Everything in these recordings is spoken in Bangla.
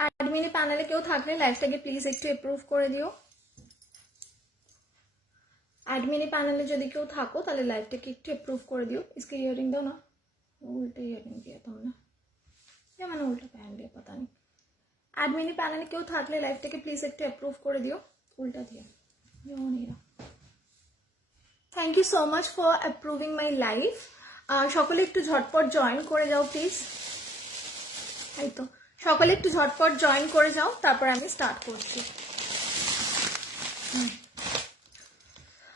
অ্যাডমিনে প্যানেলে কেউ থাকলে লাইভটাকে প্লিজ একটু অ্যাপ্রুভ করে দিও। অ্যাডমিনে প্যানেলে যদি কেউ থাকো তাহলে লাইভটাকে একটু অ্যাপ্রুভ করে দিও। इसके ईयरिंग दो ना, उल्टे ईयरिंग दिया तुमने या मैंने उल्टा पहन लिया पता नहीं। एडमिनी पैनल क्यों থাকলে লাইভটাকে প্লিজ একটু অ্যাপ্রুভ করে দিও। উল্টা দিয়ে thank you so much for approving my live. সকলে একটু ঝটপট জয়েন করে যাও প্লিজ। এই তো সকলে একটু ঝটপট জয়েন করে যাও, তারপর আমি স্টার্ট করছি।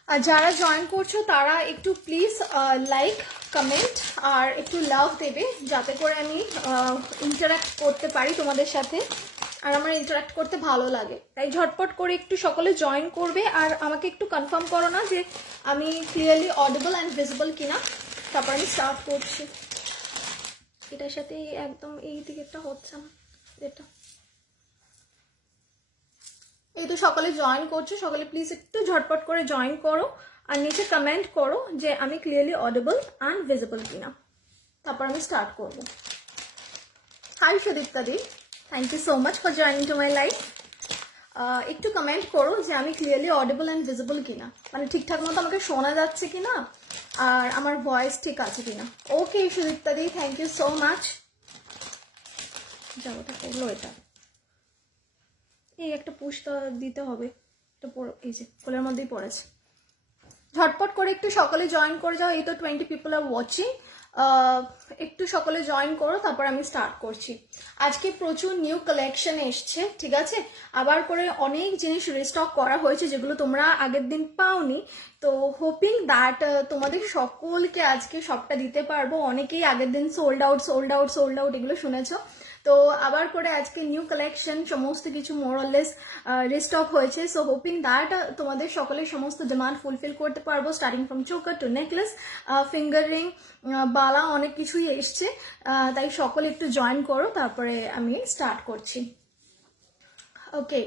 আর যারা জয়েন করছো তারা একটু প্লিজ লাইক কমেন্ট আর একটু লাভ দেবে, যাতে করে আমি ইন্টারাক্ট করতে পারি তোমাদের সাথে, আর আমার ইন্টারাক্ট করতে ভালো লাগে। তাই ঝটপট করে একটু সকলে জয়েন করবে আর আমাকে একটু কনফার্ম করো না যে আমি ক্লিয়ারলি অডিবল অ্যান্ড ভিজিবল কিনা, তারপর আমি স্টার্ট করছি। এটার সাথে একদম এই দিকেরটা হচ্ছে না, এটা এই তো সকলে জয়েন করছো, সকলে প্লিজ একটু ঝটপট করে জয়েন করো আর নিচে কমেন্ট করো যে আমি ক্লিয়ারলি অডিবল অ্যান্ড ভিজিবল কিনা, তারপর আমি স্টার্ট করব। হাই সুদীপ্তা দি, thank you so much for joining to my life. একটু কমেন্ট করো যে আমি ক্লিয়ারলি অডিবল অ্যান্ড ভিজিবল কিনা, মানে ঠিকঠাক মতো আমাকে শোনা যাচ্ছে কিনা আর আমার ভয়েস ঠিক আছে কিনা। ওকে সুদীপ্তা দি, থ্যাংক ইউ সো মাচ। যাওয়াটা করলো এটা, এই একটা পুষটা দিতে হবে, এটা এই যে কোলের মধ্যেই পড়েছে। ঝটপট করে একটু সকলে জয়েন করে যাও। এই তো 20 পিপল আর ওয়াচিং। একটু সকলে জয়েন করো, তারপর আমি স্টার্ট করছি। আজকে প্রচুর নিউ কালেকশন এসছে, ঠিক আছে। আবার করে অনেক জিনিস রিস্টক করা হয়েছে যেগুলো তোমরা আগের দিন পাওনি। তো হোপিং দ্যাট তোমাদের সকলকে আজকে সবটা দিতে পারবো। অনেকেই আগের দিন sold out sold out sold out এগুলো শুনেছো। তো আবার করে আজকে নিউ কালেকশন সমস্ত কিছু মোরলেস রিস্টক হয়েছে। সো হোপিং দ্যাট তোমাদের সকলের সমস্ত ডিমান্ড ফুলফিল করতে পারবো, starting from choker to necklace, finger ring, বালা, অনেক কিছুই এসছে। তাই সকলে একটু জয়েন করো, তারপরে আমি স্টার্ট করছি। ওকে,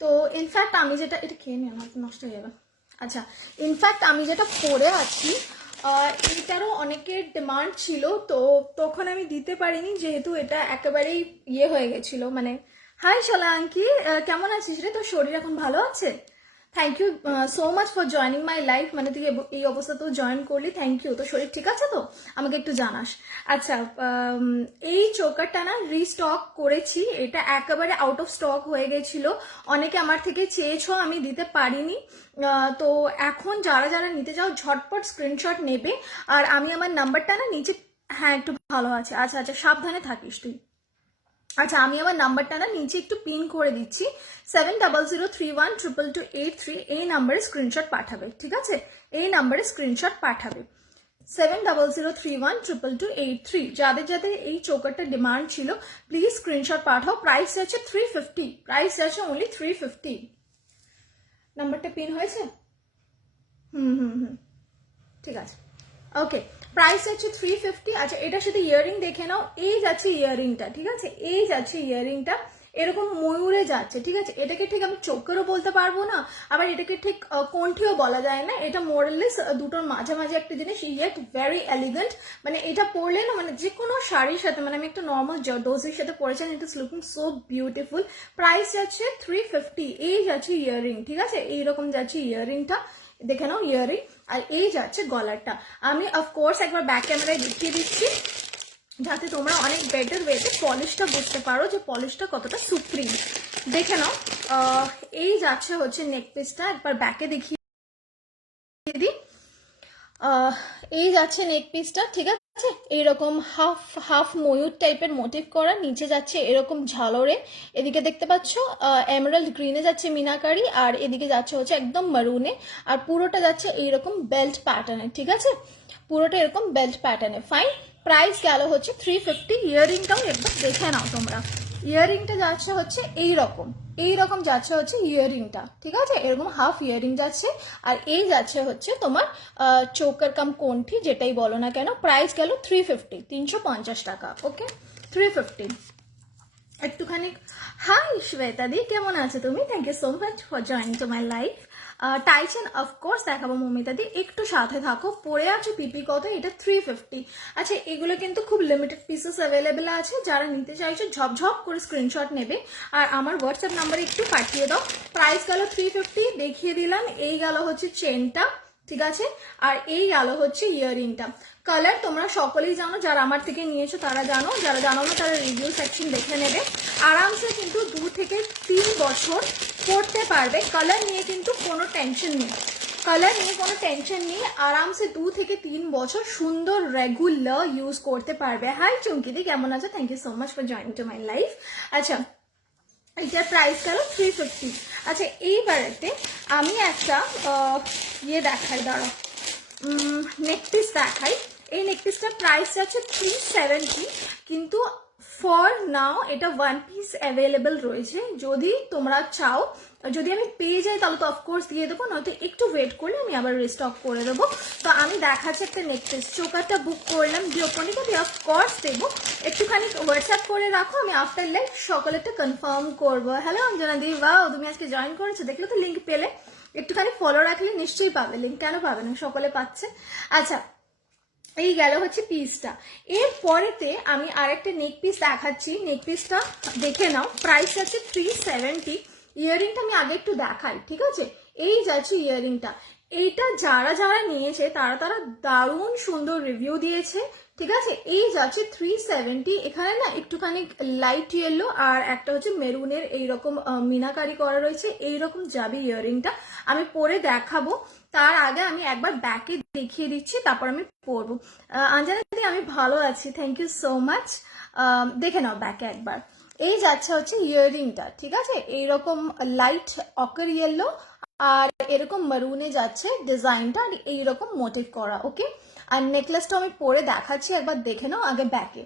তো ইনফ্যাক্ট আমি যেটা, এটা খেয়ে নিয়ে আমার নষ্ট হয়ে যাবে। আচ্ছা, ইনফ্যাক্ট আমি যেটা পরে আছি এটারও অনেকের ডিমান্ড ছিল, তো তখন আমি দিতে পারিনি যেহেতু এটা একেবারেই ইয়ে হয়ে গেছিল। মানে হাই সোলাঙ্কি, কেমন আছিস রে? তোর শরীর এখন ভালো আছে? Thank you so much for joining my life. মানে তুই এই অবস্থাতেও জয়েন করলি, থ্যাংক ইউ। তো শরীর ঠিক আছে তো? আমাকে একটু জানাস। আচ্ছা, এই চোকারটা না রিস্টক করেছি, এটা একেবারে আউট অফ স্টক হয়ে গেছিল। অনেকে আমার থেকে চেয়েছো, আমি দিতে পারিনি। তো এখন যারা যারা নিতে চাও ঝটপট স্ক্রিনশট নেবে, আর আমি আমার নাম্বারটা না নিচে, হ্যাঁ একটু ভালো আছে। আচ্ছা আচ্ছা, সাবধানে থাকিস তুই। আচ্ছা, আমি আমার নাম্বারটা না নিচে একটু পিন করে দিচ্ছি, 7003122283। এই নাম্বারে স্ক্রিনশট পাঠাবে, ঠিক আছে? এই নাম্বারে স্ক্রিনশট পাঠাবে 7003122283। যাদের যাদের এই চোকারটা ডিমান্ড ছিল প্লিজ স্ক্রিনশট পাঠাও। প্রাইস আছে 350, প্রাইস আছে অনলি 350। নাম্বারটা পিন হয়েছে? ঠিক আছে, ওকে। প্রাইস আছে 350। আচ্ছা, এটার সাথে ইয়ারিং দেখে নাও। এই যাচ্ছে ইয়ারিংটা, ঠিক আছে? এই যাচ্ছে ইয়ারিংটা, এরকম ময়ূরে যাচ্ছে, ঠিক আছে? এটাকে ঠিক আমি চোখেরও বলতে পারবো না, আবার এটাকে ঠিক কণ্ঠিও বলা যায় না। এটা মোরালেস দুটোর মাঝামাঝি একটা জিনিস, ইয়েট ভেরি এলিগেন্ট। মানে এটা পরলে না, মানে যে কোনো শাড়ির সাথে, মানে আমি একটা নর্মাল জর্দোসির সাথে পরেছি, it is looking so beautiful. Price যাচ্ছে 350। এই যাচ্ছে ইয়ারিং, ঠিক আছে? এইরকম যাচ্ছে ইয়ারিংটা, দেখে নাও ইয়ারিং। আর এই যাচ্ছে গলারটা। আমি অফকোর্স একবার ব্যাক ক্যামেরায় দেখিয়ে দিচ্ছি যাতে তোমরা অনেক বেটার ওয়েতে পলিশটা বুঝতে পারো যে পলিশটা কতটা সুপ্রিম। দেখে নাও, এই যাচ্ছে হচ্ছে নেক পিসটা, একবার ব্যাকে দেখিয়ে দিই। এই যাচ্ছে নেক পিসটা, ঠিক আছে? এইরকম হাফ হাফ ময়ূর টাইপের মোটিভ করা, নিচে যাচ্ছে এরকম ঝালরে। এদিকে দেখতে পাচ্ছ এমারাল্ড গ্রিনে যাচ্ছে মিনাকারি, আর এদিকে যাচ্ছে হচ্ছে একদম মারুনে, আর পুরোটা যাচ্ছে এইরকম বেল্ট প্যাটার্নে, ঠিক আছে? পুরোটা এরকম বেল্ট প্যাটার্নে। ফাইন, প্রাইস গেল হচ্ছে 350। ইয়ারিংটাও একবার দেখে নাও তোমরা। ইয়ারিংটা যাচ্ছে হচ্ছে এইরকম যাচ্ছে হচ্ছে ইয়ারিংটা, ঠিক আছে? এরকম হাফ ইয়ারিং যাচ্ছে, আর এই যাচ্ছে হচ্ছে তোমার চোকার কাম কোণ্ঠি, যেটাই বলো না কেন। প্রাইস গেল 350, 350 টাকা। ওকে, 350। একটুখানি হাই শ্বেতা দি, কেমন আছো তুমি? Thank you so much for joining to my life. টাইচেন অফকোর্স দেখাবো মমিতাদি, একটু সাথে থাকো। পড়ে আছে পিপি কত, এটা 350। আচ্ছা এগুলো কিন্তু খুব লিমিটেড পিসেস অ্যাভেলেবেল আছে, যারা নিতে চাইছো ঝপঝপ করে স্ক্রিনশট নেবে আর আমার হোয়াটসঅ্যাপ নাম্বারে একটু পাঠিয়ে দাও। প্রাইস গেল 350, দেখিয়ে দিলাম। এই গেল হচ্ছে চেনটা, ঠিক আছে, আর এই গেল হচ্ছে ইয়াররিংটা। কালার তোমরা সকলেই জানো, যারা আমার থেকে নিয়েছো তারা জানো, যারা জানো না তারা রিভিউ সেকশন দেখে নেবে। আরামসে কিন্তু 2 থেকে 3 বছর পড়তে পারবে, কালার নিয়ে কিন্তু কোনো টেনশন নেই, কালার নিয়ে কোনো টেনশন নেই, আরামসে 2 থেকে 3 বছর সুন্দর রেগুলার ইউজ করতে পারবে। হাই চুমকিদি, কেমন আছো? Thank you so much for joining to my life. আচ্ছা এটার প্রাইস গেল 350। আচ্ছা এইবারেতে আমি একটা ইয়ে দেখাই, দাঁড়াও, নেক পিস দেখাই। এই নেক পিসটার প্রাইস আছে 370, কিন্তু ফর নাও এটা 1 পিস অ্যাভেলেবেল রয়েছে। যদি তোমরা চাও, যদি আমি পেয়ে যাই তাহলে তো অফকোর্স দিয়ে দেবো, নয়তো একটু ওয়েট করলে আমি আবার রিস্টক করে দেবো। তো আমি দেখাচ্ছি একটা নেক পিস, চোকারটা বুক করলাম, জিওপনিটা দিয়ে অফকোর্স দেবো। একটুখানি হোয়াটসঅ্যাপ করে রাখো, আমি আফটার লাইক সকলেরটা কনফার্ম করবো। হ্যালো অঞ্জনা দি, বাও তুমি আজকে জয়েন করেছো, দেখলে তো লিঙ্ক পেলে, একটুখানি ফলো রাখলে নিশ্চয়ই পাবে লিঙ্ক, কেন পাবে না, সকলে পাচ্ছে। আচ্ছা এই গেল হচ্ছে পিসটা। এর পরেতে আমি আরেকটা নেক পিস দেখাচ্ছি, নেক পিসটা দেখে নাও, প্রাইস আছে 370। ইয়াররিংটা আমি আগে একটু দেখাই, ঠিক আছে, এই যাচ্ছে ইয়াররিংটা। এইটা যারা যারা নিয়েছে তারা তারা দারুণ সুন্দর রিভিউ দিয়েছে, ঠিক আছে। এই যাচ্ছে 370, এখানে না একটুখানি লাইট ইয়েলো আর একটা হচ্ছে মেরুনের এইরকম মিনাকারি করা রয়েছে, এইরকম যাবে ইয়াররিংটা। আমি পরে দেখাবো, তার আগে আমি একবার ব্যাকে দেখিয়ে দিচ্ছি, তারপর আমি পরবো। আঞ্জনা দিদি আমি ভালো আছি, থ্যাংক ইউ সো মাচ। দেখে নাও ব্যাকে একবার। এই যাচ্ছে হচ্ছে ইয়াররিংটা, ঠিক আছে, এইরকম লাইট অকার ইয়েলো আর এরকম মারুনে যাচ্ছে ডিজাইনটা, আর এইরকম মোটিভ করা, ওকে। আর নেকলেসটা আমি পরে দেখাচ্ছি, একবার দেখে নাও আগে ব্যাকে।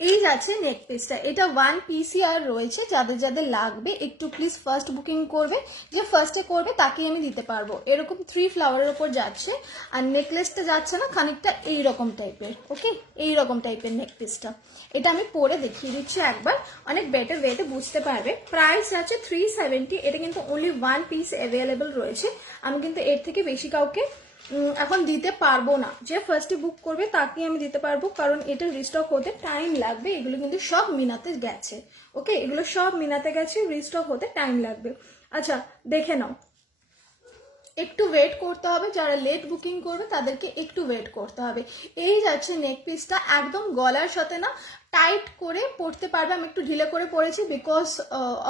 এই যাচ্ছে নেক পিসটা, এটা 1 পিসই আর রয়েছে, যাদের যাদের লাগবে একটু প্লিজ ফার্স্ট বুকিং করবে, যে ফার্স্টে করবে তাকেই আমি দিতে পারবো। এরকম 3 ফ্লাওয়ারের উপর যাচ্ছে, আর নেকলেসটা যাচ্ছে না খানিকটা এইরকম টাইপের, ওকে, এইরকম টাইপের নেক পিসটা। এটা আমি পরে দেখিয়ে দিচ্ছি একবার, অনেক বেটার ওয়েতে বুঝতে পারবে। প্রাইস আছে 370, এটা কিন্তু অনলি 1 পিস অ্যাভেলেবেল রয়েছে, আমি কিন্তু এর থেকে বেশি কাউকে এখন দিতে পারবো না, যে ফার্স্টে বুক করবে তাকে আমি দিতে পারবো, কারণ এটা রিস্টক হতে টাইম লাগবে। এগুলো কিন্তু সব মিনাতে গেছে, ওকে, এগুলো সব মিনাতে গেছে, রিস্টক হতে টাইম লাগবে। আচ্ছা দেখে নাও, একটু ওয়েট করতে হবে, যারা লেট বুকিং করবে তাদেরকে একটু ওয়েট করতে হবে। এই যাচ্ছে নেক পিসটা, একদম গলার সাথে না টাইট করে পরতে পারবে। আমি একটু ঢিলে করে পরেছি বিকজ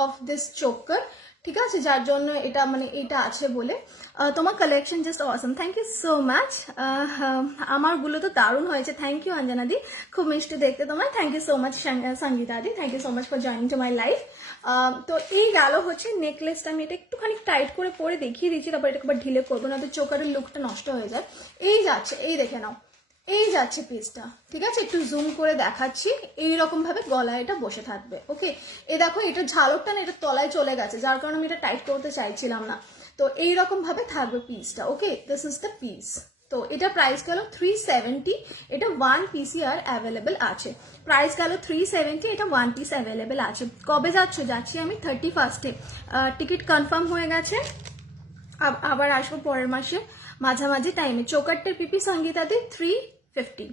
অফ দিস চোকার, ঠিক আছে, যার জন্য এটা মানে এটা আছে বলে। তোমার collection just awesome, thank you so much. আমারগুলো তো দারুণ হয়েছে, থ্যাংক ইউ অঞ্জনা দি, খুব মিষ্টি দেখতে তোমার, thank you so much Sangeeta দি, thank you so much for joining to my life. তো এই গেল হচ্ছে নেকলেসটা, আমি এটা একটুখানি টাইট করে পরে দেখিয়ে দিচ্ছি, তারপর এটা একবার ঢিলে করবো না তো চোকারের লুকটা নষ্ট হয়ে যায়। এই যাচ্ছে, এই দেখে নাও, এই যাচ্ছে পিসটা, ঠিক আছে, একটু জুম করে দেখাচ্ছি, এইরকম ভাবে গলায় এটা বসে থাকবে, ওকে। এ দেখো এটা ঝালকটা না এটা তলায় চলে গেছে, যার কারণে আমি এটা টাইট করতে চাইছিলাম না, তো এইরকম ভাবে থাকবে পিসটা, ওকে, দিস ইজ দ্য পিস। তো এটা প্রাইস গেল 370, এটা 1 পিসই আর অ্যাভেলেবেল আছে। প্রাইস গেল 370, এটা 1 পিস অ্যাভেলেবেল আছে। কবে যাচ্ছ? যাচ্ছি আমি 31-এ, টিকিট কনফার্ম হয়ে গেছে, আবার আসবো পরের মাসে মাঝামাঝি টাইমে। চোকারটের পিপি সঙ্গীতাদি 350,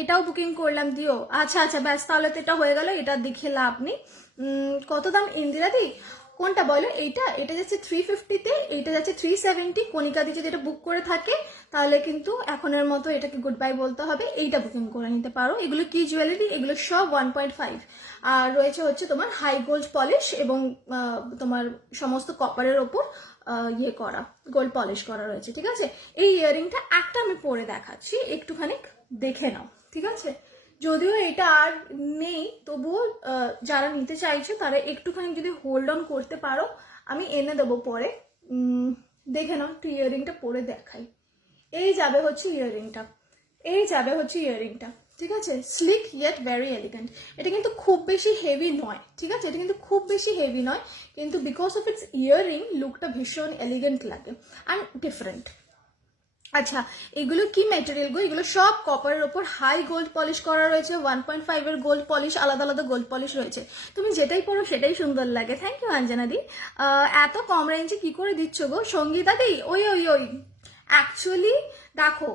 এটাও বুকিং করলাম, দিও। আচ্ছা আচ্ছা ব্যাস, তাহলে তো এটা হয়ে গেল, এটা দেখে লাভ নেই। কত দাম ইন্দিরা দি? কোনটা বলো? এইটা, এটা যাচ্ছে 350-তে, এইটা যাচ্ছে 370। কণিকা দি যদি এটা বুক করে থাকে তাহলে কিন্তু এখনের মতো এটাকে গুড বাই বলতে হবে, এইটা বুকিং করে নিতে পারো। এগুলো কি জুয়েলারি? এগুলো সব 1.5, আর রয়েছে হচ্ছে তোমার হাই গোল্ড পলিশ এবং তোমার সমস্ত কপারের ওপর ইয়ে করা, গোল্ড পলিশ করা রয়েছে, ঠিক আছে। এই ইয়াররিংটা একটা আমি পরে দেখাচ্ছি, একটুখানি দেখে নাও, ঠিক আছে। যদিও এটা আর নেই, তবুও যারা নিতে চাইছে তারা একটুখানি যদি হোল্ড অন করতে পারো, আমি এনে দেবো পরে। দেখে নাও, একটু ইয়াররিংটা পরে দেখাই। এই যাবে হচ্ছে ইয়াররিংটা, এই যাবে হচ্ছে ইয়াররিংটা, ঠিক আছে। স্লিক ইয়েট ভেরি এলিগেন্ট, এটা কিন্তু খুব বেশি হেভি নয়, ঠিক আছে, এটা কিন্তু খুব বেশি হেভি নয়, কিন্তু বিকজ অফ ইটস ইয়াররিং লুকটা ভীষণ এলিগেন্ট লাগে অ্যান্ড ডিফারেন্ট। আচ্ছা, এগুলো কি ম্যাটেরিয়াল গো? এগুলো সব কপারের ওপর হাই গোল্ড পলিশ করা রয়েছে, 1.5 এর গোল্ড পলিশ, আলাদা আলাদা গোল্ড পলিশ রয়েছে। তুমি যেটাই পরো সেটাই সুন্দর লাগে। থ্যাংক ইউ অঞ্জনা দি। এত কম রেঞ্জে কি করে দিচ্ছ গো সঙ্গীতা দি? ওই ওই ওই অ্যাকচুয়ালি দেখো,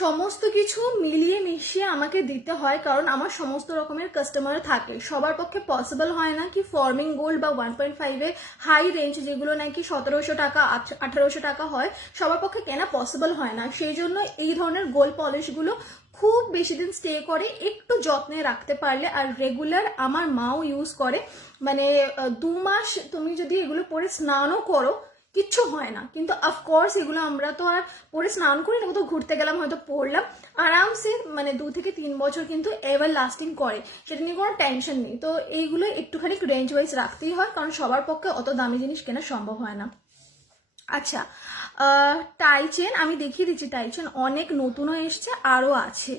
সমস্ত কিছু মিলিয়ে মিশিয়ে আমাকে দিতে হয়, কারণ আমার সমস্ত রকমের কাস্টমার থাকে। সবার পক্ষে পসিবল হয় না কি ফর্মিং গোল্ড বা 1.5 হাই রেঞ্জ যেগুলো নাকি 1700 টাকা 1800 টাকা হয়, সবার পক্ষে কেনা পসিবল হয় না। সেই জন্য এই ধরনের গোল্ড পলিশগুলো খুব বেশি দিন স্টে করে, একটু যত্নে রাখতে পারলে। আর রেগুলার আমার মাও ইউজ করে, মানে 2 মাস তুমি যদি এগুলো পরে স্নানও করো কিচ্ছু হয় না। কিন্তু অফকোর্স এগুলো আমরা তো আর পরে স্নান করি না, কোথাও ঘুরতে গেলাম হয়তো পরলাম, আরামসে মানে 2 থেকে 3 বছর কিন্তু এভার লাস্টিং করে, সেটা নিয়ে কোনো টেনশন নেই। তো এইগুলো একটুখানি রেঞ্জ ওয়াইজ রাখতেই হয়, কারণ সবার পক্ষে অত দামি জিনিস কেনা সম্ভব হয় না। আচ্ছা, টাই চেন আমি দেখিয়ে দিচ্ছি। টাই চেন অনেক নতুনও এসছে, আরও আছে।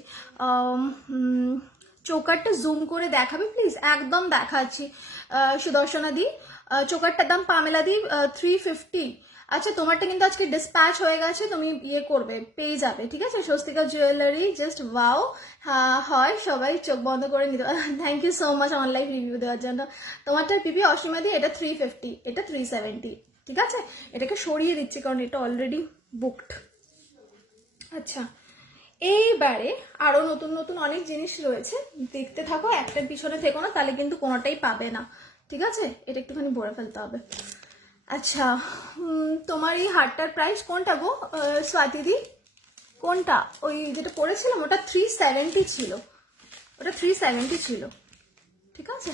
চোকারটা জুম করে দেখাবে প্লিজ? একদম দেখাচ্ছি সুদর্শনা দি। চোকারটার দাম পামেলা দি 350। আচ্ছা, তোমারটা কিন্তু আজকে ডিসপ্যাচ হয়ে গেছে, তুমি ইয়ে করবে, পেয়ে যাবে, ঠিক আছে? স্বস্তিকা জুয়েলারি জাস্ট ওয়াও হয়, সবাই চোখ বন্ধ করে নিতে। Thank you so much online review দেওয়ার জন্য। তোমারটা পিপি অসীমা দি, এটা 350, এটা 370, ঠিক আছে? এটাকে সরিয়ে দিচ্ছি কারণ এটা অলরেডি বুকড। আচ্ছা, এইবারে আরো নতুন নতুন অনেক জিনিস রয়েছে, দেখতে থাকো, একটার পিছনে থেকো না, তাহলে কিন্তু কোনোটাই পাবে না, ঠিক আছে? এটা একটুখানি ভরে ফেলতে হবে। আচ্ছা, তোমার এই হারটার প্রাইস কোনটা গো স্বাতিদি? কোনটা? ওই যেটা পড়েছিলাম ওটা 370 ছিল, ওটা 370 ছিল, ঠিক আছে?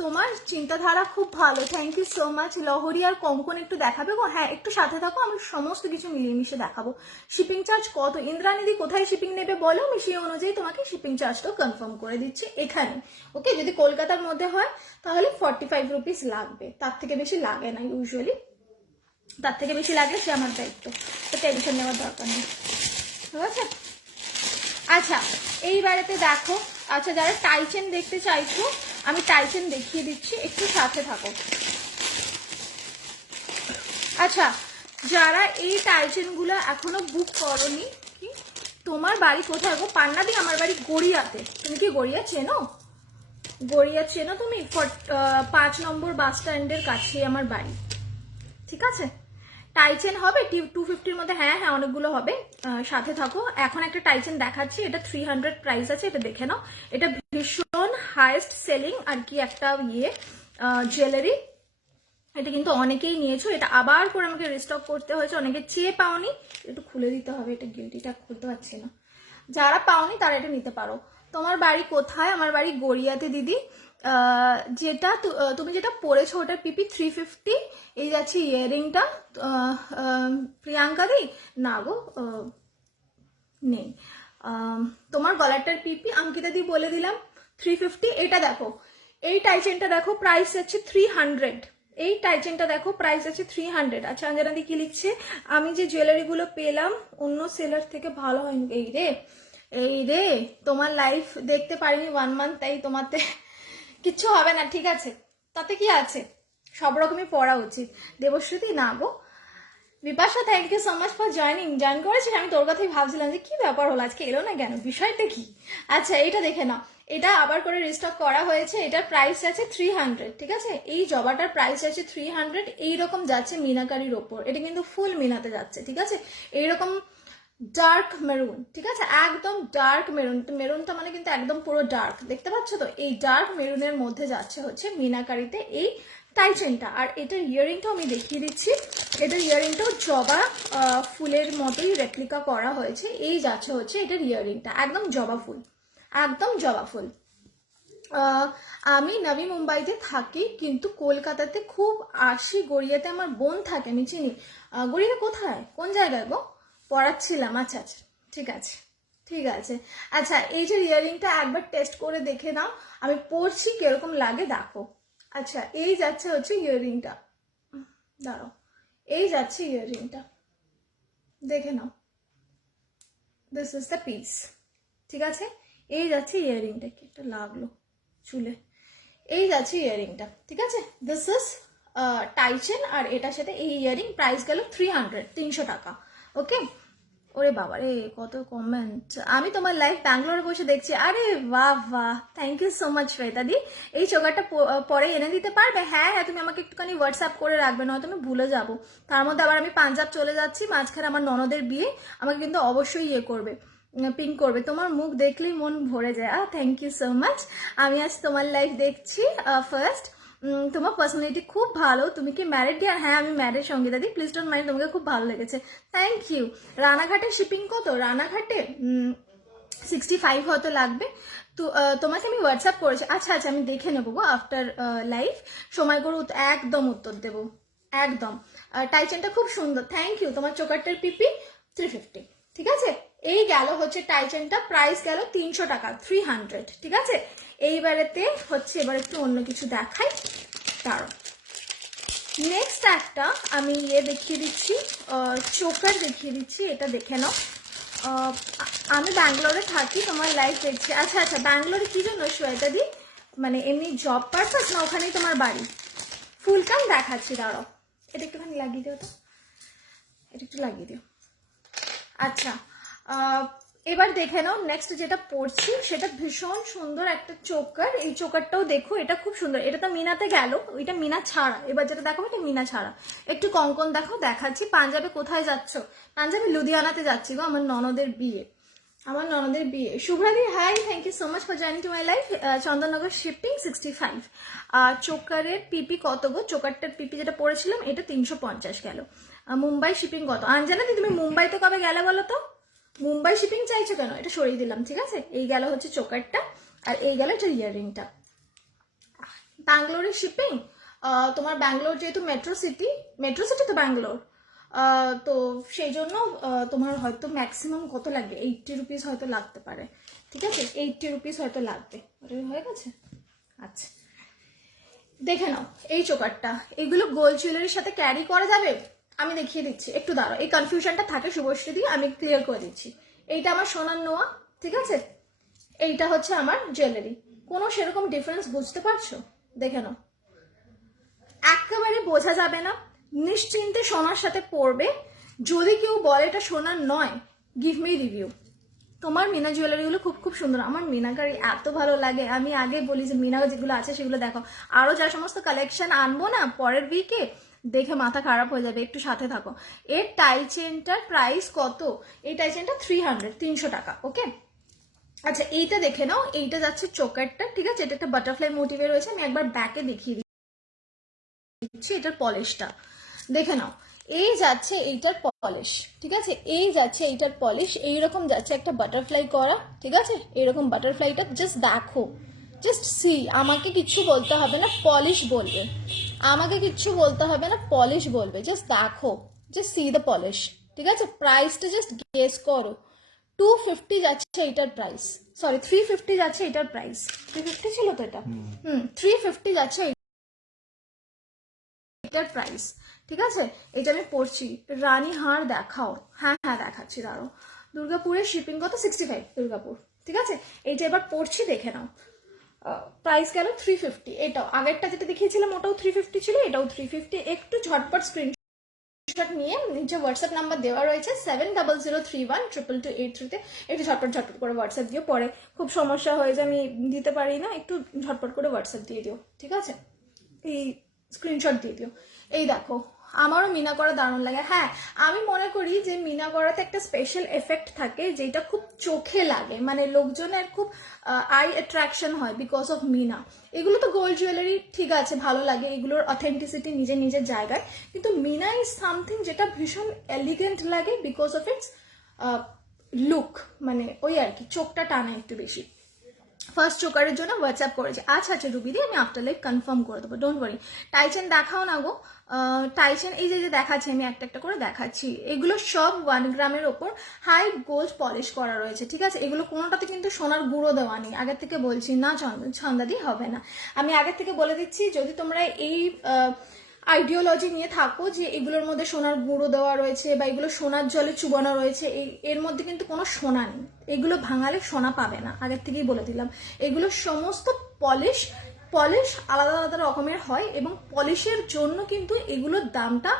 তোমার চিন্তাধারা খুব ভালো, থ্যাংক ইউ সো মাচ। লহরি আর কঙ্কন একটু দেখাবে গো? হ্যাঁ, একটু সাথে থাকো, আমি সমস্ত কিছু মিলিয়ে মিশে দেখাবো। শিপিং চার্জ কত? ইন্দ্রানীদি কোথায় শিপিং নেবে বলো, আমি সেই অনুযায়ী তোমাকে শিপিং চার্জটাও কনফার্ম করে দিচ্ছি এখানে। ওকে, যদি কলকাতার মধ্যে হয় তাহলে 45 রুপিস লাগবে, তার থেকে বেশি লাগে না ইউজুয়ালি। তার থেকে বেশি লাগলে সে আমার দায়িত্ব, তো টেনশন নেওয়ার দরকার নেই, ঠিক আছে? আচ্ছা, এইবারেতে দেখো, আচ্ছা যারা টাইচেন দেখতে চাইছো আমি টাইচেন দেখিয়ে দিচ্ছি, একটু সাথে থাকো। আচ্ছা, যারা এই টাইচেনগুলো এখনো বুক করনি, কি তোমার বাড়ি কোথায় গো? পান্নাদি, আমার বাড়ি গড়িয়াতে। তুমি কি গড়িয়া চেনো? গড়িয়া চেনো তুমি? 5 নম্বর বাস স্ট্যান্ডের কাছে আমার বাড়ি, ঠিক আছে? টাইচেন হবে 250-র মধ্যে, হ্যাঁ হ্যাঁ অনেকগুলো হবে, সাথে থাকো। এখন একটা টাইচেন দেখাচ্ছি, এটা 300 প্রাইস আছে, এটা দেখে নাও। এটা ভীষণ হাইয়েস্ট সেলিং আর কি একটা ইয়ে জুয়েলারি, এটা কিন্তু অনেকেই নিয়েছো, এটা আবার করে আমাকে রিস্টক করতে হয়েছে, অনেকে চেয়ে পাওনি, একটু খুলে দিতে হবে, এটা গিলটিটা খুলতে পারছি না। যারা পাওনি তারা এটা নিতে পারো। তোমার বাড়ি কোথায়? আমার বাড়ি গড়িয়াতে দিদি। যেটা তুমি যেটা পরেছো ওটা পিপি 350। এই যাচ্ছে ইয়াররিংটা। প্রিয়াঙ্কা দি না গো, নেই। তোমার গলাটার পিপি অঙ্কিতা দি বলে দিলাম 350। এটা দেখো, এই টাইচেনটা দেখো, প্রাইস আছে 300। এই টাইচেনটা দেখো, প্রাইস আছে 300। আচ্ছা, অঞ্জনা দি কি লিখছে? আমি যে জুয়েলারিগুলো পেলাম অন্য সেলার থেকে ভালো হয়নি। এই রে, এই রে, তোমার লাইফ দেখতে পারিনি 1 মান্থ, তাই তোমাতে কিচ্ছু হবে না, ঠিক আছে? তাতে কি আছে, সব রকমই পড়া উচিত। দেবশ্রুতি না গো। Bipasha, thank you so much for join করেছিস। আমি তোর কথাই ভাবছিলাম যে কি ব্যাপার হলো, আজকে এলো না কেন, বিষয়টা কি? আচ্ছা, এইটা দেখে নাও, এটা আবার করে রিস্টক করা হয়েছে, এটার প্রাইস আছে 300, ঠিক আছে? এই জবাটার প্রাইস আছে 300। এইরকম যাচ্ছে মিনাকারির ওপর, এটা কিন্তু ফুল মিনাতে যাচ্ছে, ঠিক আছে? এইরকম ডার্ক মেরুন, ঠিক আছে? একদম ডার্ক মেরুন, মেরুনটা মানে কিন্তু একদম পুরো ডার্ক, দেখতে পাচ্ছ তো? এই ডার্ক মেরুনের মধ্যে যাচ্ছে হচ্ছে মিনাকারিতে এই টাইচেনটা। আর এটার ইয়ারিংটাও আমি দেখিয়ে দিচ্ছি, এটার ইয়ারিংটাও জবা ফুলের মতোই রেপ্লিকা করা হয়েছে। এই যাচ্ছে হচ্ছে এটার ইয়ারিংটা, একদম জবা ফুল, একদম জবা ফুল। আমি নবী মুম্বাইতে থাকি, কিন্তু কলকাতাতে খুব আসি। গড়িয়াতে আমার বোন থাকে, আমি চিনি। গড়িয়াতে কোথায়, কোন জায়গায় গো? পড়াচ্ছিলাম, আচ্ছা আচ্ছা, ঠিক আছে ঠিক আছে। আচ্ছা, এই যে ইয়ারিংটা একবার টেস্ট করে দেখে নাও, আমি পরছি কিরকম লাগে দেখো। আচ্ছা, এই যাচ্ছে হচ্ছে ইয়ারিংটা, দাঁড়াও, এই যাচ্ছে ইয়ারিংটা, দেখে নাও, দিস ইজ দ্য পিস, ঠিক আছে? এই যাচ্ছে ইয়ারিংটা, কি একটা লাগলো চুলে, এই যাচ্ছে ইয়ারিংটা, ঠিক আছে? দিস ইজ টাইচেন, আর এটার সাথে এই ইয়ারিং প্রাইস গেল 300 টাকা, ওকে? ওরে বাবা রে, কত কমেন্ট! আমি তোমার লাইভ ব্যাঙ্গালোরে বসে দেখছি। আরে বাহ বাহ, থ্যাংক ইউ সো মাচ শ্বেতাদি। এই চোকারটা পরে এনে দিতে পারবে? হ্যাঁ হ্যাঁ, তুমি আমাকে একটুখানি হোয়াটসঅ্যাপ করে রাখবে, নয়তো আমি ভুলে যাবো। তার মধ্যে আবার আমি পাঞ্জাব চলে যাচ্ছি, মাঝখানে আমার ননদের বিয়ে, আমাকে কিন্তু অবশ্যই ইয়ে করবে, পিং করবে। তোমার মুখ দেখলেই মন ভরে যায়। Thank you so much. আমি আজ তোমার লাইভ দেখছি ফার্স্ট। তোমার পার্সোনালিটি খুব ভালো। তুমি কি ম্যারিড? ডিয়ার? হ্যাঁ আমি ম্যারিড সঙ্গীতা দি, প্লিজ ডোন্ট মাইন্ড, তোমাকে খুব ভালো লেগেছে, থ্যাংক ইউ। রানাঘাটের শিপিং কত? রানাঘাটে 65 হয়তো লাগবে। তো তোমাকে আমি হোয়াটসঅ্যাপ করেছি। আচ্ছা আচ্ছা, আমি দেখে নেবো গো আফটার লাইভ, সময় করে একদম উত্তর দেবো, একদম। টাইচেনটা খুব সুন্দর, থ্যাংক ইউ। তোমার চোকারটার পিপি 350, ঠিক আছে। এই গেল হচ্ছে টাইচেনটা, প্রাইস গেল 300 টাকা, 300, ঠিক আছে। এইবারেতে হচ্ছে এবার একটু অন্য কিছু দেখাই, তারও নেক্সট একটা আমি ইয়ে দেখিয়ে দিচ্ছি, চোকার দেখিয়ে দিচ্ছি, এটা দেখে নাও। আমি ব্যাঙ্গালোরে থাকি, তোমার লাইভ দেখছি। আচ্ছা আচ্ছা, ব্যাঙ্গালোরে কি জন্য শ্বেতা দি, মানে এমনি জব পারপাস না ওখানেই তোমার বাড়ি? ফুল কাম দেখাচ্ছি, দাঁড়াও, এটা একটুখানি লাগিয়ে দিও তো, এটা একটু লাগিয়ে দিও। আচ্ছা, এবার দেখে নাও নেক্সট যেটা পড়ছি, সেটা ভীষণ সুন্দর একটা চোকার। এই চোকারটাও দেখো, এটা খুব সুন্দর। এটা তো মিনাতে গেল, ওইটা মিনা ছাড়া। এবার যেটা দেখো এটা মিনা ছাড়া। একটু কঙ্কন দেখো, দেখাচ্ছি। পাঞ্জাবে কোথায় যাচ্ছ? পাঞ্জাবে লুধিয়ানাতে যাচ্ছি গো, আমার ননদের বিয়ে, আমার ননদের বিয়ে। শুভ্রাদি hi, thank you so much for joining to my life. Chandannagar shipping 65। চোকারের পিপি কত গো? চোকারটার পিপি যেটা পড়েছিলাম এটা 350 গেল। মুম্বাই শিপিং কত? আঞ্জানা দি, তুমি মুম্বাইতে কবে গেলে বলো তো? মুম্বাই শিপিং চাইছো কেন? এটা সরিয়ে দিলাম, ঠিক আছে। এই গেল হচ্ছে চোকারটা, আর এই গেল এটা ইয়াররিংটা। ব্যাঙ্গালোরের শিপিং, তোমার ব্যাঙ্গালোর যেহেতু মেট্রো সিটি তো ব্যাঙ্গালোর, তো সেই জন্য তোমার হয়তো ম্যাক্সিমাম কত লাগবে, 80 রুপিস হয়তো লাগতে পারে, ঠিক আছে। 80 রুপিস হয়তো লাগবে। ওটা হয়ে গেছে। আচ্ছা, দেখে নাও এই চোকারটা। এগুলো গোল্ড জুয়েলারির সাথে ক্যারি করা যাবে? আমি দেখিয়ে দিচ্ছি, একটু দাঁড়াও। এই কনফিউশনটা থাকে শুভশ্রী দিয়ে, আমি ক্লিয়ার করে দিচ্ছি। এইটা আমার সোনার নোয়া, ঠিক আছে। এইটা হচ্ছে আমার জুয়েলারি। কোনো সেরকম ডিফারেন্স বুঝতে পারছো? দেখে নাও, একেবারে বোঝা যাবে না, নিশ্চিন্তে সোনার সাথে পরবে। যদি কেউ বলে এটা সোনার নয়, গিভ মি রিভিউ। তোমার মিনা জুয়েলারিগুলো খুব খুব সুন্দর, আমার মিনাকারি এত ভালো লাগে। আমি আগে বলি যে মিনা যেগুলো আছে সেগুলো দেখো। আরো যা সমস্ত কালেকশন আনবো না পরের উইকে, দেখে মাথা খারাপ হয়ে যাবে, একটু সাথে থাকো। এর টাই চেনটার প্রাইস কত? এই টাই চেনটা 300 টাকা, ওকে। আচ্ছা, এইটা দেখে নাও, এইটা যাচ্ছে চোকারটা, ঠিক আছে। এটা একটা বাটারফ্লাই মোটিভে রয়েছে, আমি একবার ব্যাকে দেখিয়ে দিচ্ছি। এটার পলিশটা দেখে নাও, এই যাচ্ছে এইটার পলিশ, ঠিক আছে। এই যাচ্ছে এইটার পলিশ, এইরকম যাচ্ছে একটা বাটারফ্লাই করা, ঠিক আছে। এরকম বাটারফ্লাইটা জাস্ট দেখো, জাস্ট সি। আমাকে কিচ্ছু বলতে হবে না, পলিশ বলবে। আমাকে কিচ্ছু বলতে হবে না, পলিশ বলবে। জাস্ট দেখো, জাস্ট সি দ্য পলিশ, ঠিক আছে। প্রাইসটা জাস্ট গেস করো। 250 যাচ্ছে এইটার প্রাইস, সরি 350 যাচ্ছে এইটার প্রাইস। 350 ছিল তো এটা, 350 যাচ্ছে এটার প্রাইস, ঠিক আছে। এটা আমি পড়ছি। রানী হার দেখাও? হ্যাঁ হ্যাঁ দেখাচ্ছি, দাঁড়াও। দুর্গাপুরের শিপিং কত? 65, দুর্গাপুর, ঠিক আছে। এইটা এবার পড়ছি, দেখে নাও। প্রাইস গেল 350। এটাও আগেরটা যেটা দেখিয়েছিলাম ওটাও 350 ছিল, এটাও 350। একটু ঝটপট স্ক্রিনশট নিয়ে নিচে হোয়াটসঅ্যাপ নাম্বার দেওয়া রয়েছে 7003122283-তে একটু ঝটপট করে হোয়াটসঅ্যাপ দিও। পরে খুব সমস্যা হয়ে যায়, আমি দিতে পারি না, একটু ঝটপট করে হোয়াটসঅ্যাপ দিয়ে দিও, ঠিক আছে। এই স্ক্রিনশট দিয়ে দিও। এই দেখো, আমারও মিনা করা দারুণ লাগে। হ্যাঁ, আমি মনে করি যে মিনা করাতে একটা স্পেশাল এফেক্ট থাকে, যেটা খুব চোখে লাগে, মানে লোকজনের খুব আই অ্যাট্রাকশন হয় বিকজ অফ মিনা। এগুলো তো গোল্ড জুয়েলারি, ঠিক আছে, ভালো লাগে, এগুলোর অথেন্টিসিটি নিজের নিজের জায়গায়, কিন্তু মিনা ইজ সামথিং যেটা ভীষণ এলিগেন্ট লাগে বিকজ অফ ইটস লুক, মানে ওই আর কি, চোখটা টানা একটু বেশি। ফার্স্ট চোকারের জন্য হোয়াটসঅ্যাপ করেছে। আচ্ছা আচ্ছা রুবিদি, আমি আফটার লাইভ কনফার্ম করে দেবো, ডোন্ট ওয়ারি। টাইচেন দেখাও না গো। টাইচেন এই যে দেখাচ্ছি, আমি একটা একটা করে দেখাচ্ছি। এগুলো সব 1 গ্রামের ওপর হাই গোল্ড পলিশ করা রয়েছে, ঠিক আছে। এগুলো কোনোটাতে কিন্তু সোনার গুঁড়ো দেওয়া নেই, আগের থেকে বলছি না ছন্দাদি হবে না। আমি আগের থেকে বলে দিচ্ছি, যদি তোমরা এই আইডিওলজি নিয়ে থাকো যে এগুলোর মধ্যে সোনার গুঁড়ো দেওয়া রয়েছে বা এগুলো সোনার জলে চুবানো রয়েছে, এর মধ্যে কিন্তু কোনো সোনা নেই। এগুলো ভাঙালে সোনা পাবে না, আগের থেকেই বলে দিলাম। এগুলো সমস্ত পলিশ পলিশ আলাদা আলাদা রকমের হয় এবং পলিশের জন্য কিন্তু এগুলোর দামটা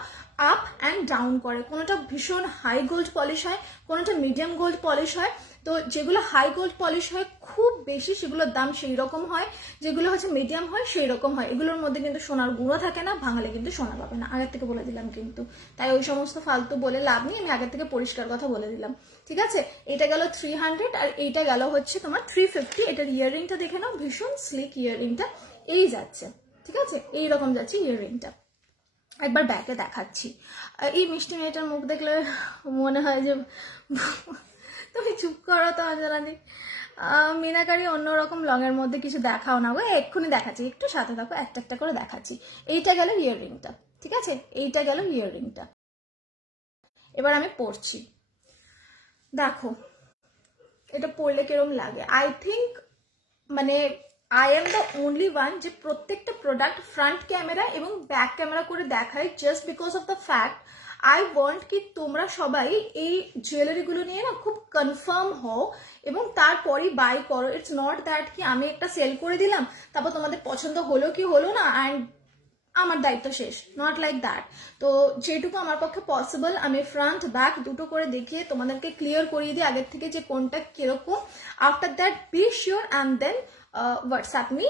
আপ অ্যান্ড ডাউন করে। কোনোটা ভীষণ হাই গোল্ড পলিশ হয়, কোনোটা মিডিয়াম গোল্ড পলিশ হয়। তো যেগুলো হাই গোল্ড পলিশ হয় খুব বেশি, সেগুলোর দাম সেই রকম হয়। যেগুলো হচ্ছে মিডিয়াম হয় সেই রকম হয়। এগুলোর মধ্যে কিন্তু সোনার গুঁড়ো থাকে না, ভাঙালে কিন্তু সোনা পাবে না, আগের থেকে বলে দিলাম কিন্তু। তাই ওই সমস্ত ফালতু বলে লাভ নেই, আমি আগের থেকে পরিষ্কার কথা বলে দিলাম, ঠিক আছে। এটা গেল 300 আর এইটা গেল হচ্ছে তোমার 350। এটার ইয়াররিংটা দেখে নাও, ভীষণ স্লিক ইয়াররিংটা এই যাচ্ছে, ঠিক আছে, এইরকম যাচ্ছে ইয়াররিংটা। একবার ব্যাকে দেখাচ্ছি। এই মিষ্টি মেয়েটার মুখ দেখলে মনে হয় যে তুমি চুপ করো তো অঞ্জনাদি। মিনাকারি অন্যরকম লংয়ের মধ্যে কিছু দেখাও না গো, এক্ষুনি দেখাচ্ছি, একটু সাথে থাকো, একটা একটা করে দেখাচ্ছি। এইটা গেল ইয়াররিংটা, ঠিক আছে, এইটা গেল ইয়াররিংটা। এবার আমি পরছি, দেখো এটা পরলে কিরম লাগে। আই থিঙ্ক মানে I am the only one যে প্রত্যেকটা প্রোডাক্ট ফ্রন্ট ক্যামেরা এবং ব্যাক ক্যামেরা করে দেখায়, just because of the fact I want কি তোমরা সবাই এই জুয়েলারিগুলো নিয়ে না খুব কনফার্ম হও এবং তারপরেই বাই করো। ইটস নট দ্যাট কি আমি একটা সেল করে দিলাম, তারপর তোমাদের পছন্দ হলো কি হলো না অ্যান্ড আমার দায়িত্ব শেষ, নট লাইক দ্যাট। তো যেটুকু আমার পক্ষে পসিবল আমি ফ্রন্ট ব্যাক দুটো করে দেখিয়ে তোমাদেরকে ক্লিয়ার করিয়ে দিই আগের থেকে যে কোনটা কিরকম। After that be sure and then WhatsApp me,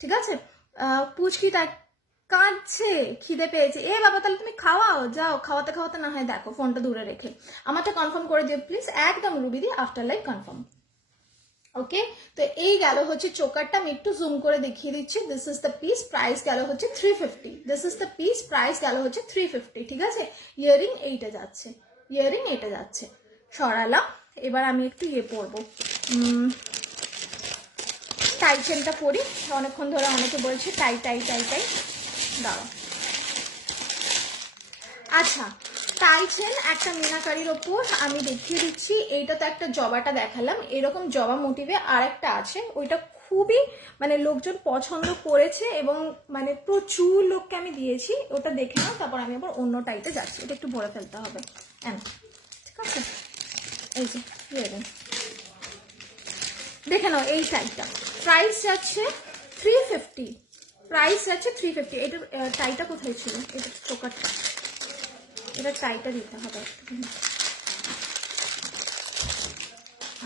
ঠিক আছে। পুচকি তাই কাঁদছে, খিদে পেয়েছে। এ বাবা তাহলে তুমি খাওয়াও, যাও, খাওয়াতে খাওয়াতে না হয় দেখো ফোনটা দূরে রেখে। আমারটা কনফার্ম করে দিও প্লিজ, একদম রুবিদি আফটার লাইক কনফার্ম। ওকে, তো এই গেল হচ্ছে চোকারটা, আমি একটু জুম করে দেখিয়ে দিচ্ছি। This is the piece, price গেল হচ্ছে 350। This is the piece, price গেল হচ্ছে 350, ঠিক আছে। ইয়ারিং এইটা যাচ্ছে, ইয়ারিং এটা যাচ্ছে, সরালাম। এবার আমি একটু ইয়ে পরবো, টাই চেনটা পরি। অনেকক্ষণ ধরে অনেকে বলছে টাই টাই টাই টাই, দাঁড়াও। আচ্ছা, টাই চেন একটা মিনাকারির ওপর আমি দেখিয়ে দিচ্ছি। এইটা তো একটা জবাটা দেখালাম, এরকম জবা মোটিভে আর একটা আছে, ওইটা খুবই মানে লোকজন পছন্দ করেছে এবং মানে প্রচুর লোককে আমি দিয়েছি। ওটা দেখে নাও, তারপর আমি আবার অন্য টাইতে যাচ্ছি। এটা একটু ভরে ফেলতে হবে, ঠিক আছে। এই যে দেখে নাও, এই টাইটা প্রাইস যাচ্ছে 350, প্রাইস যাচ্ছে 350। এটার টাইটা কোথায় ছিল, এটা চোকারটা, এটা টাইটা দিতে হবে।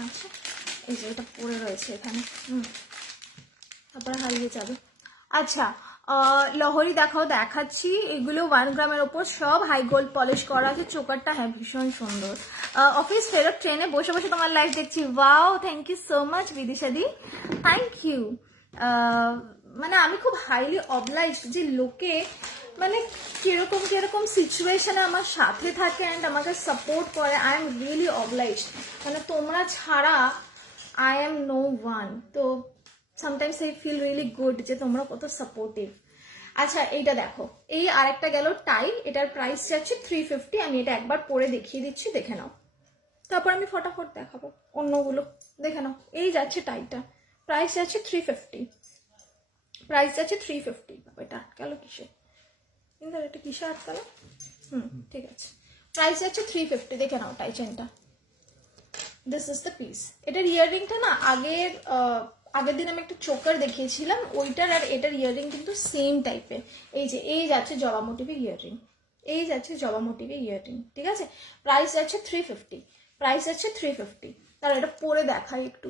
আচ্ছা, এই যে এটা পড়ে রয়েছে এখানে, তারপরে হারিয়ে যাবে। আচ্ছা, লহরি দেখাও, দেখাচ্ছি। এগুলো 1 গ্রামের ওপর, সব হাই গোল্ড পলিশ করা আছে। চোকারটা হ্যাঁ ভীষণ সুন্দর। অফিস ফেরত ট্রেনে বসে বসে তোমার লাইভ দেখছি, wow, thank you so much বিদিশাদি, থ্যাংক ইউ। মানে আমি খুব হাইলি অবলাইজড যে লোকে মানে কিরকম কিরকম সিচুয়েশনে আমার সাথে থাকে অ্যান্ড আমাকে সাপোর্ট করে। আই এম রিয়েলি অবলাইজড, মানে তোমরা ছাড়া আই এম নো ওয়ান। তো sometimes I feel really good যে তোমরা কত সাপোর্টিভ। আচ্ছা, এইটা দেখো, এই আরেকটা গেল টাই, এটার প্রাইস যাচ্ছে 350। আমি এটা একবার পরে দেখিয়ে দিচ্ছি, দেখে নাও, তারপর আমি ফটাফট দেখাবো অন্যগুলো। দেখে নাও, এই যাচ্ছে টাইটা, প্রাইস যাচ্ছে 350, প্রাইস যাচ্ছে 350। এটা আটকাল কিসে, কিন্তু এটা কিসে আটকালো, ঠিক আছে, প্রাইস যাচ্ছে 350। দেখে নাও টাই চেনটা, দিস ইজ দ্য পিস। এটার ইয়াররিংটা না আগের দিন আমি একটা চোকার দেখিয়েছিলাম, ওইটার আর এটার ইয়াররিং কিন্তু সেম টাইপের। এই যে এই যাচ্ছে জবা মোটিভে ইয়াররিং, এই যাচ্ছে জবা মোটিভে ইয়াররিং, ঠিক আছে। প্রাইস যাচ্ছে 350, প্রাইস যাচ্ছে 350। তাহলে এটা পরে দেখাই একটু।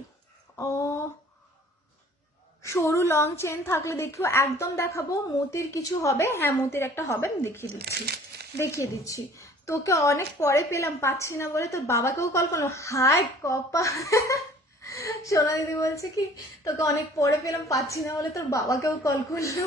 সরু লং চেন থাকলে দেখিও, একদম দেখাবো। মতির কিছু হবে, হ্যাঁ মতির একটা হবে, আমি দেখিয়ে দিচ্ছি। তোকে অনেক পরে পেলাম, পাচ্ছি না বলে তোর বাবাকেও কল করলো, হায় কপা। সোনা দিদি বলছে কি তোকে অনেক পরে পেলাম, পাচ্ছি না বলে তোর বাবাকেও কল করলো।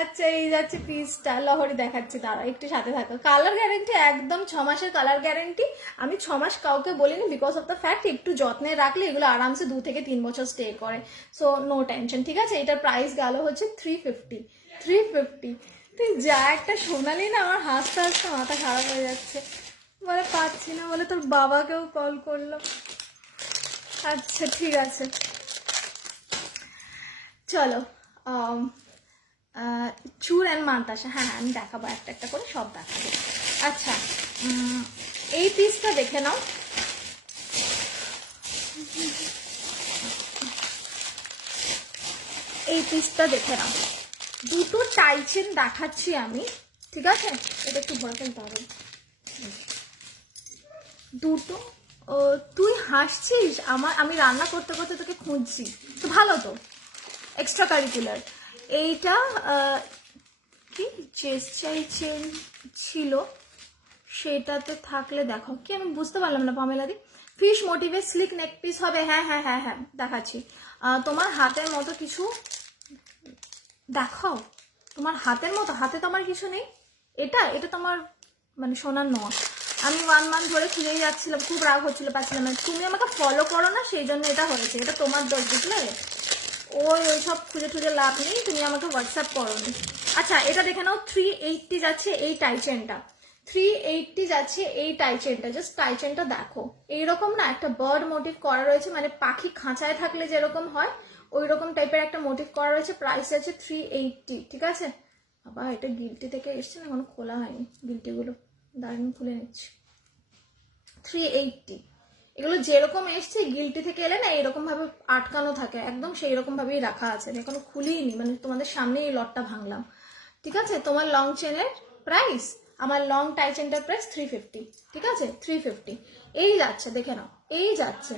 আচ্ছা, এই যাচ্ছে পিসটা, লহরি দেখাচ্ছি, তারা একটু সাথে থাকো। কালার গ্যারেন্টি একদম 6 মাসের কালার গ্যারেন্টি। আমি 6 মাস কাউকে বলিনি, বিকজ অফ দ্য ফ্যাক্ট একটু যত্নে রাখলে এগুলো আরামসে 2 থেকে 3 বছর স্টে করে, সো নো টেনশন, ঠিক আছে। এটার প্রাইস গেল হচ্ছে 350। তুই যা একটা শোনালি না, আমার হাসতে হাসতে মাথা খারাপ হয়ে যাচ্ছে। বলে পাচ্ছি না বলে তোর বাবাকেও কল করলো। আচ্ছা ঠিক আছে, চলো। চুর অ্যান্ড মান্তাসা, হ্যাঁ আমি দেখাবো, একটা একটা করে সব দেখাবো। আচ্ছা, এই পিসটা দেখে নাও, এই পিসটা দেখে নাও, দুটো টাইচেন দেখাচ্ছি আমি, ঠিক আছে? এটা একটু ভরে ফেলতে হবে। দুটো, তুই হাসছিস? আমি রান্না করতে করতে তোকে খুঁজছি তো, ভালো তো, এক্সট্রা কারিকুলার। এইটা কি চেস্টাই চেন ছিল, সেটাতে থাকলে দেখো কি, আমি বুঝতে পারলাম না পামেলাদি। ফিশ মোটিভে স্লিক নেক পিস হবে, হ্যাঁ হ্যাঁ হ্যাঁ হ্যাঁ দেখাচ্ছি। তোমার হাতের মতো কিছু দেখাও, তোমার হাতের মতো, হাতে তো আমার কিছু নেই। এটা তোমার মানে সোনার নোয়া। আমি 1 মান্থ ধরে খুঁজেই যাচ্ছিলাম, খুব রাগ হচ্ছিল, পাচ্ছিলাম না। তুমি আমাকে ফলো করো না, সেই জন্য এটা হয়েছে, এটা তোমার দোষ, বুঝলে? ওইসব খুঁজে খুঁজে লাভ নেই, তুমি আমাকে হোয়াটসঅ্যাপ করো নি। আচ্ছা এটা দেখে নাও, 380 যাচ্ছে এই টাইচেনটা, 380 যাচ্ছে এই টাইচেনটা। জাস্ট টাইচেনটা দেখো, এইরকম না একটা বার্ড মোটিভ করা রয়েছে, মানে পাখি খাঁচায় থাকলে যেরকম হয় ওই রকম টাইপের একটা মোটিভ করা রয়েছে। প্রাইস আছে 380, ঠিক আছে? বাবা এটা গিল্টি থেকে এসছে না, এখনো খোলা হয়নি গিল্টিগুলো, দাঁড়িয়ে খুলে নিচ্ছি। 380, এগুলো যেরকম এসছে গিল্টি থেকে এলে না এরকম ভাবে আটকানো থাকে, একদম সেই রকম ভাবেই রাখা আছে, আমি এখনো খুলিনি, মানে তোমাদের সামনে এই লটটা ভাঙলাম, ঠিক আছে? তোমার লং চেনের প্রাইস, আমার লং টাই চেনটার প্রাইস 350, ঠিক আছে? 350 এই যাচ্ছে, দেখে নাও, এই যাচ্ছে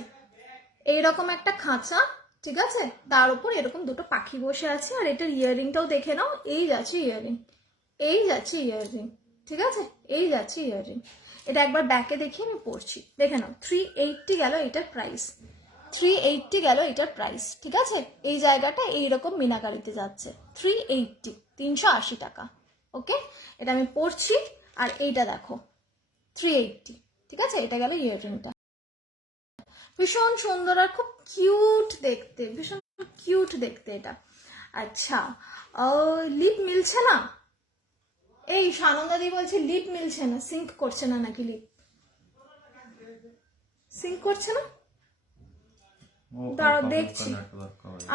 এইরকম একটা খাঁচা, ঠিক আছে? তার উপর এরকম দুটো পাখি বসে আছে, আর এটার ইয়াররিংটাও দেখে নাও, এই যাচ্ছে ইয়াররিং, এই যাচ্ছে ইয়াররিং, ঠিক আছে? এই যাচ্ছে ইয়াররিং। এটা একবার ব্যাকে দেখি, আমি পড়ছি, দেখে নাও। 380 গেল এটার প্রাইস, 380 গেল এটার প্রাইস, ঠিক আছে? এই জায়গাটা এইরকম মিনাকারিতে যাচ্ছে, 380, 380 টাকা। ওকে, এটা আমি পড়ছি। আর এইটা দেখো 380, ঠিক আছে? এটা গেল ইয়াররিংটা, ভীষণ সুন্দর আর খুব কিউট দেখতে, ভীষণ কিউট দেখতে এটা। আচ্ছা লিপ মিলছে না, এই সানন্দাদি বলছে লিপ মিলছে না, সিঙ্ক করছে না নাকি, লিপ সিঙ্ক করছে না, দাঁড়াও দেখছি।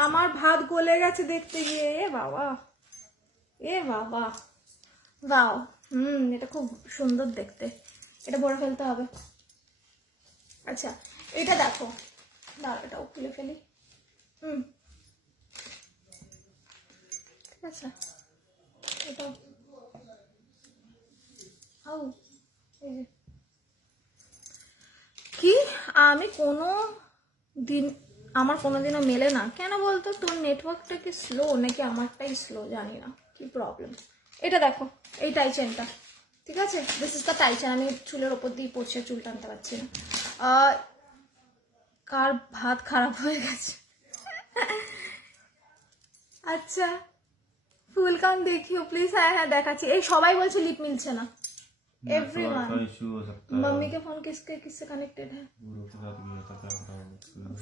আমার ভাত গলে গেছে দেখতে গিয়ে, এ বাবা, এ বাবা, দাও। এটা খুব সুন্দর দেখতে, এটা ভরে ফেলতে হবে। আচ্ছা এটা দেখো, দাঁড়াও এটাও খুলে ফেলি। ঠিক আছে, এটা এই যে কি, আমি কোনো দিন, আমার কোনোদিনও মেলে না কেন বলতো? তোর নেটওয়ার্কটা কি স্লো নাকি আমারটাই স্লো, জানি না কি প্রবলেম। এটা দেখো এই টাইচেনটা, ঠিক আছে? This is the টাইচেন। আমি চুলের ওপর দিয়ে পড়ছে, চুল টানতে পারছি না। কার ভাত খারাপ হয়ে গেছে? আচ্ছা ফুলকান দেখিও প্লিজ। হ্যাঁ হ্যাঁ দেখাচ্ছি। এই सबाई बोलছে लिप मिलছে না, एवरीवन। मम्मी के फोन किससे कनेक्टेड है?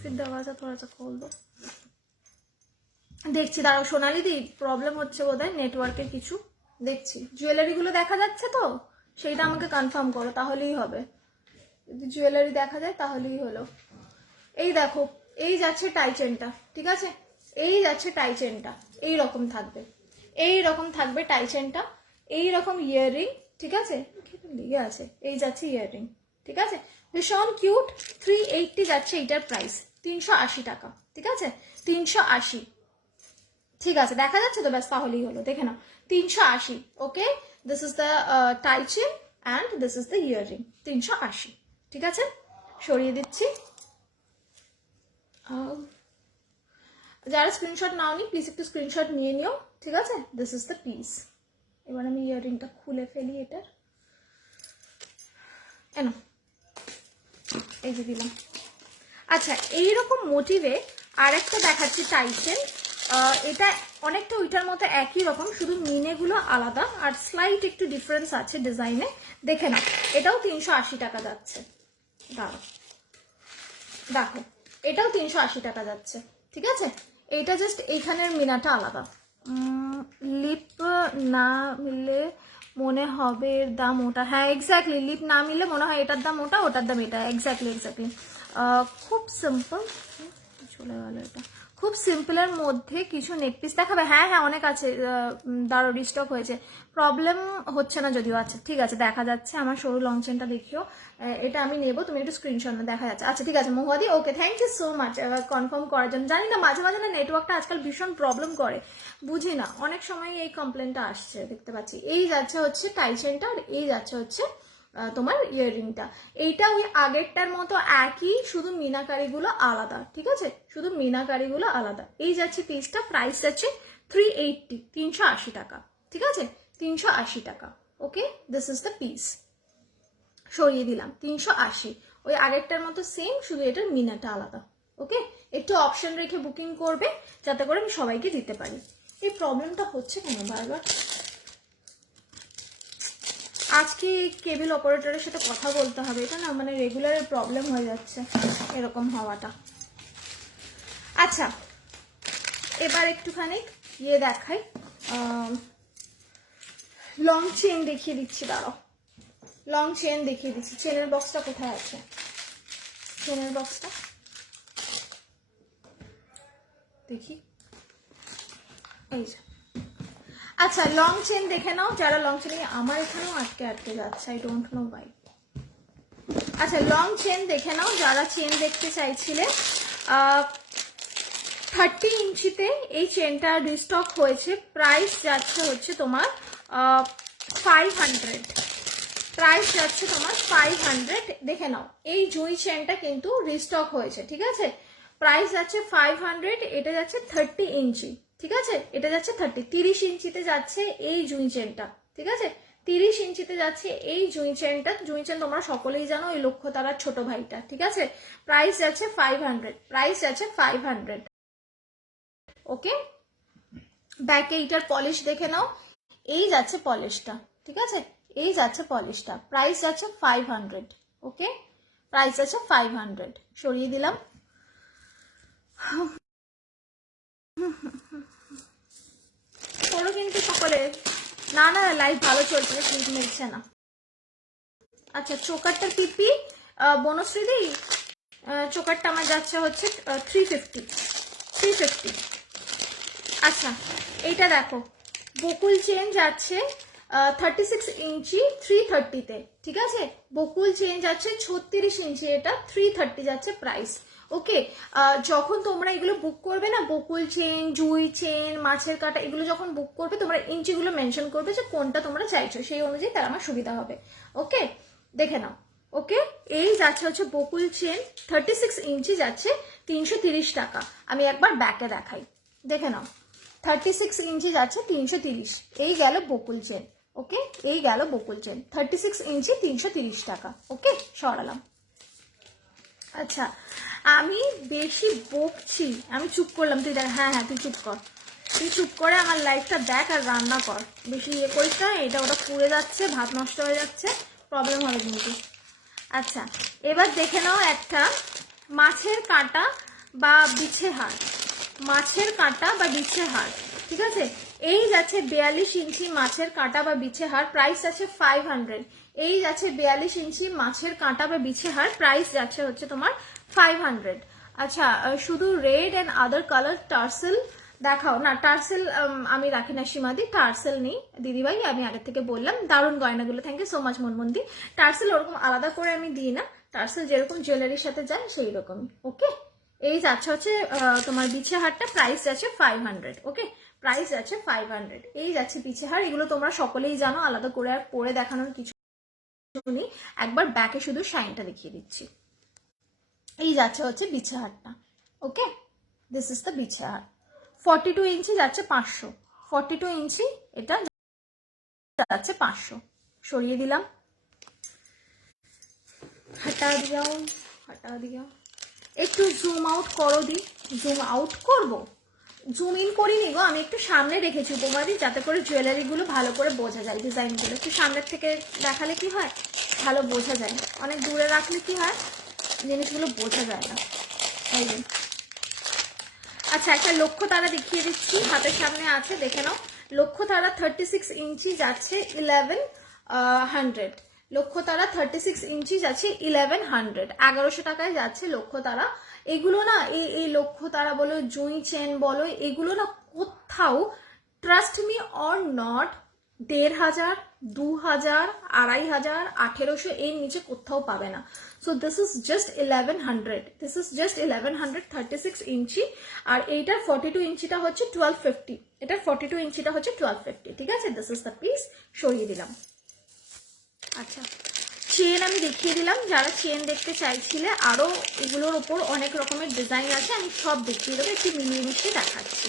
फिर दरवाजा थोड़ा सा खोल दो। দেখছি দাঁড়াও সোনালি দি, প্রবলেম হচ্ছে বোধহয় নেটওয়ার্কের কিছু, দেখছি। জুয়েলারি গুলো দেখা যাচ্ছে তো, সেইটা আমাকে কনফার্ম করো, তাহলেই হবে। যদি জুয়েলারি দেখা যায় তাহলেই হলো। এই দেখো এই যাচ্ছে টাইচেনটা, ঠিক আছে? এই যাচ্ছে টাইচেনটা, এই রকম থাকবে, এই রকম থাকবে টাইচেনটা, এই রকম ইয়াররিং, ঠিক আছে? লেগে আছে, এই যাচ্ছে ইয়াররিং, ঠিক আছে? ভীষণ কিউট। 380 যাচ্ছে এইটার প্রাইস, 380 টাকা, ঠিক আছে? 380, ঠিক আছে? দেখা যাচ্ছে তো, ব্যাস তাহলেই হলো, দেখে নাও। 380, okay? This is the tie chain and this is the earring, 380, ঠিক আছে? সরিয়ে দিচ্ছি। যারা স্ক্রিনশট নাওনি প্লিজ একটু স্ক্রিনশট নিয়ে নিও, ঠিক আছে? This is the piece. এবার আমি ইয়াররিংটা খুলে ফেলি এটার, এনো এই যে দিলাম। আচ্ছা এইরকম মোটিভে আর একটা দেখাচ্ছি টাইচেন, এটা অনেকটা ওইটার মতো একই রকম, শুধু মিনেগুলো আলাদা আর স্লাইট একটু ডিফারেন্স আছে ডিজাইনে, দেখে নাও। এটাও 380 টাকা যাচ্ছে, দাঁড়াও দেখো, এটাও 380 টাকা যাচ্ছে, ঠিক আছে? এইটা জাস্ট এইখানের মিনাটা আলাদা। লিপ না মিললে মনে হবে এর দাম ওটা, হ্যাঁ এক্স্যাক্টলি, লিপ না মিললে মনে হয় এটার দাম ওটা, ওটার দাম এটা, এক্স্যাক্টলি এক্স্যাক্টলি। খুব সিম্পল, চলে গেল এটা, খুব সিম্পলের মধ্যে কিছু নেক পিস দেখাবে? হ্যাঁ হ্যাঁ অনেক আছে, দাঁড়ো রিস্টক হয়েছে, প্রবলেম হচ্ছে না যদিও। আচ্ছা ঠিক আছে, দেখা যাচ্ছে আমার সরু লং চেনটা দেখিও, এটা আমি নেবো, তুমি একটু স্ক্রিনশট না, দেখা যাচ্ছে। আচ্ছা ঠিক আছে মহুয়াদি, okay thank you so much confirm করার জন্য। জানি না মাঝে মাঝে না নেটওয়ার্কটা আজকাল ভীষণ প্রবলেম করে, বুঝি না, অনেক সময় এই কমপ্লেনটা আসছে দেখতে পাচ্ছি। এই যাচ্ছে হচ্ছে টাই চেনটা, আর এই যাচ্ছে হচ্ছে তোমার ইয়াররিংটা। এইটা ওই আগেরটার মতো একই, শুধু মিনাকারিগুলো আলাদা, ঠিক আছে, শুধু মিনাকারিগুলো আলাদা। এই যাচ্ছে পিসটা, প্রাইস যাচ্ছে 380, 380 টাকা, ঠিক আছে, 380 টাকা। ওকে, দিস ইজ দ্য পিস, সরিয়ে দিলাম 380, ওই আগেরটার মতো সেম, শুধু এটার মিনাটা আলাদা। ওকে, একটু অপশন রেখে বুকিং করবে যাতে করে আমি সবাইকে দিতে পারি। এই প্রবলেমটা হচ্ছে কেন বারবার? আজকে কেবল অপারেটরের সাথে কথা বলতে হবে, এটা না মানে রেগুলারের প্রবলেম হয়ে যাচ্ছে এরকম হওয়াটা। আচ্ছা এবার একটুখানি ইয়ে দেখাই, লং চেন দেখিয়ে দিচ্ছি, দাঁড়াও লং চেন দেখিয়ে দিচ্ছি। চেনের বক্সটা কোথায় আছে? চেনের বক্সটা দেখি, এই যে। আচ্ছা লং চেন দেখে নাও যারা লং চেন, আমার এখানেও আটকে আটকে যাচ্ছে, আই ডোন্ট নো বাই। আচ্ছা লং চেন দেখে নাও যারা চেন দেখতে চাইছিলে। 30 ইঞ্চিতে এই চেনটা রিস্টক হয়েছে, প্রাইস যাচ্ছে হচ্ছে তোমার 500, প্রাইস যাচ্ছে তোমার 500। দেখে নাও এই জুই চেনটা কিন্তু রিস্টক হয়েছে, ঠিক আছে, প্রাইস যাচ্ছে 500। এটা যাচ্ছে 30 ইঞ্চি, ঠিক আছে, এটা যাচ্ছে 30 ইঞ্চিতে যাচ্ছে এই জুই চেনটা, ঠিক আছে, 30 ইঞ্চিতে যাচ্ছে এই জুই চেনটা। জুই চেন তোমরা সকলেই জানো, এই লক্ষ্য তারার ছোট ভাইটা, ঠিক আছে, প্রাইস যাচ্ছে 500, প্রাইস যাচ্ছে 500। ওকে, ব্যাকে এইটার পলিশ দেখে নাও, এই যাচ্ছে পলিশটা, ঠিক আছে, এই যাচ্ছে পলিশটা, প্রাইস যাচ্ছে 500। ওকে, প্রাইস যাচ্ছে 500, সরিয়ে দিলাম। করো কিন্তু সকলে, না না লাইভ ভালো চলছে, ক্লিক মিলছে না। আচ্ছা চোকারটার পিপি বনশ্রীদি, চোকারটা আমার যাচ্ছে হচ্ছে 350। আচ্ছা এইটা দেখো, বকুল চেন যাচ্ছে 36 ইঞ্চি 330-তে, ঠিক আছে, বকুল চেন যাচ্ছে 36 ইঞ্চি, এটা 330 যাচ্ছে প্রাইস। ওকে, যখন তোমরা এগুলো বুক করবে না, বকুল চেন, জুই চেন, মাছের কাটা, এগুলো যখন বুক করবে তোমরা ইঞ্চিগুলো মেনশন করবে যে কোনটা তোমরা চাইছো, সেই অনুযায়ী তার আমার সুবিধা হবে। ওকে, দেখে নাও। ওকে, এই যাচ্ছে হচ্ছে বকুল চেন 36 ইঞ্চি যাচ্ছে 330 টাকা। আমি একবার ব্যাকে দেখাই, দেখে নাও, 36 ইঞ্চি যাচ্ছে 330, এই গেল বকুল চেন। ওকে, এই গেল বকুল চেন 36 ইঞ্চি 330 টাকা। ওকে, সরালাম। আচ্ছা আমি বেশি বকছি, আমি চুপ করলাম, তুই দেখ, হ্যাঁ হ্যাঁ তুই চুপ কর, তুই চুপ করে আমার লাইফটা দেখ আর রান্না কর, বেশি ইয়ে করিস না, এটা ওটা পুড়ে যাচ্ছে, ভাত নষ্ট হয়ে যাচ্ছে, প্রবলেম হবে কিন্তু। আচ্ছা এবার দেখে নাও একটা মাছের কাঁটা বা বিছে হাড়, মাছের কাঁটা বা বিছে হাড়, ঠিক আছে, এই যাচ্ছে 42 ইঞ্চি মাছের কাঁটা বা বিছে হাড়, প্রাইস আছে 500। এই যাচ্ছে 42 ইঞ্চি মাছের কাঁটা বা বিছে হাড়, প্রাইস যাচ্ছে হচ্ছে তোমার 500। আচ্ছা শুধু red and other colour tassel দেখাও না, টার্সেল আমি রাখি না সীমাদি, টার্সেল নেই দিদিভাই, আমি আগের থেকে বললাম। দারুণ গয়নাগুলো, থ্যাংক ইউ সো মাচ মনমন্দি। টার্সেল ওরকম আলাদা করে আমি দিই না, টার্সেল যেরকম জুয়েলারির সাথে যায় সেই রকমই। ওকে, এই যাচ্ছে হচ্ছে তোমার বিছে হারটা, প্রাইস যাচ্ছে 500। ওকে, প্রাইস যাচ্ছে 500। এই যাচ্ছে বিছে হার, এগুলো তোমরা সকলেই জানো, আলাদা করে আর পরে দেখানোর কিছু নেই, একবার ব্যাকে শুধু শাইনটা দেখিয়ে দিচ্ছি। এই যাচ্ছে হচ্ছে বিছে হারটা। ওকে, দিস ইজ দ্য বিছে হার, 42 ইঞ্চি যাচ্ছে 500, 42 ইঞ্চি এটা যাচ্ছে 500, সরিয়ে দিলাম। হাটা দিয়াও, হাটা দিয়াও, একটু জুম আউট করো দি, জুম আউট করব, জুম ইন করিনি গো, আমি একটু সামনে রেখেছি উপমাদি, যাতে করে জুয়েলারিগুলো ভালো করে বোঝা যায়, ডিজাইনগুলো একটু সামনের থেকে দেখালে কি হয়, ভালো বোঝা যায়, অনেক দূরে রাখলে কি হয় জিনিসগুলো বোঝা যায় না, এই যে। আচ্ছা একটা লক্ষ্য তারা দেখিয়ে দিচ্ছি, হাতের সামনে আছে, দেখে নাও, লক্ষ্য তারা 36 ইঞ্চি যাচ্ছে 1100, লক্ষ্য তারা 36 ইঞ্চি যাচ্ছে 1100, 1100 টাকায় যাচ্ছে লক্ষ্য তারা এগুলো না এই লক্ষ্য তারা বলো, জুঁই চেন বলো, এগুলো না কোথাও, ট্রাস্ট মি অর নট, 1500, 2000, 2500, 1800 এর নিচে কোথাও পাবে না। So this is just 1100, this is just 1100, 36 ইঞ্চি। আর এইটার 42 ইঞ্চিটা হচ্ছে 1250, এটার 42 ইঞ্চিটা হচ্ছে 1250, ঠিক আছে? দিস ইজ দ্য পিস, সরিয়ে দিলাম। আচ্ছা, চেন আমি দেখিয়ে দিলাম, যারা চেন দেখতে চাইছিলে, আরো এগুলোর ওপর অনেক রকমের ডিজাইন আছে, আমি সব দেখিয়ে দেবো, একটু মিলিয়ে মিশিয়ে দেখাচ্ছি,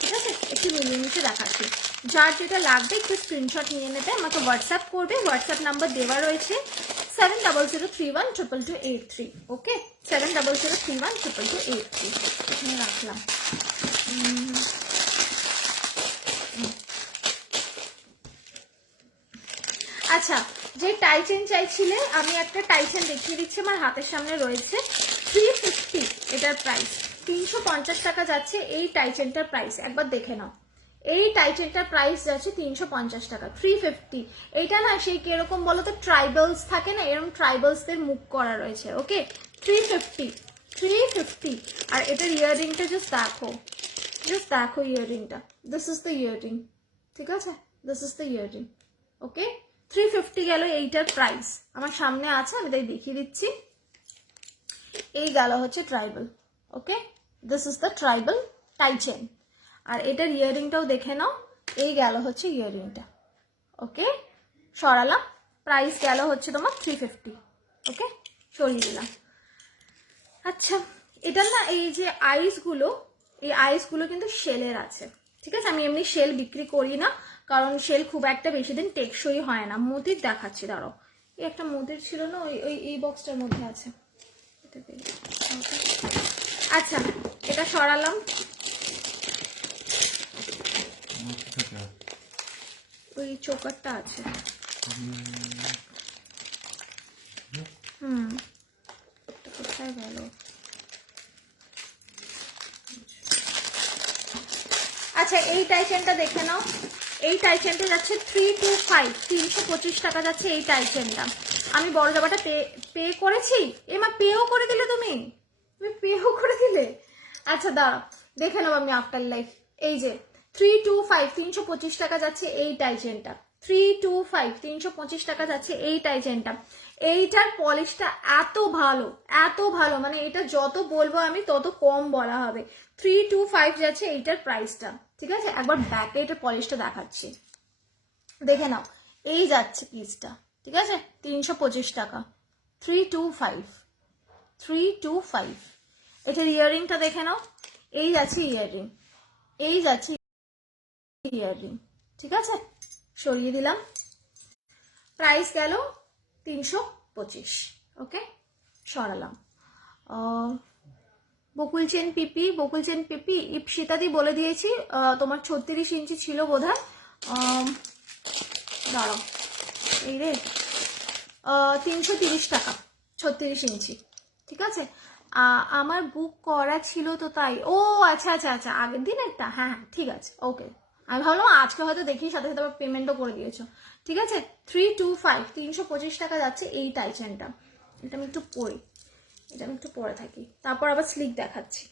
ঠিক আছে? একটু মিলিয়ে মিশিয়ে দেখাচ্ছি। যার যেটা লাগবে একটু স্ক্রিনশট নিয়ে নেবে, আমাকে হোয়াটসঅ্যাপ করবে, হোয়াটসঅ্যাপ নাম্বার দেওয়া রয়েছে 7003122283, ওকে? 7003122283, এখানে রাখলাম। আচ্ছা, যে টাই চেন চাইছিলে, আমি একটা টাই চেন দেখিয়ে দিচ্ছি, আমার হাতের সামনে রয়েছে, 350 এটার প্রাইস, 350 টাকা যাচ্ছে এই টাই চেনটার প্রাইস, একবার দেখে নাও। এই টাই চেনটার প্রাইস যাচ্ছে 350 টাকা, 350। এইটা না সেই কিরকম বলো তো, ট্রাইবালস থাকে না, এরকম ট্রাইবালসদের মুখ করা রয়েছে, ওকে? 350। আর এটার ইয়াররিংটা জাস্ট দেখো ইয়াররিংটা, দিস ইজ দ্য ইয়াররিং, ঠিক আছে? দিস ইজ দ্য ইয়াররিং, ওকে? 350 গেল এইটার প্রাইস, আমার সামনে আছে, আমি তাই দেখিয়ে দিচ্ছি। এই গেল হচ্ছে tribal, okay? This is the tribal tie chain. আর এটার ইয়াররিংটাও দেখে নাও, এই গেল হচ্ছে ইয়াররিংটা, ওকে? সরালাম, প্রাইস গেল হচ্ছে তোমার 350, ওকে? সরিয়ে দিলাম। আচ্ছা, এটা না এই যে আইসগুলো, এই আইসগুলো কিন্তু শেলের আছে, ঠিক আছে? আমি এমনি শেল বিক্রি করি না, কারণ শেল খুব একটা বেশি দিন টেকসই হয় না। মোতির দেখাচ্ছি, দাঁড়াও, এই একটা মোতির ছিল না, এই বক্সটার মধ্যে আছে। আচ্ছা, এটা সরালাম, ওই চোকারটা আছে, কোথায় গেল? আচ্ছা, এই টাই চেনটা দেখে নাও, এই টাই চেনটা যাচ্ছে 325, 325 টাকা যাচ্ছে এই টাই চেনটা। আমি বড় জামাটা পে করেছি, এমা পেও করে দিলে, তুমি পেও করে দিলে। আচ্ছা দাঁড়াও, দেখে নাও আমি আফটার লাইফ। এই যে 325, 325 টাকা যাচ্ছে এই টাই চেনটা, 325, 325 টাকা যাচ্ছে এই টাই চেনটা। এইটার পলিশটা এত ভালো, এত ভালো, মানে এটা যত বলবো আমি তত কম বলা হবে। 325 যাচ্ছে এইটার প্রাইসটা, ঠিক আছে? একবার ব্যাকে এটার পলিশটা দেখাচ্ছি, দেখে নাও। এই যাচ্ছে পিসটা, ঠিক আছে? 325 টাকা, 325। এটার ইয়াররিংটা দেখে নাও, এই যাচ্ছে ইয়াররিং, এই যাচ্ছে ইয়াররিং, ঠিক আছে? সরিয়ে দিলাম, প্রাইস গেল 325, ওকে? সরালাম। বকুল চেন পিপি ইপসিতাদি বলে দিয়েছি, তোমার 36 ইঞ্চি ছিল বোধহয়, দাঁড়াও, এই রে, 330 টাকা, 36 ইঞ্চি, ঠিক আছে? আমার বুক করা ছিল তো তাই। ও আচ্ছা, আগের দিন একটা, হ্যাঁ ঠিক আছে, ওকে। আমি ভাবলাম আজকে হয়তো দেখি সাথে সাথে আবার পেমেন্টও করে দিয়েছো, ঠিক আছে? 325, 325 টাকা যাচ্ছে এই টাই চেনটা। এটা আমি একটু পরি, এটা আমি একটু পরে থাকি, তারপর আবার স্লিক দেখাচ্ছি।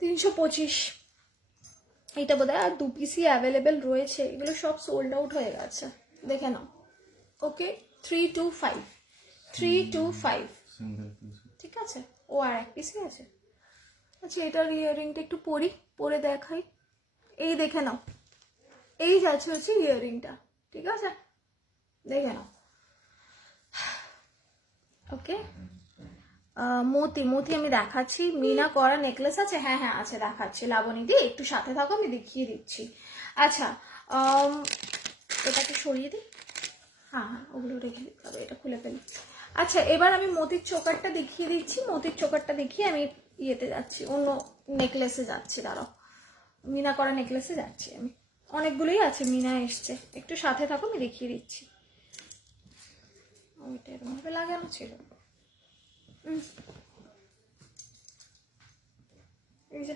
325, এইটা বোধহয় আর 2 পিসই অ্যাভেলেবেল রয়েছে, এগুলো সব সোল্ড আউট হয়ে গেছে, দেখে নাও, ওকে? 325, ঠিক আছে? ও আর এক পিসই আছে। আচ্ছা, এটার ইয়াররিংটা একটু পরে দেখাই, এই দেখে নাও, এই যাচ্ছে হচ্ছে ইয়াররিংটা, ঠিক আছে? দেখে নাও, ওকে? মোতি আমি দেখাচ্ছি, মিনা করা নেকলেস আছে, হ্যাঁ আছে, দেখাচ্ছি। লাবণী দি একটু সাথে থাকো, আমি দেখিয়ে দিচ্ছি। আচ্ছা, এটাকে সরিয়ে দিই, হ্যাঁ ওগুলো রেখে দিতে হবে, এটা খুলে ফেলি। আচ্ছা, এবার আমি মোতির চোকারটা দেখিয়ে দিচ্ছি, মোতির চোকারটা দেখিয়ে আমি ইয়েতে যাচ্ছি, অন্য নেকলেসে যাচ্ছি, দাঁড়াও, মিনা করা নেকলেসে যাচ্ছি আমি। অনেকগুলোই আছে, মিনা এসছে, একটু সাথে থাকো, আমি দেখিয়ে দিচ্ছি। ওইটা এরকমভাবে লাগানো ছিল, এই যে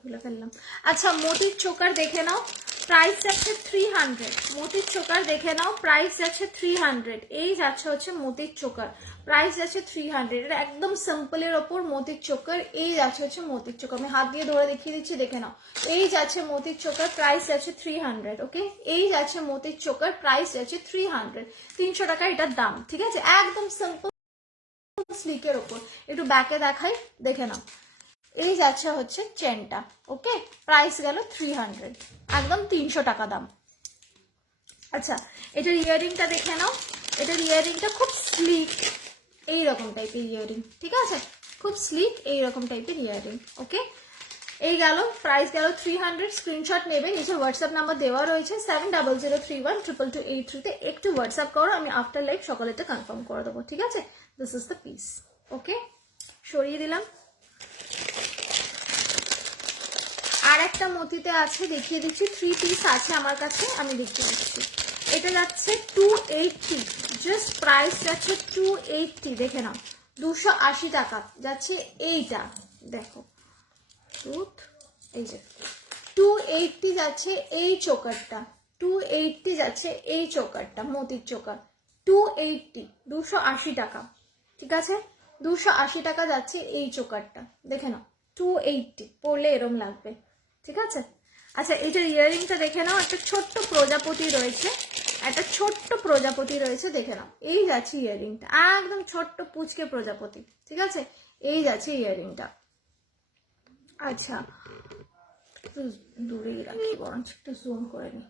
খুলে ফেললাম। আচ্ছা, মোতির চোকার দেখে নাও, প্রাইস যাচ্ছে 300, মোতির চোকার দেখে নাও, প্রাইস যাচ্ছে 300, এই যাচ্ছে হচ্ছে মোতির চোকার, প্রাইস যাচ্ছে 300। এটা একদম সিম্পলের ওপর মোতির চোকার, এই যাচ্ছে হচ্ছে মোতির চোকার, আমি হাত দিয়ে ধরে দেখিয়ে দিচ্ছি, দেখে নাও। এই যাচ্ছে মোতির চোকার, প্রাইস যাচ্ছে 300। ওকে, এই যাচ্ছে মোতির চোকার, প্রাইস যাচ্ছে 300, 300 টাকা এটার দাম। ঠিক আছে, একদম সিম্পল স্লিকের ওপর। একটু ব্যাকে দেখাই, দেখে নাও। এই যাচ্ছে হচ্ছে চেনটা। ওকে, প্রাইস গেল 300, একদম 300 টাকা দাম। আচ্ছা, এটার ইয়াররিংটা দেখে নাও। এটার ইয়াররিংটা খুব স্লিক, এইরকম টাইপের ইয়াররিং। ঠিক আছে, খুব স্লিক এইরকম টাইপের ইয়াররিং। ওকে, এই গেল, প্রাইস গেল 300। স্ক্রিনশট নেবে, নিচে হোয়াটসঅ্যাপ নাম্বার দেওয়া রয়েছে 7003122283 তে। একটু হোয়াটসঅ্যাপ করো, আমি আফটার লাইভ সকালেটা কনফার্ম করে দেবো। ঠিক আছে, দিস ইজ দ্য পিস। ওকে, সরিয়ে দিলাম। আর একটা মতিতে আছে, দেখিয়ে দিচ্ছি। 3 পিস আছে আমার কাছে, আমি দেখিয়ে দিচ্ছি। এটা যাচ্ছে 280, জাস্ট প্রাইস যাচ্ছে 280। দেখে নাও, 280 টাকা যাচ্ছে এইটা। দেখো এই যে 280 যাচ্ছে এই চোকারটা, 280 যাচ্ছে এই চোকারটা, মোতির চোকার 280, 280 টাকা। ঠিক আছে, 280 টাকা যাচ্ছে এই চোকারটা। দেখে নাও, 280 পড়লে এরম লাগবে। ঠিক আছে, আচ্ছা এইটার ইয়াররিংটা দেখে নাও। একটা ছোট্ট প্রজাপতি রয়েছে, একটা ছোট্ট প্রজাপতি রয়েছে, দেখে নাও। এই যাচ্ছে ইয়াররিংটা, একদম ছোট্ট পুচকে প্রজাপতি। ঠিক আছে, এই যাচ্ছে ইয়াররিংটা। আচ্ছা, একটু দূরেই রাখি, বরঞ্চ একটু জুম করে নি।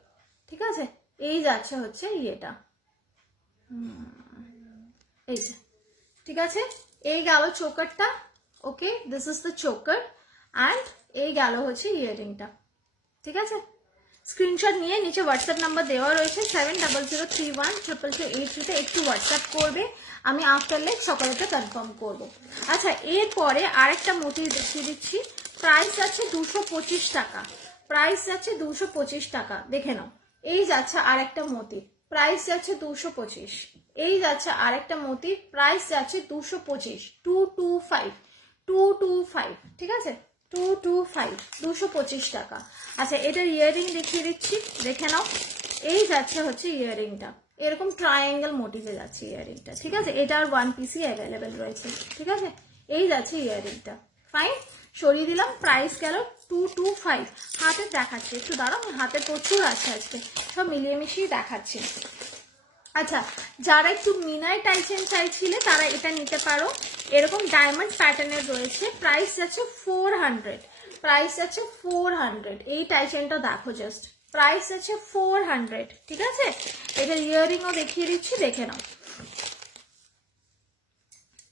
ঠিক আছে, এই যাচ্ছে হচ্ছে ইয়েটা, এই যে। ঠিক আছে, এই গেল চোকারটা। Okay, this is the choker and এই গেল হচ্ছে ইয়াররিংটা। ঠিক আছে, স্ক্রিনশট নিয়ে নিচে হোয়াটসঅ্যাপ নাম্বার দেওয়া রয়েছে 7003122283 তে একটু হোয়াটসঅ্যাপ করবে, আমি আফটার লাইক সকালেটা কনফার্ম করব। আচ্ছা, এরপরে আরেকটা মোটিভ দেখিয়ে দিচ্ছি। প্রাইস আছে 225 টাকা, প্রাইস যাচ্ছে 225 টাকা। দেখে নাও, এই যাচ্ছে আরেকটা মোটিভ, প্রাইস যাচ্ছে 225। এই যাচ্ছে আরেকটা মোটিভ, প্রাইস যাচ্ছে 225, 225, 225। ঠিক আছে, 225, 225 টাকা। আচ্ছা, এটার ইয়াররিং দেখিয়ে দিচ্ছি, দেখে নাও। এই যাচ্ছে হচ্ছে ইয়াররিংটা, এরকম ট্রায়াঙ্গেল মোটিভে যাচ্ছে ইয়াররিংটা। ঠিক আছে, এটার 1 পিসই অ্যাভেলেবেল রয়েছে। ঠিক আছে, এই যাচ্ছে ইয়াররিংটা। ফাইন, সরিয়ে দিলাম। প্রাইস গেল 225। হাতে দেখাচ্ছি, একটু দাঁড়াও, হাতে প্রচুর আছে আজকে, সব মিলিয়ে মিশিয়ে দেখাচ্ছি। আচ্ছা, যারা একটু মিনাই টাইচেন চাইছিলে তারা এটা নিতে পারো, এরকম ডায়মন্ড প্যাটার্নের রয়েছে। প্রাইস যাচ্ছে 400, প্রাইস যাচ্ছে 400। এই টাইচেনটা দেখো জাস্ট, প্রাইস আছে 400। ঠিক আছে, এটার ইয়াররিংও দেখিয়ে দিচ্ছি, দেখে নাও।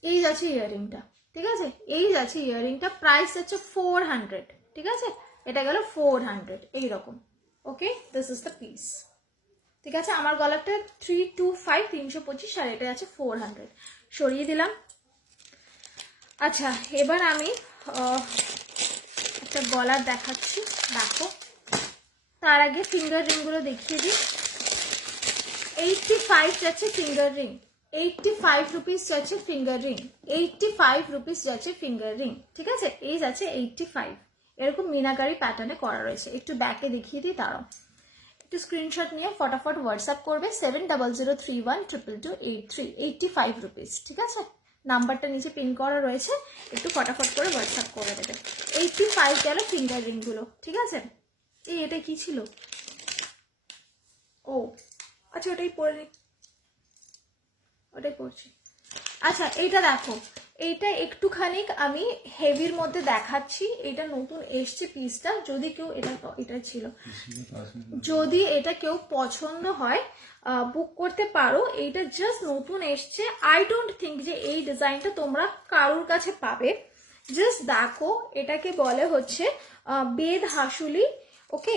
এই যাচ্ছে ইয়াররিংটা। ঠিক আছে, এই যাচ্ছে ইয়াররিংটা, প্রাইস আছে 400। ঠিক আছে, এটা গেল 400 এইরকম। ওকে, দিস ইজ দ্য পিস। ঠিক আছে, আমার গলাটা 325, 325, আর এটা আছে 400। সরিয়ে দিলাম। আচ্ছা, এবার আমি একটা গলার দেখাচ্ছি, দেখো। তার আগে ফিঙ্গার রিংগুলো দেখিয়ে দিই। 85 যাচ্ছে ফিঙ্গার রিং, 85 রুপিস যাচ্ছে ফিঙ্গার রিং, 85 রুপিস যাচ্ছে ফিঙ্গার রিং। ঠিক আছে, এই যাচ্ছে 85, এরকম মিনাকারি প্যাটার্নে করা রয়েছে। একটু ব্যাকে দেখিয়ে দিই, তারাও একটু স্ক্রিনশট নিয়ে ফটাফট হোয়াটসঅ্যাপ করবে 7003122283, 85 রুপিস। ঠিক আছে, নাম্বারটা নিচে পিন করা রয়েছে, একটু ফটাফট করে হোয়াটসঅ্যাপ করে দেবে। 85 গেল ফিঙ্গার রিংগুলো। ঠিক আছে, এটা কি ছিল? ও আচ্ছা, ওটাই পরে নি, ওটাই পড়ছি। আচ্ছা, এইটা দেখো, এইটা একটুখানি আমি হেভির মধ্যে দেখাচ্ছি। এটা নতুন এসছে পিসটা, যদি কেউ এটা ছিল, যদি এটা কেউ পছন্দ হয় বুক করতে পারো। এইটা জাস্ট নতুন এসছে, আই ডোন্ট থিঙ্ক যে এই ডিজাইনটা তোমরা কারোর কাছে পাবে। জাস্ট দেখো, এটাকে বলে হচ্ছে বেদ হাসুলি। ওকে,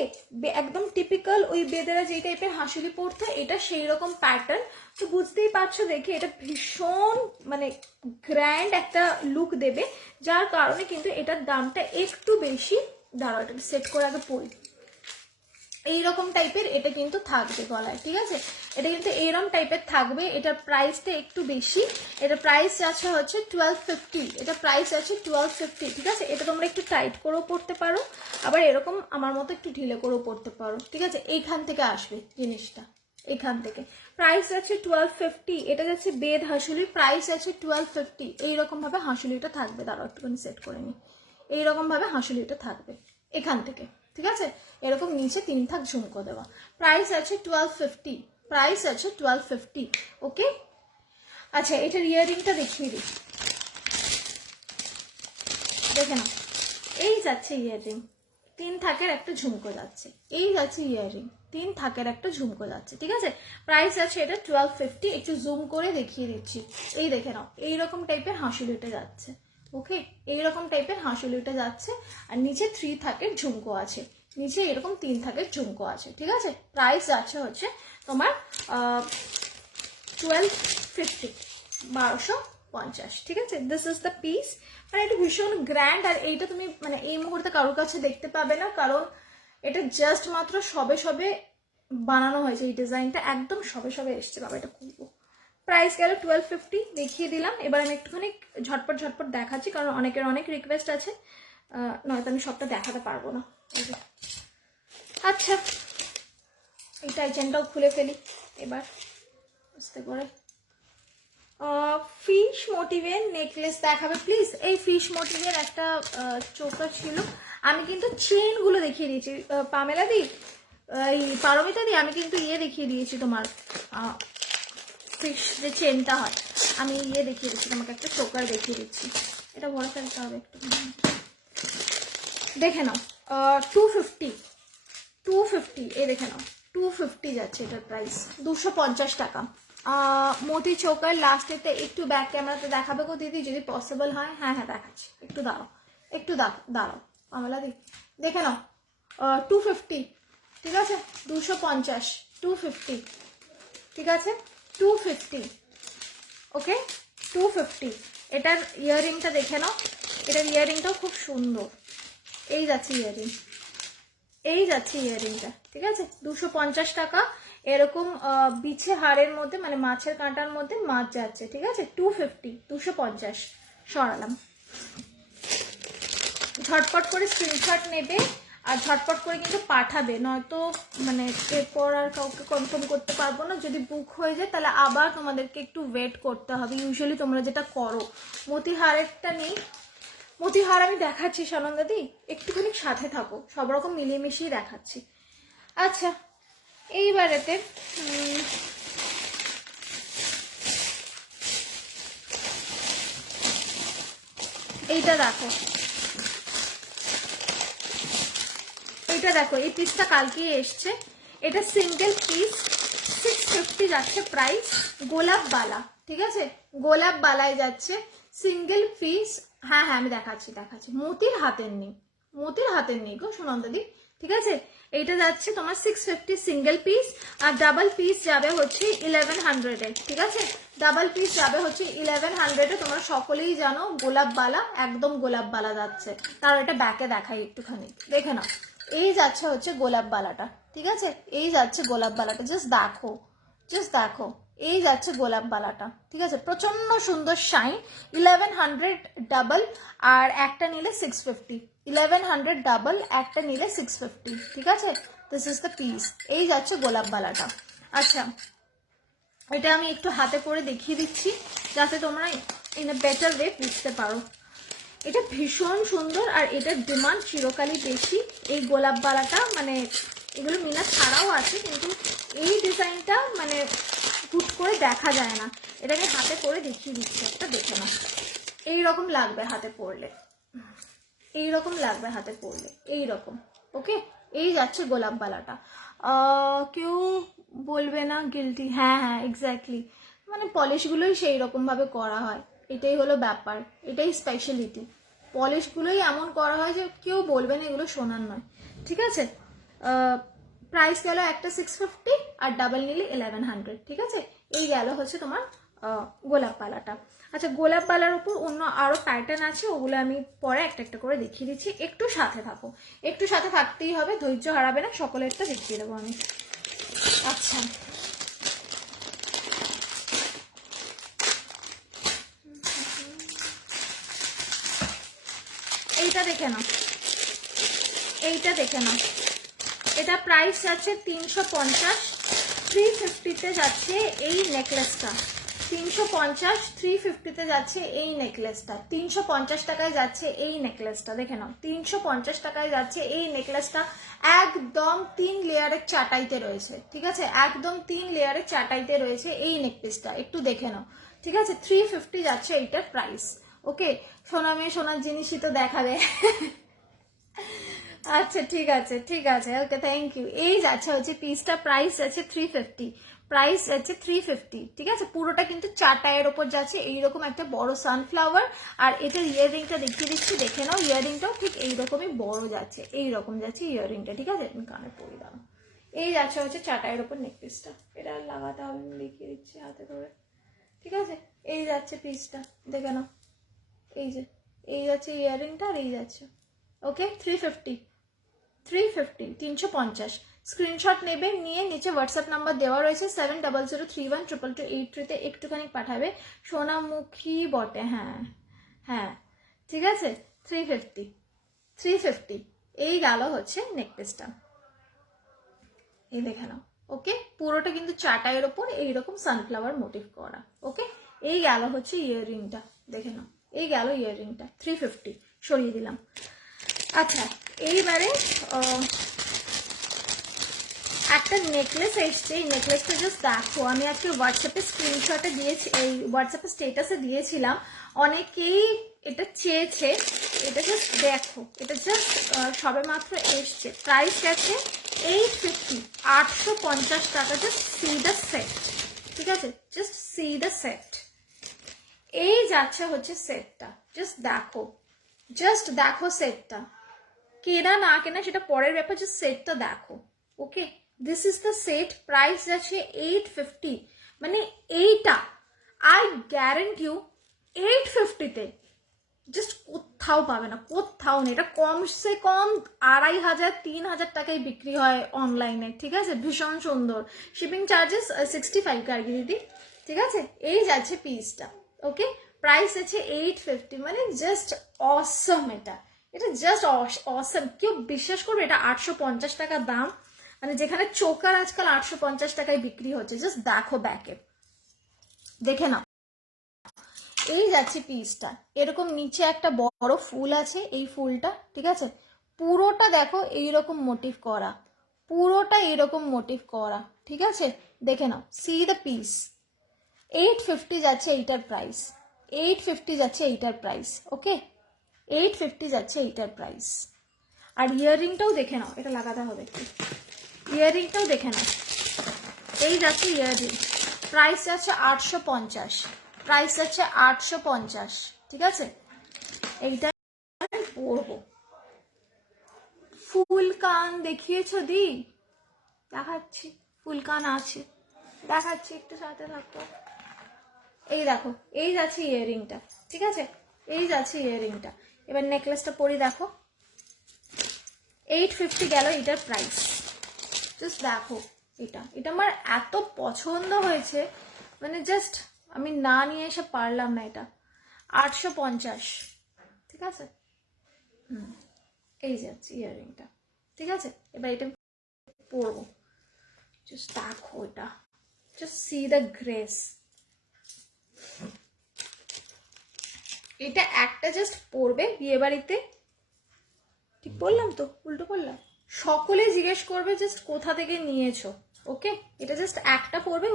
একদম টিপিক্যাল ওই বেদেরা যে টাইপের হাসুলি পরতো, এটা সেই রকম প্যাটার্ন। তো বুঝতেই পারছো দেখে, এটা ভীষণ মানে গ্র্যান্ড একটা লুক দেবে, যার কারণে কিন্তু এটার দামটা একটু বেশি। দাঁড়াও, এটা সেট করে আগে পড়ি। এইরকম টাইপের এটা কিন্তু থাকবে গলায়। ঠিক আছে, এটা কিন্তু এইরকম টাইপের থাকবে। এটার প্রাইসটা একটু বেশি, এটা প্রাইস আছে হচ্ছে 1250, এটা প্রাইস আছে 1250। ঠিক আছে, এটা তোমরা একটু টাইট করেও পড়তে পারো, আবার এরকম আমার মতো একটু ঢিলে করেও পড়তে পারো। ঠিক আছে, এইখান থেকে আসবে জিনিসটা। এখান থেকে প্রাইস আছে 1250। এটা যাচ্ছে বেদ হাসুলি, প্রাইস আছে 1250। এইরকম ভাবে হাসুলিটা থাকবে, দাঁড়াও একটুখানি সেট করে নিই। এইরকম ভাবে হাসুলিটা থাকবে এখান থেকে, ঠিক আছে? এরকম নিচে 3 থাক ঝুমকো দেওয়া। প্রাইস আছে 1250, প্রাইস আছে 1250। ওকে, আচ্ছা এটার ইয়াররিংটা দেখিয়ে দিই, দেখে না। এই যাচ্ছে ইয়াররিং, 3 থাকের একটা ঝুমকো যাচ্ছে। এই যাচ্ছে ইয়াররিং, 3 থাকের একটা ঝুমকো যাচ্ছে, ঠিক আছে? প্রাইস আছে এটা 1250। একটু জুম করে দেখিয়ে দিচ্ছি, এই দেখে নাও। এইরকম টাইপের হাঁসুলিটা যাচ্ছে। ওকে, এইরকম টাইপের হাঁসুলিটা যাচ্ছে। আর নিচে 3 থাকের ঝুমকো আছে, নিচে এরকম 3 থাকের ঝুমকো আছে, ঠিক আছে? প্রাইস যাচ্ছে হচ্ছে তোমার 1250, 1250, ঠিক আছে? This is the piece. মানে এটা ভীষণ গ্র্যান্ড। আর এইটা তুমি মানে এই মুহূর্তে কারোর কাছে দেখতে পাবে না, কারণ এটা জাস্ট মাত্র সবে সবে বানানো হয়েছে। এই ডিজাইনটা একদম সবে সবে এসছে। বাবা এটা খুলবো। প্রাইস গেল 1250, দেখিয়ে দিলাম। এবার আমি একটুখানি ঝটপট ঝটপট দেখাচ্ছি, কারণ অনেকের অনেক রিকোয়েস্ট আছে, নয়তো আমি সবটা দেখাতে পারবো না। আচ্ছা এইটা চেনটাও খুলে ফেলি এবার আস্তে করে। ফিশ মোটিভের নেকলেস দেখাবে প্লিজ। এই ফিশ মোটিভের একটা চোখা ছিল। আমি কিন্তু চেনগুলো দেখিয়ে দিয়েছি পামেলা দি, এই পারমিতা দি, আমি কিন্তু ইয়ে দেখিয়ে দিয়েছি তোমার ফিশ যে চেনটা হয়, আমি ইয়ে দেখিয়ে দিচ্ছি তোমাকে, একটা চোকার দেখিয়ে দিচ্ছি। এটা ভরে ফেলতে হবে একটু, দেখে নাও। 250, 250, এই দেখে নাও 250 যাচ্ছে এটার প্রাইস, 250 টাকা। মোটি চোকার লাস্টেতে একটু ব্যাক ক্যামেরাতে দেখাবে গো দিদি যদি পসিবল হয়। হ্যাঁ হ্যাঁ দেখাচ্ছি, একটু দাঁড়াও, একটু দাঁড়াও আমলা দি, দেখে নাও। 250, ঠিক আছে? 250, 250, ঠিক আছে? 250, ওকে 250। এটার ইয়াররিংটা দেখে নাও, এটার ইয়াররিংটাও খুব সুন্দর। এই যাচ্ছে ইয়াররিং, এই যাচ্ছে ইয়াররিংটা, ঠিক আছে? 250 টাকা। এরকম বিছে হাড়ের মধ্যে মানে মাছের কাঁটার মধ্যে মাছ যাচ্ছে, ঠিক আছে? 250, 250 সরালাম। ঝটপট করে স্ক্রিনশট নেবে আর ঝটপট করে কিন্তু পাঠাবে, নয়তো মানে এরপর আর কাউকে কনফার্ম করতে পারবো না। যদি বুক হয়ে যায় তাহলে আবার তোমাদেরকে একটু ওয়েট করতে হবে, ইউজুয়ালি তোমরা যেটা করো। মতিহারেরটা নেই, মতিহার আমি দেখাচ্ছি সানন্দাদি, একটুখানি সাথে থাকো, সব রকম মিলিয়ে মিশিয়ে দেখাচ্ছি। আচ্ছা এইবারেতে এইটা দেখো, এইটা দেখো, এই পিসটা কালকেই এসছে। এটা সিঙ্গেল পিস 650 যাচ্ছে প্রাইস, গোলাপ বালা, ঠিক আছে? গোলাপ বালায় যাচ্ছে সিঙ্গেল পিস। হ্যাঁ হ্যাঁ আমি দেখাচ্ছি, মতির হাতের নেই গো সুনন্দাদি, ঠিক আছে? এইটা যাচ্ছে তোমার 650 সিঙ্গেল পিস, আর ডাবল পিস যাবে হচ্ছে 1100 এ, ঠিক আছে? ডাবল পিস যাবে হচ্ছে 1100 এ। তোমরা সকলেই জানো গোলাপ বালা, একদম গোলাপ বালা যাচ্ছে। তার এটা ব্যাকে দেখাই একটুখানি, দেখে নাও। এই যাচ্ছে হচ্ছে গোলাপ বালাটা, ঠিক আছে? এই যাচ্ছে গোলাপ বালাটা, জাস্ট দেখো, এই যাচ্ছে গোলাপ বালাটা, ঠিক আছে? প্রচন্ড সুন্দর শাইন। 1100 ডাবল, আর একটা নিলে 650। 1100 ডাবল, একটা নিলে 650, ঠিক আছে? This is the piece. এই যাচ্ছে গোলাপ বালাটা। আচ্ছা এটা আমি একটু হাতে করে দেখিয়ে দিচ্ছি যাতে তোমরা ইন এ বেটার ওয়ে বুঝতে পারো। এটা ভীষণ সুন্দর আর এটার ডিমান্ড চিরকালই বেশি। এই গোলাপ বালাটা মানে এগুলো মিনা ছাড়াও আছে, কিন্তু এই ডিজাইনটা মানে হুট করে দেখা যায় না। এটা আমি হাতে করে দেখিয়ে দিচ্ছি, একটা দেখে না। এইরকম লাগবে হাতে পরলে, এইরকম লাগবে হাতে পরলে, এইরকম। ওকে, এই যাচ্ছে গোলাপ বালাটা। কেউ বলবে না গিলটি। হ্যাঁ হ্যাঁ এক্স্যাক্টলি, মানে পলিশগুলোই সেই রকমভাবে করা হয়, এটাই হলো ব্যাপার, এটাই স্পেশালিটি। পলিশগুলোই এমন করা হয় যে কেউ বলবে না এগুলো সোনার নয়, ঠিক আছে? প্রাইস গেল একটা 650 আর ডাবল নিলে 1100, ঠিক আছে? এই গেল হচ্ছে তোমার গোলাপ পালাটা। আচ্ছা গোলাপ পালার উপর অন্য আরো প্যাটার্ন আছে, ওগুলো আমি পরে একটা একটা করে দেখিয়ে দিচ্ছি। একটু সাথে থাকো, একটু সাথে থাকতেই হবে, ধৈর্য হারাবে না, সকলেরটা দেখিয়ে দেবো আমি। আচ্ছা এইটা দেখে নাও, এইটা দেখে নাও। এটা প্রাইস আছে 350, 350-তে যাচ্ছে এই নেকলেসটা, 350, 350-তে যাচ্ছে এই নেকলেসটা, 350 টাকায় যাচ্ছে এই নেকলেসটা, দেখে নাও 350 টাকায় যাচ্ছে এই নেকলেসটা। একদম 3 লেয়ারের চাটাইতে রয়েছে, ঠিক আছে, একদম 3 লেয়ারের চাটাইতে রয়েছে এই নেকপিসটা, একটু দেখে নাও, ঠিক আছে। 350 যাচ্ছে এইটার প্রাইস। ওকে, সোনা মেয়ে সোনার জিনিসই তো দেখাবে। আচ্ছা ঠিক আছে, ঠিক আছে, ওকে, থ্যাংক ইউ। এই যাচ্ছে হচ্ছে পিসটা, প্রাইস আছে 350, প্রাইস আছে 350, ঠিক আছে। পুরোটা কিন্তু 4 টায়ের ওপর যাচ্ছে, এইরকম একটা বড় সানফ্লাওয়ার। আর এটার ইয়াররিংটা দেখিয়ে দিচ্ছি, দেখে নাও, ইয়াররিংটাও ঠিক এইরকমই বড় যাচ্ছে, এইরকম যাচ্ছে ইয়াররিংটা, ঠিক আছে। আমি কানে পরি দাও। এই যাচ্ছে হচ্ছে 4 টায়ের ওপর নেকপিসটা, এটা লাগাতে হবে, আমি দেখিয়ে দিচ্ছি হাতে ধরে, ঠিক আছে। এই যাচ্ছে পিসটা, দেখে নাও, এই যে এই যাচ্ছে ইয়াররিংটা, আর এই যাচ্ছে, ওকে। 350, 350 স্ক্রিনশট নেবে, নিয়ে নিচে হোয়াটসঅ্যাপ নাম্বার দেওয়া রয়েছে 7003122283-তে একটুখানি পাঠাবে। সোনামুখী বটে, হ্যাঁ হ্যাঁ, ঠিক আছে। 350 এই গেল হচ্ছে নেকপিসটা, এই দেখে নাও, ওকে। পুরোটা কিন্তু 4 টায়ের ওপর এইরকম সানফ্লাওয়ার মোটিভ করা, ওকে। এই গেল হচ্ছে ইয়াররিংটা, দেখে নাও, এই গেল ইয়াররিংটা, 350 সরিয়ে দিলাম। আচ্ছা, এইবারে একটা নেকলেস এসছে, এই নেকলেসটা জাস্ট দেখো, আমি আজকে হোয়াটসঅ্যাপে স্ক্রিনশটে দিয়েছি, এই হোয়াটসঅ্যাপে স্টেটাসে দিয়েছিলাম, অনেকেই এটা চেয়েছে, এটা জাস্ট দেখো, এটা জাস্ট সবে মাত্র এসছে, প্রাইস গেছে 850, 850 টাকা। জাস্ট সি দ্য সেট, ঠিক আছে, জাস্ট সি দ্য সেট। এই যাচ্ছে হচ্ছে সেটটা, জাস্ট দেখো সেটটা, কেনা না কেনা সেটা পরের ব্যাপার, জাস্ট সেটটা দেখো, okay. This is the set, price আছে 850, মানে এইটা আই গ্যারেন্টি ইউ 850-তে জাস্ট কোথাও পাবে না, কোথাও নেই। এটা কমসে কম 2500, 3000 টাকায় বিক্রি হয় অনলাইনে, ঠিক আছে। ভীষণ সুন্দর, শিপিং চার্জেস 65 কার্গি দিদি, ঠিক আছে। এই যাচ্ছে পিসটা, ওকে, প্রাইস আছে 850, মানে জাস্ট অসম, এটা জাস্ট অসম। কেউ বিশ্বাস করবে এটা 850 টাকা দাম, মানে যেখানে চোকার আজকাল 850 টাকায় বিক্রি হচ্ছে। জাস্ট দেখো ব্যাকে, দেখে নাও, এই যাচ্ছে পিসটা, এরকম নিচে একটা বড় ফুল আছে, এই ফুলটা, ঠিক আছে। পুরোটা দেখো এইরকম মোটিভ করা, পুরোটা এরকম মোটিভ করা, ঠিক আছে। দেখে নাও, সি দ্য পিস। 850 যাচ্ছে এইটার প্রাইস, 850 যাচ্ছে এইটার প্রাইস, ওকে। 850 যাচ্ছে এইটার প্রাইস। আর ইয়াররিংটাও দেখে নাও, এটা লাগাতে হবে একটু, ইয়াররিংটাও দেখে নাও, এই যাচ্ছে ইয়াররিং, প্রাইস আছে 850, প্রাইস আছে 850, ঠিক আছে। এইটা পরবো। ফুল কান দেখিয়েছো দি? দেখাচ্ছি, ফুল কান আছে, দেখাচ্ছি, একটু সাথে থাকো। এই দেখো, এই যাচ্ছে ইয়াররিংটা, ঠিক আছে, এই যাচ্ছে ইয়াররিংটা। এবার নেকলেসটা পরি, দেখো 850 গেল এটার প্রাইস। জাস্ট দেখো, এটা আমার এত পছন্দ হয়েছে, মানে জাস্ট আমি না নিয়ে এসে পারলাম না। এটা 850, ঠিক আছে। এই যাচ্ছে ইয়াররিংটা, ঠিক আছে। এবার এটা পরবো, জাস্ট দেখো, এটা জাস্ট সি দ্য গ্রেস। এটা একটা জাস্ট পরবে বিয়ে বাড়িতে, ঠিক বললাম তো, উল্টো বললাম, সকলে জিজ্ঞেস করবে জাস্ট কোথা থেকে নিয়েছো, ওকে। এটা জাস্ট একটা পরবে,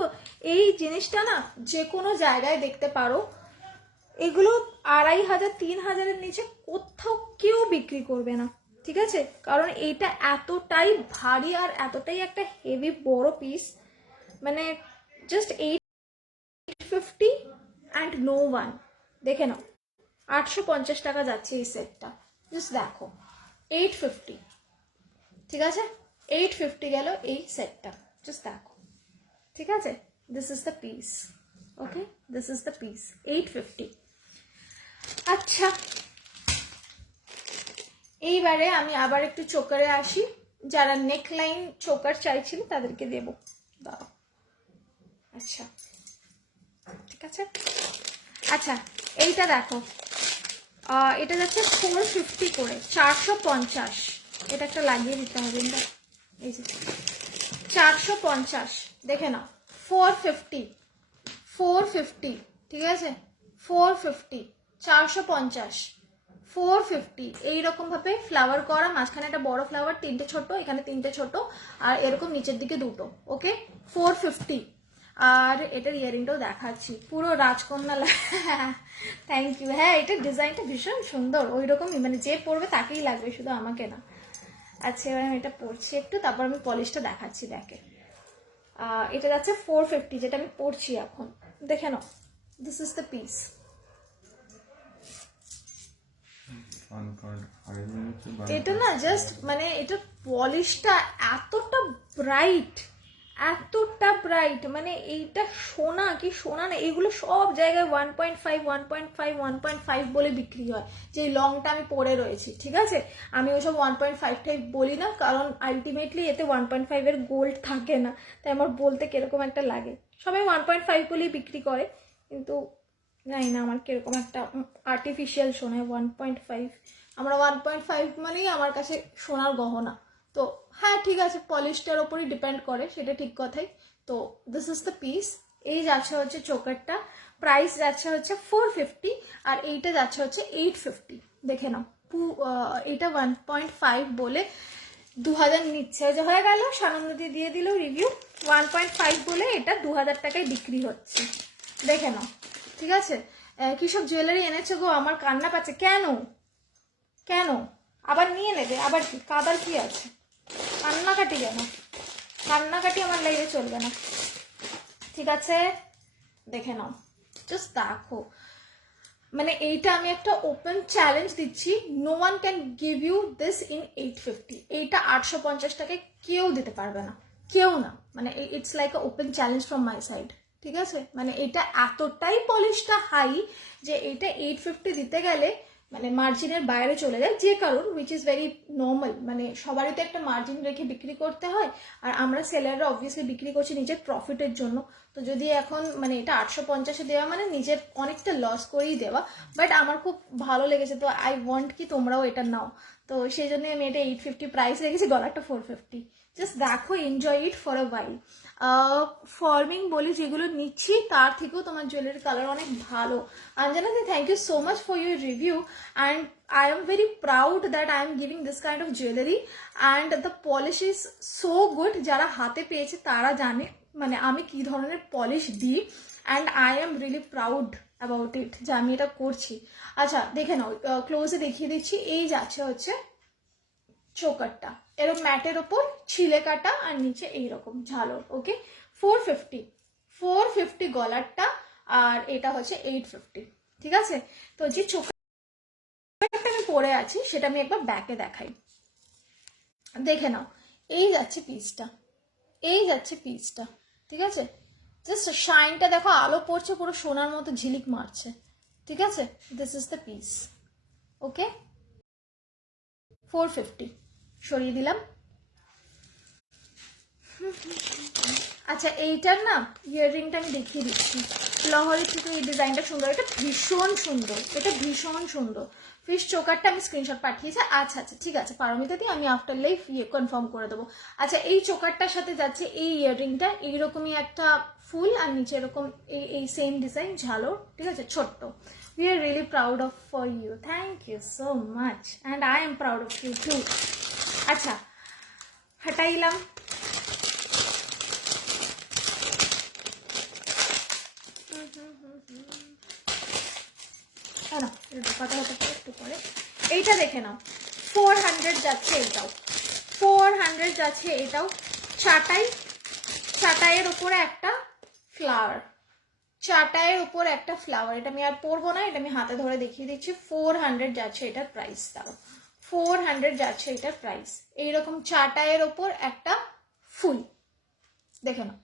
এই জিনিসটা না যে কোনো জায়গায় দেখতে পারো, এগুলো 2500, 3000-এর নিচে কোথাও কেউ বিক্রি করবে না, ঠিক আছে। কারণ এইটা এতটাই ভারী আর এতটাই একটা হেভি বড় পিস, মানে জাস্ট 850 অ্যান্ড নো ওয়ান। দেখে নাও, 850 টাকা যাচ্ছে এই সেটটা, জাস্ট দেখো 850, ঠিক আছে। 850 গেল এই সেটটা, জাস্ট দেখো, ঠিক আছে। This is the piece, okay, this is the piece, 850। আচ্ছা, এইবারে আমি আবার একটু চোকারে আসি, যারা নেকলাইন চোকার চাইছিল তাদেরকে দেব, দাও। আচ্ছা, ঠিক আছে। আচ্ছা, এইটা দেখো, এটা যাচ্ছে 450 করে, 450। এটা একটা লাগিয়ে দিতে হবে, এই যে 450, দেখে নাও 450, 450, ঠিক আছে 450, 450, 450 এইরকম ভাবে ফ্লাওয়ার করা, মাঝখানে একটা বড় ফ্লাওয়ার, তিনটে ছোট, এখানে তিনটে ছোট, আর এরকম নিচের দিকে দুটো। ওকে 450। আর এটার ইয়ারিংটাও দেখাচ্ছি, পুরো রাজকন্যা। Thank you. হ্যাঁ এটার ডিজাইনটা ভীষণ সুন্দর, ওই রকমই, মানে যে পরবে তাকেই লাগবে, শুধু আমাকে না। আচ্ছা এবার আমি এটা পরছি একটু, তারপর আমি পলিশটা দেখাচ্ছি। দেখে এটা যাচ্ছে 450, যেটা আমি পরছি এখন। দেখে নাও, দিস ইজ দ্য পিস। এটা না জাস্ট মানে এটা পলিশটা এতটা ব্রাইট, এতটা ব্রাইট, মানে এইটা সোনা কি সোনা না, এগুলো সব জায়গায় 1.5, 1.5, 1.5 বলে বিক্রি হয়। যে লংটা আমি পরে রয়েছি, ঠিক আছে, আমি ওসব 1.5 বলি না, কারণ আলটিমেটলি এতে 1.5 এর গোল্ড থাকে না, তাই আমার বলতে কিরকম একটা লাগে। সবাই 1.5 বলেই বিক্রি করে, কিন্তু জানি না আমার কিরকম একটা আর্টিফিশিয়াল শোনায় 1.5। আমরা 1.5 মানেই আমার কাছে সোনার গহনা। তো হ্যাঁ ঠিক আছে, পলিশটার ওপরই ডিপেন্ড করে, সেটা ঠিক কথাই। তো দিস ইজ দ্য পিস। এই যাচ্ছে হচ্ছে চোকারটা, প্রাইস যাচ্ছে হচ্ছে 450, আর এইটা যাচ্ছে হচ্ছে 850। দেখে নাও, এইটা 1.5 বলে 2000 নিচ্ছে, যে হয়ে গেল, সানন্দী দিয়ে দিল রিভিউ। 1.5 বলে এটা 2000 টাকায় বিক্রি হচ্ছে। দেখে নাও, ঠিক আছে। কি সব জুয়েলারি এনেছে গো, আমার কান্না পাচ্ছে। কেন কেন আবার নিয়ে নেবে, আবার কি কাদার কি আছে, কান্নাকাটি কেন, কান্নাকাটি আমার লাইফে চলবে না, ঠিক আছে। দেখে নাও, জাস্ট দেখো, মানে এইটা আমি একটা ওপেন চ্যালেঞ্জ দিচ্ছি, no one can give you this in 850। এইটা 850 টাকায় কেউ দিতে পারবে না, কেউ না, মানে it's like a open challenge from my side, ঠিক আছে। মানে এটা এতটাই পলিশটা হাই যে এইটা 850 দিতে গেলে মানে মার্জিনের বাইরে চলে যায়, যে কারণ উইচ ইজ ভেরি নর্মাল, মানে সবারই তো একটা মার্জিন রেখে বিক্রি করতে হয়, আর আমরা সেলাররা অবভিয়াসলি বিক্রি করছি নিজের প্রফিটের জন্য। তো যদি এখন মানে এটা 850-এ দেওয়া মানে নিজের অনেকটা লস করেই দেওয়া, বাট আমার খুব ভালো লেগেছে, তো আই ওয়ান্ট কি তোমরাও এটা নাও। তো সেই জন্য আমি এটা 850 প্রাইস রেখেছি, গলাটা 450। জাস্ট দেখো, enjoy it for a while. Forming বলি যেগুলো নিচ্ছি তার থেকেও তোমার জুয়েলারি কালার অনেক ভালো। Anjana di, thank you so much for your review, and I am very proud that I am giving this kind of jewelry and the polish is so good. যারা হাতে পেয়েছে তারা জানে মানে আমি কি ধরনের পলিশ দিই, and I am really proud about it যে আমি এটা করছি। আচ্ছা দেখে নাও, ক্লোজে দেখিয়ে দিচ্ছি। এই যাচ্ছে হচ্ছে চোকারটা, এরকম ম্যাটের ওপর ছিলে কাটা, আর নিচে এইরকম ঝালর। ওকে 450, 450 গলারটা, আর এটা হচ্ছে 850, ঠিক আছে। তো যে চোকারটা আমি পরে আছি সেটা আমি একবার ব্যাকে দেখাই। দেখে নাও, এই যাচ্ছে পিসটা, এই যাচ্ছে পিসটা, ঠিক আছে। জাস্ট শাইনটা দেখো, আলো পড়ছে, পুরো সোনার মতো ঝিলিক মারছে, ঠিক আছে। This is the piece. Okay 450 সরিয়ে দিলাম। আচ্ছা এইটার না ইয়াররিংটা আমি দেখিয়ে দিচ্ছি, লহরি থেকে এই ডিজাইনটা সুন্দর, এটা ভীষণ সুন্দর, এটা ভীষণ সুন্দর। ফিশ চোকারটা আমি স্ক্রিনশট পাঠিয়েছি। আচ্ছা আচ্ছা ঠিক আছে পারমিতা দি, আমি আফটার লাইফ কনফার্ম করে দেবো। আচ্ছা এই চোকারটার সাথে যাচ্ছে এই ইয়াররিংটা, এইরকমই একটা ফুল, আর নিচে এরকম এই সেম ডিজাইন ঝালো, ঠিক আছে, ছোট্ট। We are really proud of for you. Thank you so much, and I am proud of you too. আচ্ছা হটাইলাম। একটু পরে এইটা দেখে নাও, 400 যাচ্ছে এটাও, 400 যাচ্ছে এটাও। চাটাই, চাটাইয়ের উপরে একটা ফ্লাওয়ার, চাটাইয়ের উপর একটা ফ্লাওয়ার। এটা আমি আর পরবো না, এটা আমি হাতে ধরে দেখিয়ে দিচ্ছি। 400 যাচ্ছে এটার প্রাইস, দাঁড়ো 400 যাচ্ছে এটার প্রাইস। এইরকম চাটাইয়ের ওপর একটা ফুল, দেখে নাও,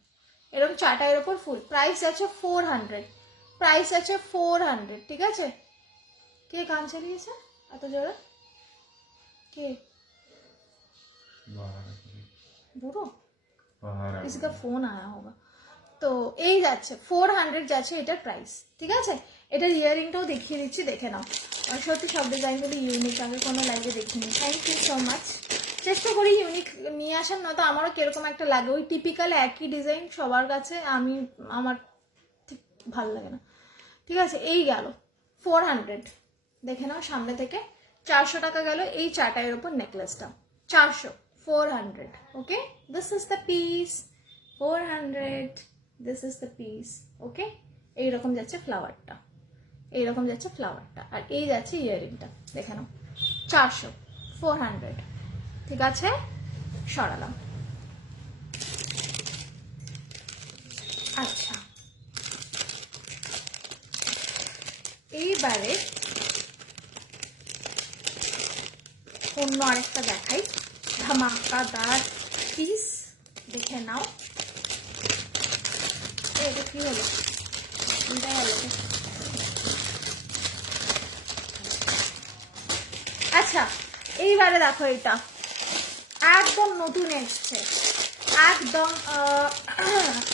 এরকম চাটাইয়ের ওপর ফুল, প্রাইস আছে 400, প্রাইস আছে 400, ঠিক আছে। কে গান চালিয়েছে এত জোরে, কে? বুড়ো, किसी का फोन आया होगा। তো এই যাচ্ছে 400 যাচ্ছে এটার প্রাইস, ঠিক আছে। এটার ইয়ারিংটাও দেখিয়ে দিচ্ছি, দেখে নাও। সত্যি সব ডিজাইনগুলো ইউনিক, আগে কোনো লাইভে দেখিনি। Thank you so much. চেষ্টা করি ইউনিক নিয়ে আসেন, নয়তো আমারও কিরকম একটা লাগে, ওই টিপিক্যাল একই ডিজাইন সবার কাছে, আমার ঠিক ভালো লাগে না। ঠিক আছে, এই গেল 400, দেখে নাও সামনে থেকে 400 টাকা গেল এই চাটাইয়ের উপর নেকলেসটা, 400, 400, okay. This is the piece, 400, this is the piece, okay. এইরকম যাচ্ছে ফ্লাওয়ারটা, এইরকম যাচ্ছে ফ্লাওয়ারটা, আর এই যাচ্ছে ইয়াররিংটা, দেখে নাও 400, 400, ঠিক আছে। সরালাম। আচ্ছা, এইবারে অন্য আরেকটা দেখাই, ধামাকাদার পিস, দেখে নাও। এটা কি হলো, কোনটা গেল? আচ্ছা, এইবারে দেখো, এটা একদম নতুন এসছে, একদম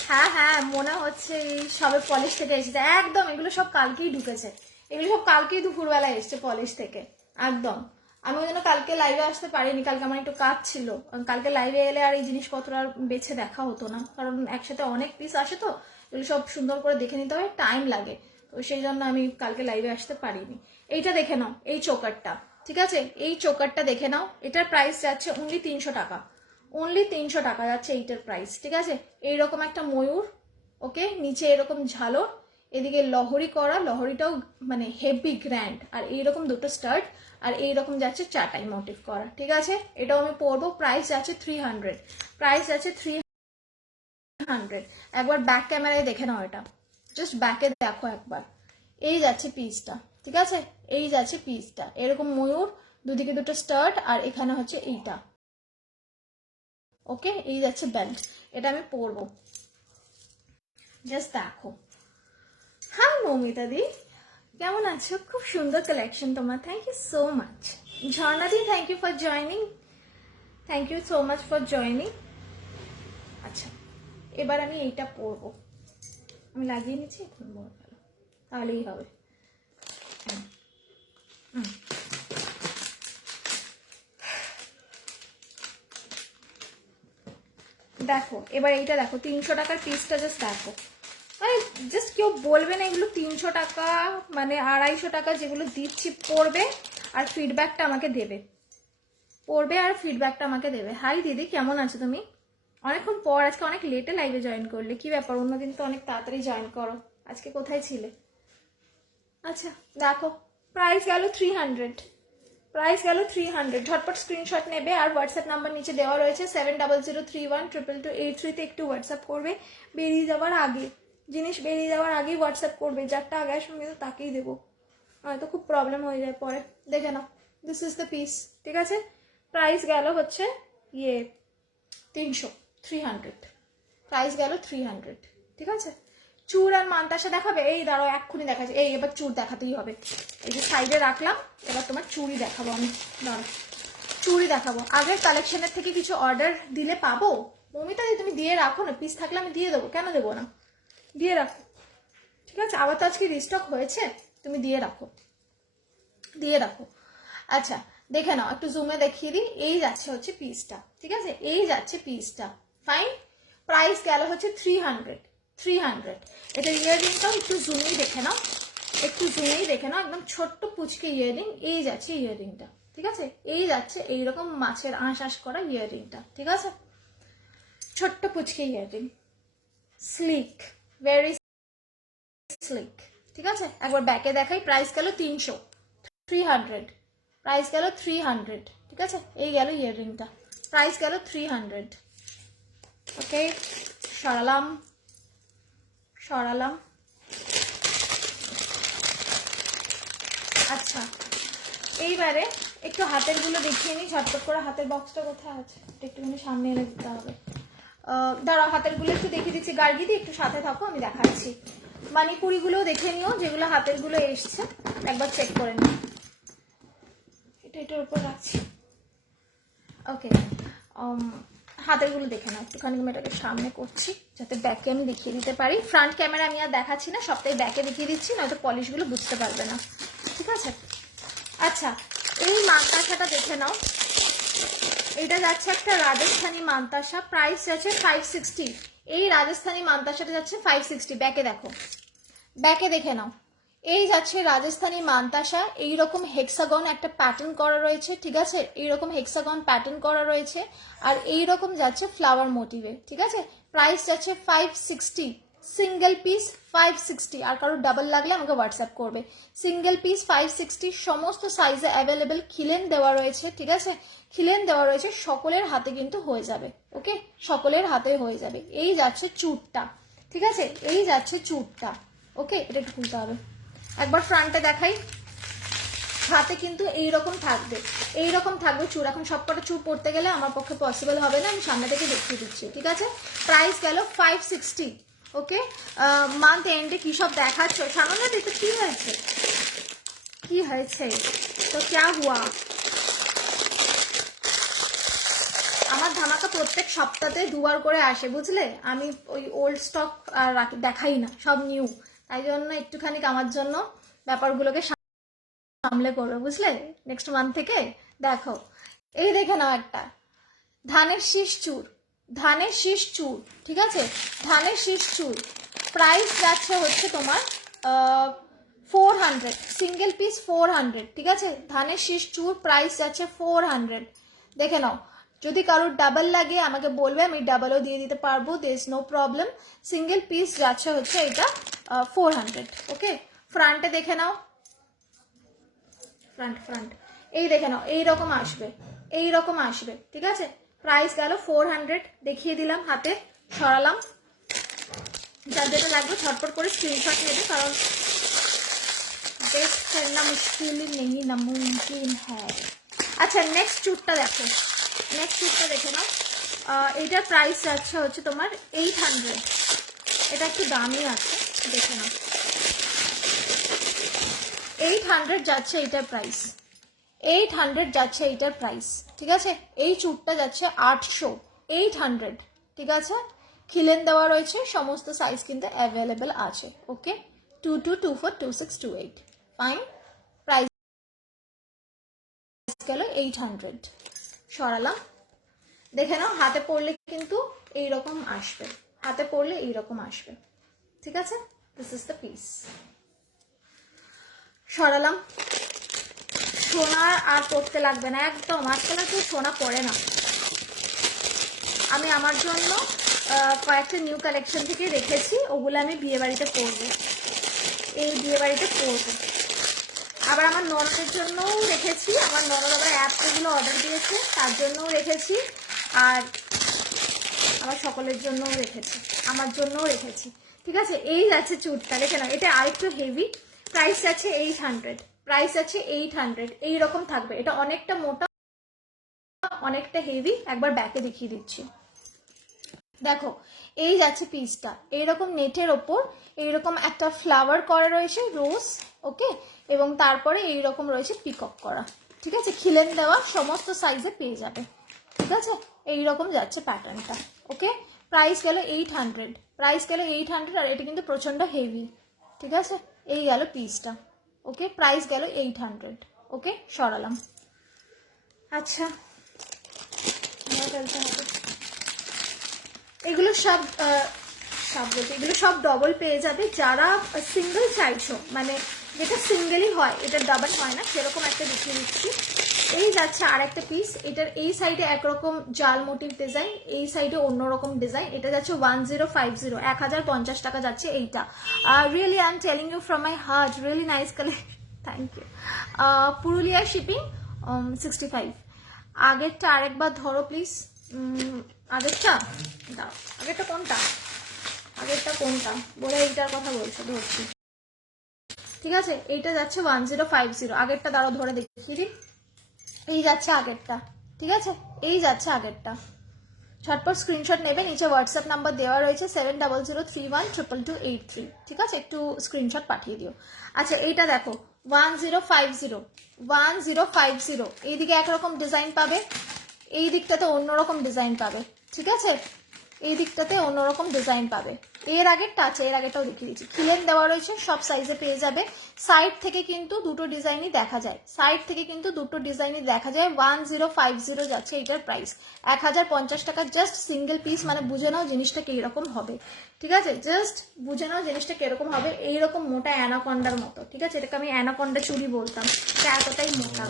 হ্যাঁ হ্যাঁ মনে হচ্ছে এই সবে পলিশ থেকে এসেছে, একদম এগুলো সব কালকেই ঢুকেছে, এগুলো সব কালকেই দুপুরবেলা এসছে পলিশ থেকে, একদম। আমি ওই জন্য কালকে লাইভে আসতে পারিনি, কালকে আমার একটু কাজ ছিল, কালকে লাইভে এলে আর এই জিনিসপত্র আর বেছে দেখা হতো না, কারণ একসাথে অনেক পিস আসে তো, এগুলো সব সুন্দর করে দেখে নিতে হয়, টাইম লাগে, তো সেই জন্য আমি কালকে লাইভে আসতে পারিনি। এইটা দেখে নাও, এই চোকারটা, ঠিক আছে, এই চোকারটা দেখে নাও, এটার প্রাইস যাচ্ছে অনলি 300 টাকা, অনলি 300 টাকা যাচ্ছে এইটার প্রাইস, ঠিক আছে। এইরকম একটা ময়ূর, ওকে, নিচে এরকম ঝালর, এদিকে লহরি করা, লহরিটাও মানে হেভি গ্র্যান্ড, আর এইরকম দুটো স্টার্ট, আর এইরকম যাচ্ছে চাটাই মোটিভ করা, ঠিক আছে। এটাও আমি পরবো, প্রাইস যাচ্ছে 300, প্রাইস যাচ্ছে 300। একবার ব্যাক ক্যামেরায় দেখে নাও, এটা জাস্ট ব্যাকে দেখো একবার, এই যাচ্ছে পিসটা, ঠিক আছে, এই যাচ্ছে পিসটা, এরকম ময়ূর, দুদিকে দুটো স্টার্ট, আর এখানে হচ্ছে এইটা, ওকে, এই যাচ্ছে বেল্ট, এটা আমি পরবো, জাস্ট দেখো। হাই মৌমিতা দি, কেমন আছো? খুব সুন্দর কালেকশন তোমার, thank you so much. Jharna দি, thank you for joining, thank you so much for joining. আচ্ছা, এবার আমি এইটা পরবো, আমি লাগিয়ে নিচ্ছি, এখন বড় ভালো, তাহলেই হবে। দেখো এবার এইটা দেখো, 300 টাকার পিসটা জাস্ট দেখো, মানে জাস্ট কেউ বলবে না এগুলো 300 টাকা, মানে 250 টাকা যেগুলো দিচ্ছি, পড়বে আর ফিডব্যাকটা আমাকে দেবে, পড়বে আর ফিডব্যাকটা আমাকে দেবে। হাই দিদি, কেমন আছো তুমি? অনেকক্ষণ পর, আজকে অনেক লেটে লাইভে জয়েন করলে, কি ব্যাপার? অন্যদিন তো অনেক তাড়াতাড়ি জয়েন করো, আজকে কোথায় ছিলে? আচ্ছা দেখো, প্রাইস গেল 300, প্রাইস গেল 300, ঝটপট স্ক্রিনশট নেবে, আর হোয়াটসঅ্যাপ নাম্বার নিচে দেওয়া রয়েছে 7003122283 তে একটু হোয়াটসঅ্যাপ করবে, বেরিয়ে যাওয়ার আগে, জিনিস বেরিয়ে যাওয়ার আগেই হোয়াটসঅ্যাপ করবে, যারটা আগে আসবে কিন্তু তাকেই দেবো, হয়তো খুব প্রবলেম হয়ে যায় পরে, দেখে নাও, দিস ইজ দ্য পিস, ঠিক আছে। প্রাইস গেল হচ্ছে ইয়ে 300, প্রাইস গেল 300, ঠিক আছে। চুর আর মান্তাসা দেখাবে, এই দাঁড়াও এক্ষুনি দেখাচ্ছে, এই এবার চুর দেখাতেই হবে, এই যে সাইডে রাখলাম, এবার তোমার চুড়ি দেখাবো আমি, দাঁড়াও চুড়ি দেখাবো। আগের কালেকশনের থেকে কিছু অর্ডার দিলে পাবো? মমিতা তুমি দিয়ে রাখো না, পিস থাকলে আমি দিয়ে দেবো, কেন দেবো না, দিয়ে রাখো, ঠিক আছে। আবার তো আজকে রিস্টক হয়েছে, তুমি দিয়ে রাখো, দিয়ে রাখো। আচ্ছা দেখে নাও, একটু জুমে দেখিয়ে দিই, এই যাচ্ছে হচ্ছে পিসটা, ঠিক আছে, এই যাচ্ছে পিসটা, ফাইন। প্রাইস গেল হচ্ছে 300। এটা ইয়াররিংটাও একটু জুমেই দেখে নাও, একটু জুমেই দেখে নাও, একদম ছোট্ট পুচকে ইয়াররিং, এই যাচ্ছে ইয়াররিংটা, ঠিক আছে, এই যাচ্ছে এইরকম মাছের আঁশ করা ইয়াররিংটা, ঠিক আছে, ছোট্ট পুচকে ইয়াররিং, স্লিক, ভেরি স্লিক, ঠিক আছে। একবার ব্যাকে দেখাই, প্রাইস গেল 300, প্রাইস গেল 300, ঠিক আছে, এই গেল ইয়াররিংটা, প্রাইস গেল 300, ওকে। সরালাম, সরালাম। আচ্ছা এইবারে একটু হাতের গুলো দেখিয়ে নিই ঝটপট করে, হাতের বক্সটা কোথায় আছে, একটুখানি সামনে এনে দিতে হবে, দাঁড়াও হাতের গুলো একটু দেখিয়ে দিচ্ছি, গার্গিদি একটু সাথে থাকো, আমি দেখাচ্ছি। মানিপুরিগুলোও দেখে নিও, যেগুলো হাতের গুলো এসছে একবার চেক করে নিও, এটা এটার উপর রাখছি, ওকে। হাতের গুলো দেখে নাও একটুখানি, আমি এটাকে সামনে করছি যাতে ব্যাকে আমি দেখিয়ে দিতে পারি, ফ্রন্ট ক্যামেরা আমি আর দেখাচ্ছি না, সবটাই ব্যাকে দেখিয়ে দিচ্ছি, নয়তো পলিশগুলো বুঝতে পারবে না, ঠিক আছে। আচ্ছা এই মান্তাসাটা দেখে নাও, এটা যাচ্ছে একটা রাজস্থানী মান্তাসা, প্রাইস যাচ্ছে 560। এই রাজস্থানী মান্তাসাটা যাচ্ছে 560। ব্যাকে দেখো, ব্যাকে দেখে নাও। এই যাচ্ছে রাজস্থানী মান্তাসা, এইরকম হেক্সাগন একটা প্যাটার্ন করা রয়েছে, ঠিক আছে, এইরকম হেক্সাগন প্যাটার্ন করা রয়েছে, আর এইরকম যাচ্ছে ফ্লাওয়ার মোটিভে, ঠিক আছে। প্রাইস যাচ্ছে 560, সিঙ্গেল পিস 560। আর কারো ডাবল লাগলে আমাকে হোয়াটসঅ্যাপ করবে। সিঙ্গেল পিস 560, সমস্ত সাইজে অ্যাভেলেবেল, খিলেন দেওয়া রয়েছে, ঠিক আছে, খিলেন দেওয়া রয়েছে, সকলের হাতে কিন্তু হয়ে যাবে, ওকে, সকলের হাতে হয়ে যাবে। এই যাচ্ছে চুটটা, ঠিক আছে, এই যাচ্ছে চুটটা, ওকে, এটা একটু খুলতে হবে। একবার ফ্রন্টে দেখাই, হাতে কিন্তু এইরকম থাকবে, এইরকম থাকবে চুর। এখন সবকটা চুর পড়তে গেলে আমার পক্ষে পসিবল হবে না, আমি সামনে থেকে দেখিয়ে দিচ্ছি, ঠিক আছে। প্রাইস গেল 560, ওকে। মান্থ এন্ডে কি সব দেখাচ্ছ সামনে, দেখতে কি হয়েছে, কি হয়েছে তো ক্যা হুয়া। আমার ধামাকা প্রত্যেক সপ্তাহে দুবার করে আসে, বুঝলে, আমি ওই ওল্ড স্টক আর দেখাই না, সব নিউ, তাই জন্য একটুখানি আমার জন্য ব্যাপারগুলোকে সামলে করবে, বুঝলে, নেক্সট মান্থ থেকে। দেখো, এই দেখে নাও একটা ধানের শীষ চুর, ধানের শীষ চুর, ঠিক আছে, ধানের শীষ চুর। প্রাইস যাচ্ছে হচ্ছে তোমার 400, সিঙ্গেল পিস 400, ঠিক আছে, ধানের শীষ চুর, প্রাইস যাচ্ছে 400। দেখে নাও, যদি কারোর ডাবল লাগে আমাকে বলবে, আমি ডাবলও দিয়ে দিতে পারবো, there is no problem. Single piece যাচ্ছে হচ্ছে এটা 400, ওকে। ফ্রন্টে দেখে নাও, ফ্রন্ট এই দেখে নাও, এইরকম আসবে, এইরকম আসবে, ঠিক আছে। প্রাইস গেল 400, দেখিয়ে দিলাম, হাতে সরালাম। যার যেটা লাগবে ঝটপট করে স্ক্রিনশট নেবে, কারণ বেস্ট করনা মুশকিল নেই নামুমকিন হ্যায়। আচ্ছা, নেক্সট চুটটা দেখো, নেক্সট চুটটা দেখে নাও। এইটার প্রাইস যাচ্ছে হচ্ছে তোমার 800। এটা একটু দামি আছে, দেখে নাও, 800 যাচ্ছে এইটার প্রাইস, 800 যাচ্ছে এইটার প্রাইস, ঠিক আছে। এই চুটটা যাচ্ছে 800, 800, ঠিক আছে। খিলেন দেওয়া রয়েছে, সমস্ত সাইজ কিন্তু অ্যাভেলেবেল আছে, ওকে। 22242628, ফাইন। প্রাইস গেল 800, সরালাম। দেখে নাও, হাতে পড়লে কিন্তু এইরকম আসবে, হাতে পড়লে এইরকম আসবে, ঠিক আছে। দিস ইজ দ্য পিস, সরালাম। সোনা আর পড়তে লাগবে না একদম, আজকাল আর কেউ সোনা পরে না। আমি আমার জন্য কয়েকটা নিউ কালেকশন থেকে রেখেছি, ওগুলো আমি বিয়ে বাড়িতে পরবো, এই বিয়ে বাড়িতে পরবো। আবার আমার ননদের জন্যও রেখেছি, আমার ননদ আবার অ্যাপগুলো অর্ডার দিয়েছে, তার জন্যও রেখেছি, আর আমার সকলের জন্যও রেখেছি, আমার জন্যও রেখেছি, ঠিক আছে। এই যাচ্ছে চুটটা, দেখে না, এটা আরেকটু হেভি, প্রাইস আছে 800, প্রাইস আছে 800। এইরকম থাকবে, এটা অনেকটা মোটা, অনেকটা হেভি। একবার ব্যাকে দেখিয়ে দিচ্ছি, দেখো, এই যাচ্ছে পিসটা, এইরকম নেটের ওপর এইরকম একটা ফ্লাওয়ার করা রয়েছে, রোজ, ওকে, এবং তারপরে এইরকম রয়েছে পিকক করা, ঠিক আছে, খিলেন দেওয়া, সমস্ত সাইজে পেয়ে যাবে, ঠিক আছে। এইরকম যাচ্ছে প্যাটার্নটা, ওকে। প্রাইস গেল 800, প্রাইস গেল 800, আর এটা কিন্তু প্রচন্ড হেভি, ঠিক আছে। এই গেল পিসটা, ওকে, প্রাইস গেল 800, ওকে, সরালাম। আচ্ছা, ফেলতে হবে, এগুলো সব বলতে, এগুলো সব ডবল পেয়ে যাবে। যারা সিঙ্গেল চাইছো, মানে যেটা সিঙ্গেলই হয়, এটা ডাবল হয় না, সেরকম একটা দেখিয়ে দিচ্ছি। এই যাচ্ছে আর একটা পিস, এটার এই সাইডে একরকম জাল মোটিভ ডিজাইন, এই সাইডে অন্যরকম ডিজাইন। এটা যাচ্ছে 1050, 1050 টাকা যাচ্ছে এইটা। Really I am telling you from my heart, really nice collection, thank you. Purulia shipping 65। আগেরটা আরেকবার ধরো প্লিজ, আগেরটা দাও, আগেরটা কোনটা, আগেরটা কোনটা বলে এইটার কথা বলছো, ধরছি, ঠিক আছে। এইটা যাচ্ছে 1050, আগেরটা দাঁড়ো ধরে দেখিয়ে দিই। এই যাচ্ছে আগেরটা, ঠিক আছে, এই যাচ্ছে আগেরটা। ঝটপট স্ক্রিনশট নেবে, নিচে হোয়াটসঅ্যাপ নাম্বার দেওয়া রয়েছে 7003122283, ঠিক আছে, একটু স্ক্রিনশট পাঠিয়ে দিও। আচ্ছা, এইটা দেখো 1050, 1050, এইদিকে একরকম ডিজাইন পাবে, এই দিকটাতে অন্যরকম ডিজাইন পাবে, ঠিক আছে, এই দিকটাতে অন্যরকম ডিজাইন পাবে। এর আগেরটা আছে, এর আগেরটাও দেখিয়ে দিচ্ছি। খিলেন দেওয়া রয়েছে, সব সাইজে পেয়ে যাবে। সাইড থেকে কিন্তু দুটো ডিজাইনই দেখা যায়, সাইড থেকে কিন্তু দুটো ডিজাইনই দেখা যায়। 1050 যাচ্ছে এটার প্রাইস, 1050 টাকা জাস্ট সিঙ্গেল পিস। মানে বুঝে নাও জিনিসটা কিরকম হবে, ঠিক আছে? জাস্ট বুঝে নাও জিনিসটা কিরকম হবে। এইরকম মোটা অ্যানাকন্ডার মতো, ঠিক আছে? এটাকে আমি অ্যানাকন্ডা চুড়ি বলতাম, এটা এতটাই মোটা।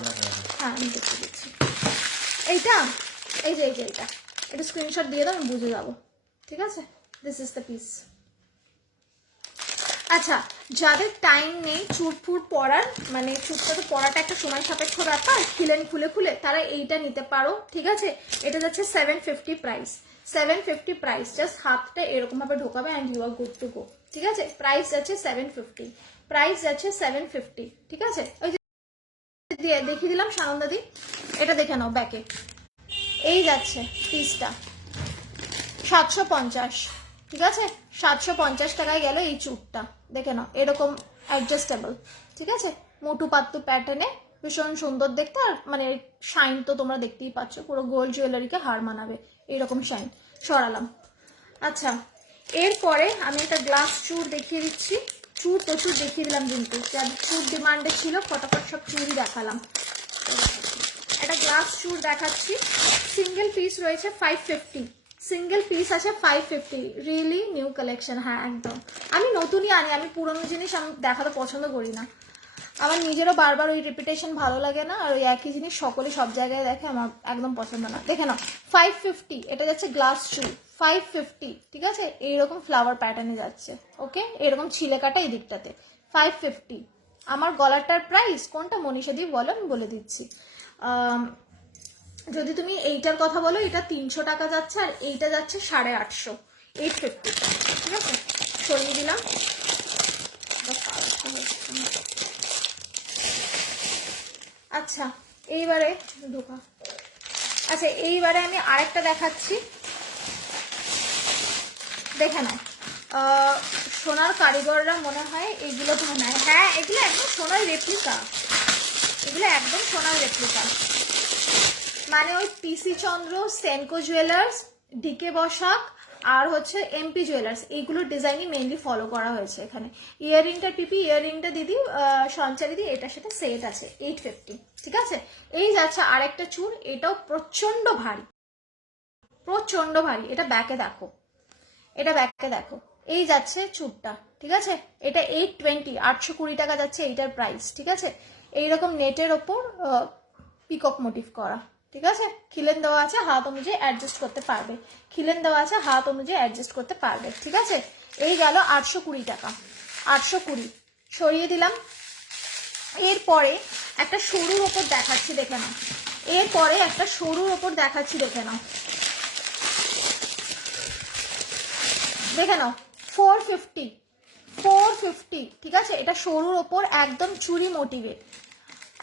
হ্যাঁ আমি দেখতে দিচ্ছি এইটা, এই যে এইটা, এটা স্ক্রিনশট দিয়ে দাও, আমি বুঝে যাবো, ঠিক আছে? This is the piece. আচ্ছা, যাদের টাইম নেই চুট ফুট পরার, মানে চুটটা তো পরাটা একটা সময় সাপেক্ষ ব্যাপার, খিলেন খুলে খুলে, তারা এইটা নিতে পারো, ঠিক আছে? এটা যাচ্ছে 750 প্রাইস, 750 প্রাইস। জাস্ট হাতটা এরকম ভাবে ঢোকাবে and you are good to go, ঠিক আছে? প্রাইস যাচ্ছে 750, প্রাইস যাচ্ছে 750, ঠিক আছে? ওই যে দেখিয়ে দিলাম সানন্দাদি, এটা দেখে নাও ব্যাকে। এই যাচ্ছে পিসটা 750, ঠিক আছে? 750 টাকায় গেল এই চুটটা, দেখে নাও এরকম অ্যাডজাস্টেবল, ঠিক আছে? মোটু পাত্তু প্যাটার্নে, ভীষণ সুন্দর দেখতে। আর মানে শাইন তো তোমরা দেখতেই পাচ্ছ, পুরো গোল্ড জুয়েলারিকে হার মানাবে এরকম শাইন। সরালাম। আচ্ছা, এরপরে আমি একটা গ্লাস চুর দেখিয়ে দিচ্ছি। চুর প্রচুর দেখিয়ে দিলাম, কিন্তু যাদের চুর ডিমান্ডে ছিল ফটাফট সব চুরই দেখালাম। একটা গ্লাস চুর দেখাচ্ছি, সিঙ্গেল পিস রয়েছে 550, সিঙ্গেল পিস আছে 550, রিয়েলি নিউ কালেকশন। হ্যাঁ একদম, আমি নতুনই আনি, আমি পুরনো জিনিস আমি দেখাতে পছন্দ করি না। আমার নিজেরও বারবার ওই রেপুটেশন ভালো লাগে না, আর ওই একই জিনিস সকলে সব জায়গায় দেখে, আমার একদম পছন্দ না। দেখে নাও 550, এটা যাচ্ছে গ্লাস চুর 550, ঠিক আছে? এইরকম ফ্লাওয়ার প্যাটার্নে যাচ্ছে, ওকে? এরকম ছিলে কাটা এই দিকটাতে 550। আমার গলারটার প্রাইস কোনটা মনীষা দি বলো, আমি বলে দিচ্ছি। যদি তুমি এইটার কথা বলো, এটা 300 টাকা যাচ্ছে, আর এইটা যাচ্ছে 850, 850, ঠিক আছে? সরিয়ে দিলাম। আচ্ছা এইবারে ঢোকা, আচ্ছা এইবারে আমি আরেকটা দেখাচ্ছি, দেখে নাও। সোনার কারিগররা মনে হয় এগুলো বানায়। হ্যাঁ এগুলো একদম সোনার রেপ্লিকা, এগুলো একদম সোনার রেপ্লিকা। মানে ওই পিসি চন্দ্র, সেনকো জুয়েলার্স, ডিকে বসাক আর হচ্ছে এমপি জুয়েলার্স, এইগুলোর ডিজাইনই মেইনলি ফলো করা হয়েছে এখানে। ইয়াররিংটা পিপি, ইয়াররিংটা দিদি সঞ্চারি দি, এটার সাথে সেট আছে 850, ঠিক আছে? এই যাচ্ছে আরেকটা চুর, এটাও প্রচন্ড ভারী, প্রচন্ড ভারী। এটা ব্যাকে দেখো, এটা ব্যাকে দেখো, এই যাচ্ছে চুরটা, ঠিক আছে? এটা 820, 820 টাকা যাচ্ছে এইটার প্রাইস, ঠিক আছে? এইরকম নেটের ওপর পিকক মোটিভ করা, ঠিক আছে? খিলেন দেওয়া আছে, হাত অনুযায়ী অ্যাডজাস্ট করতে পারবে, খিলেন দেওয়া আছে, হাত অনুযায়ী অ্যাডজাস্ট করতে পারবে, ঠিক আছে? এই গেল 820 টাকা, 820 সরিয়ে দিলাম। এরপরে একটা সরুর ওপর দেখাচ্ছি, দেখে নাও। এরপরে একটা সরুর ওপর দেখাচ্ছি, দেখে নাও, দেখে নাও 450, 450, ঠিক আছে? এটা সরুর ওপর একদম চুরি মোটিভের,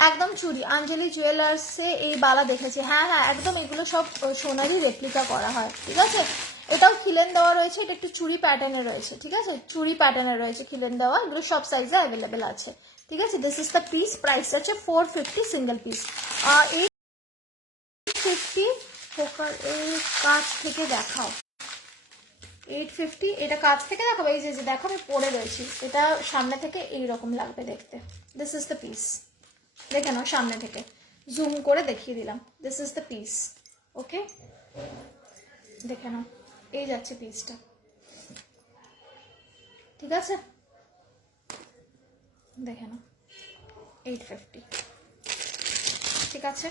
একদম চুরি। আঞ্জলি জুয়েলার্সে এই বালা দেখেছি, হ্যাঁ হ্যাঁ একদম, এগুলো সব সোনারই রেপ্লিকা করা হয়, ঠিক আছে? এটাও খিলেন দেওয়া রয়েছে, এটা একটু চুরি প্যাটার্নে রয়েছে, ঠিক আছে? চুরি প্যাটার্নে রয়েছে খিলেন দেওয়া, এগুলো সব সাইজে অ্যাভেলেবেল আছে, ঠিক আছে? This is the piece, price আছে 450 সিঙ্গেল পিস। 850 ফোকার এর কাছ থেকে দেখাও, 850, এটা কাছ থেকে দেখাবো। এই যে দেখো আমি পরে রয়েছি, এটা সামনে থেকে এইরকম লাগবে দেখতে। দিস ইজ দ্য পিস, দেখে নাও সামনে থেকে জুম করে দেখিয়ে দিলাম। দিস ইজ দ্য পিস, ওকে? দেখে নাও, এই যাচ্ছে পিসটা, ঠিক আছে? দেখে নাও 850, ঠিক আছে?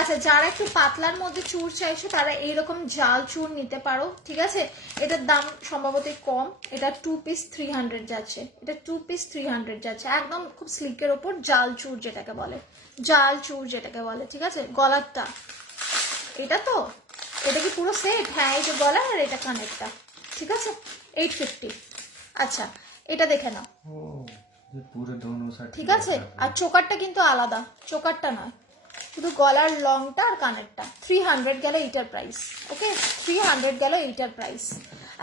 আচ্ছা, যারা একটু পাতলার মধ্যে চুর চাইছো তারা এইরকম জাল চুর নিতে পারো, ঠিক আছে? এটার দাম সম্ভবত কম, এটা 2 পিস 300 যাচ্ছে, এটা 2 পিস 300 যাচ্ছে, একদম খুব স্লিকের ওপর জাল চুর যেটাকে বলে, জাল চুর যেটাকে বলে, ঠিক আছে? গলারটা এটা তো, এটা কি পুরো সেট? হ্যাঁ এই যে গলা আর এটা কানেরটা, ঠিক আছে? 850। আচ্ছা এটা দেখে নাও, ঠিক আছে? আর চোকারটা কিন্তু আলাদা, চোকারটা নয়, শুধু গলার লংটা আর কানেরটা। 300 গেল এইটার প্রাইস, ওকে? 300 গেল এইটার প্রাইস।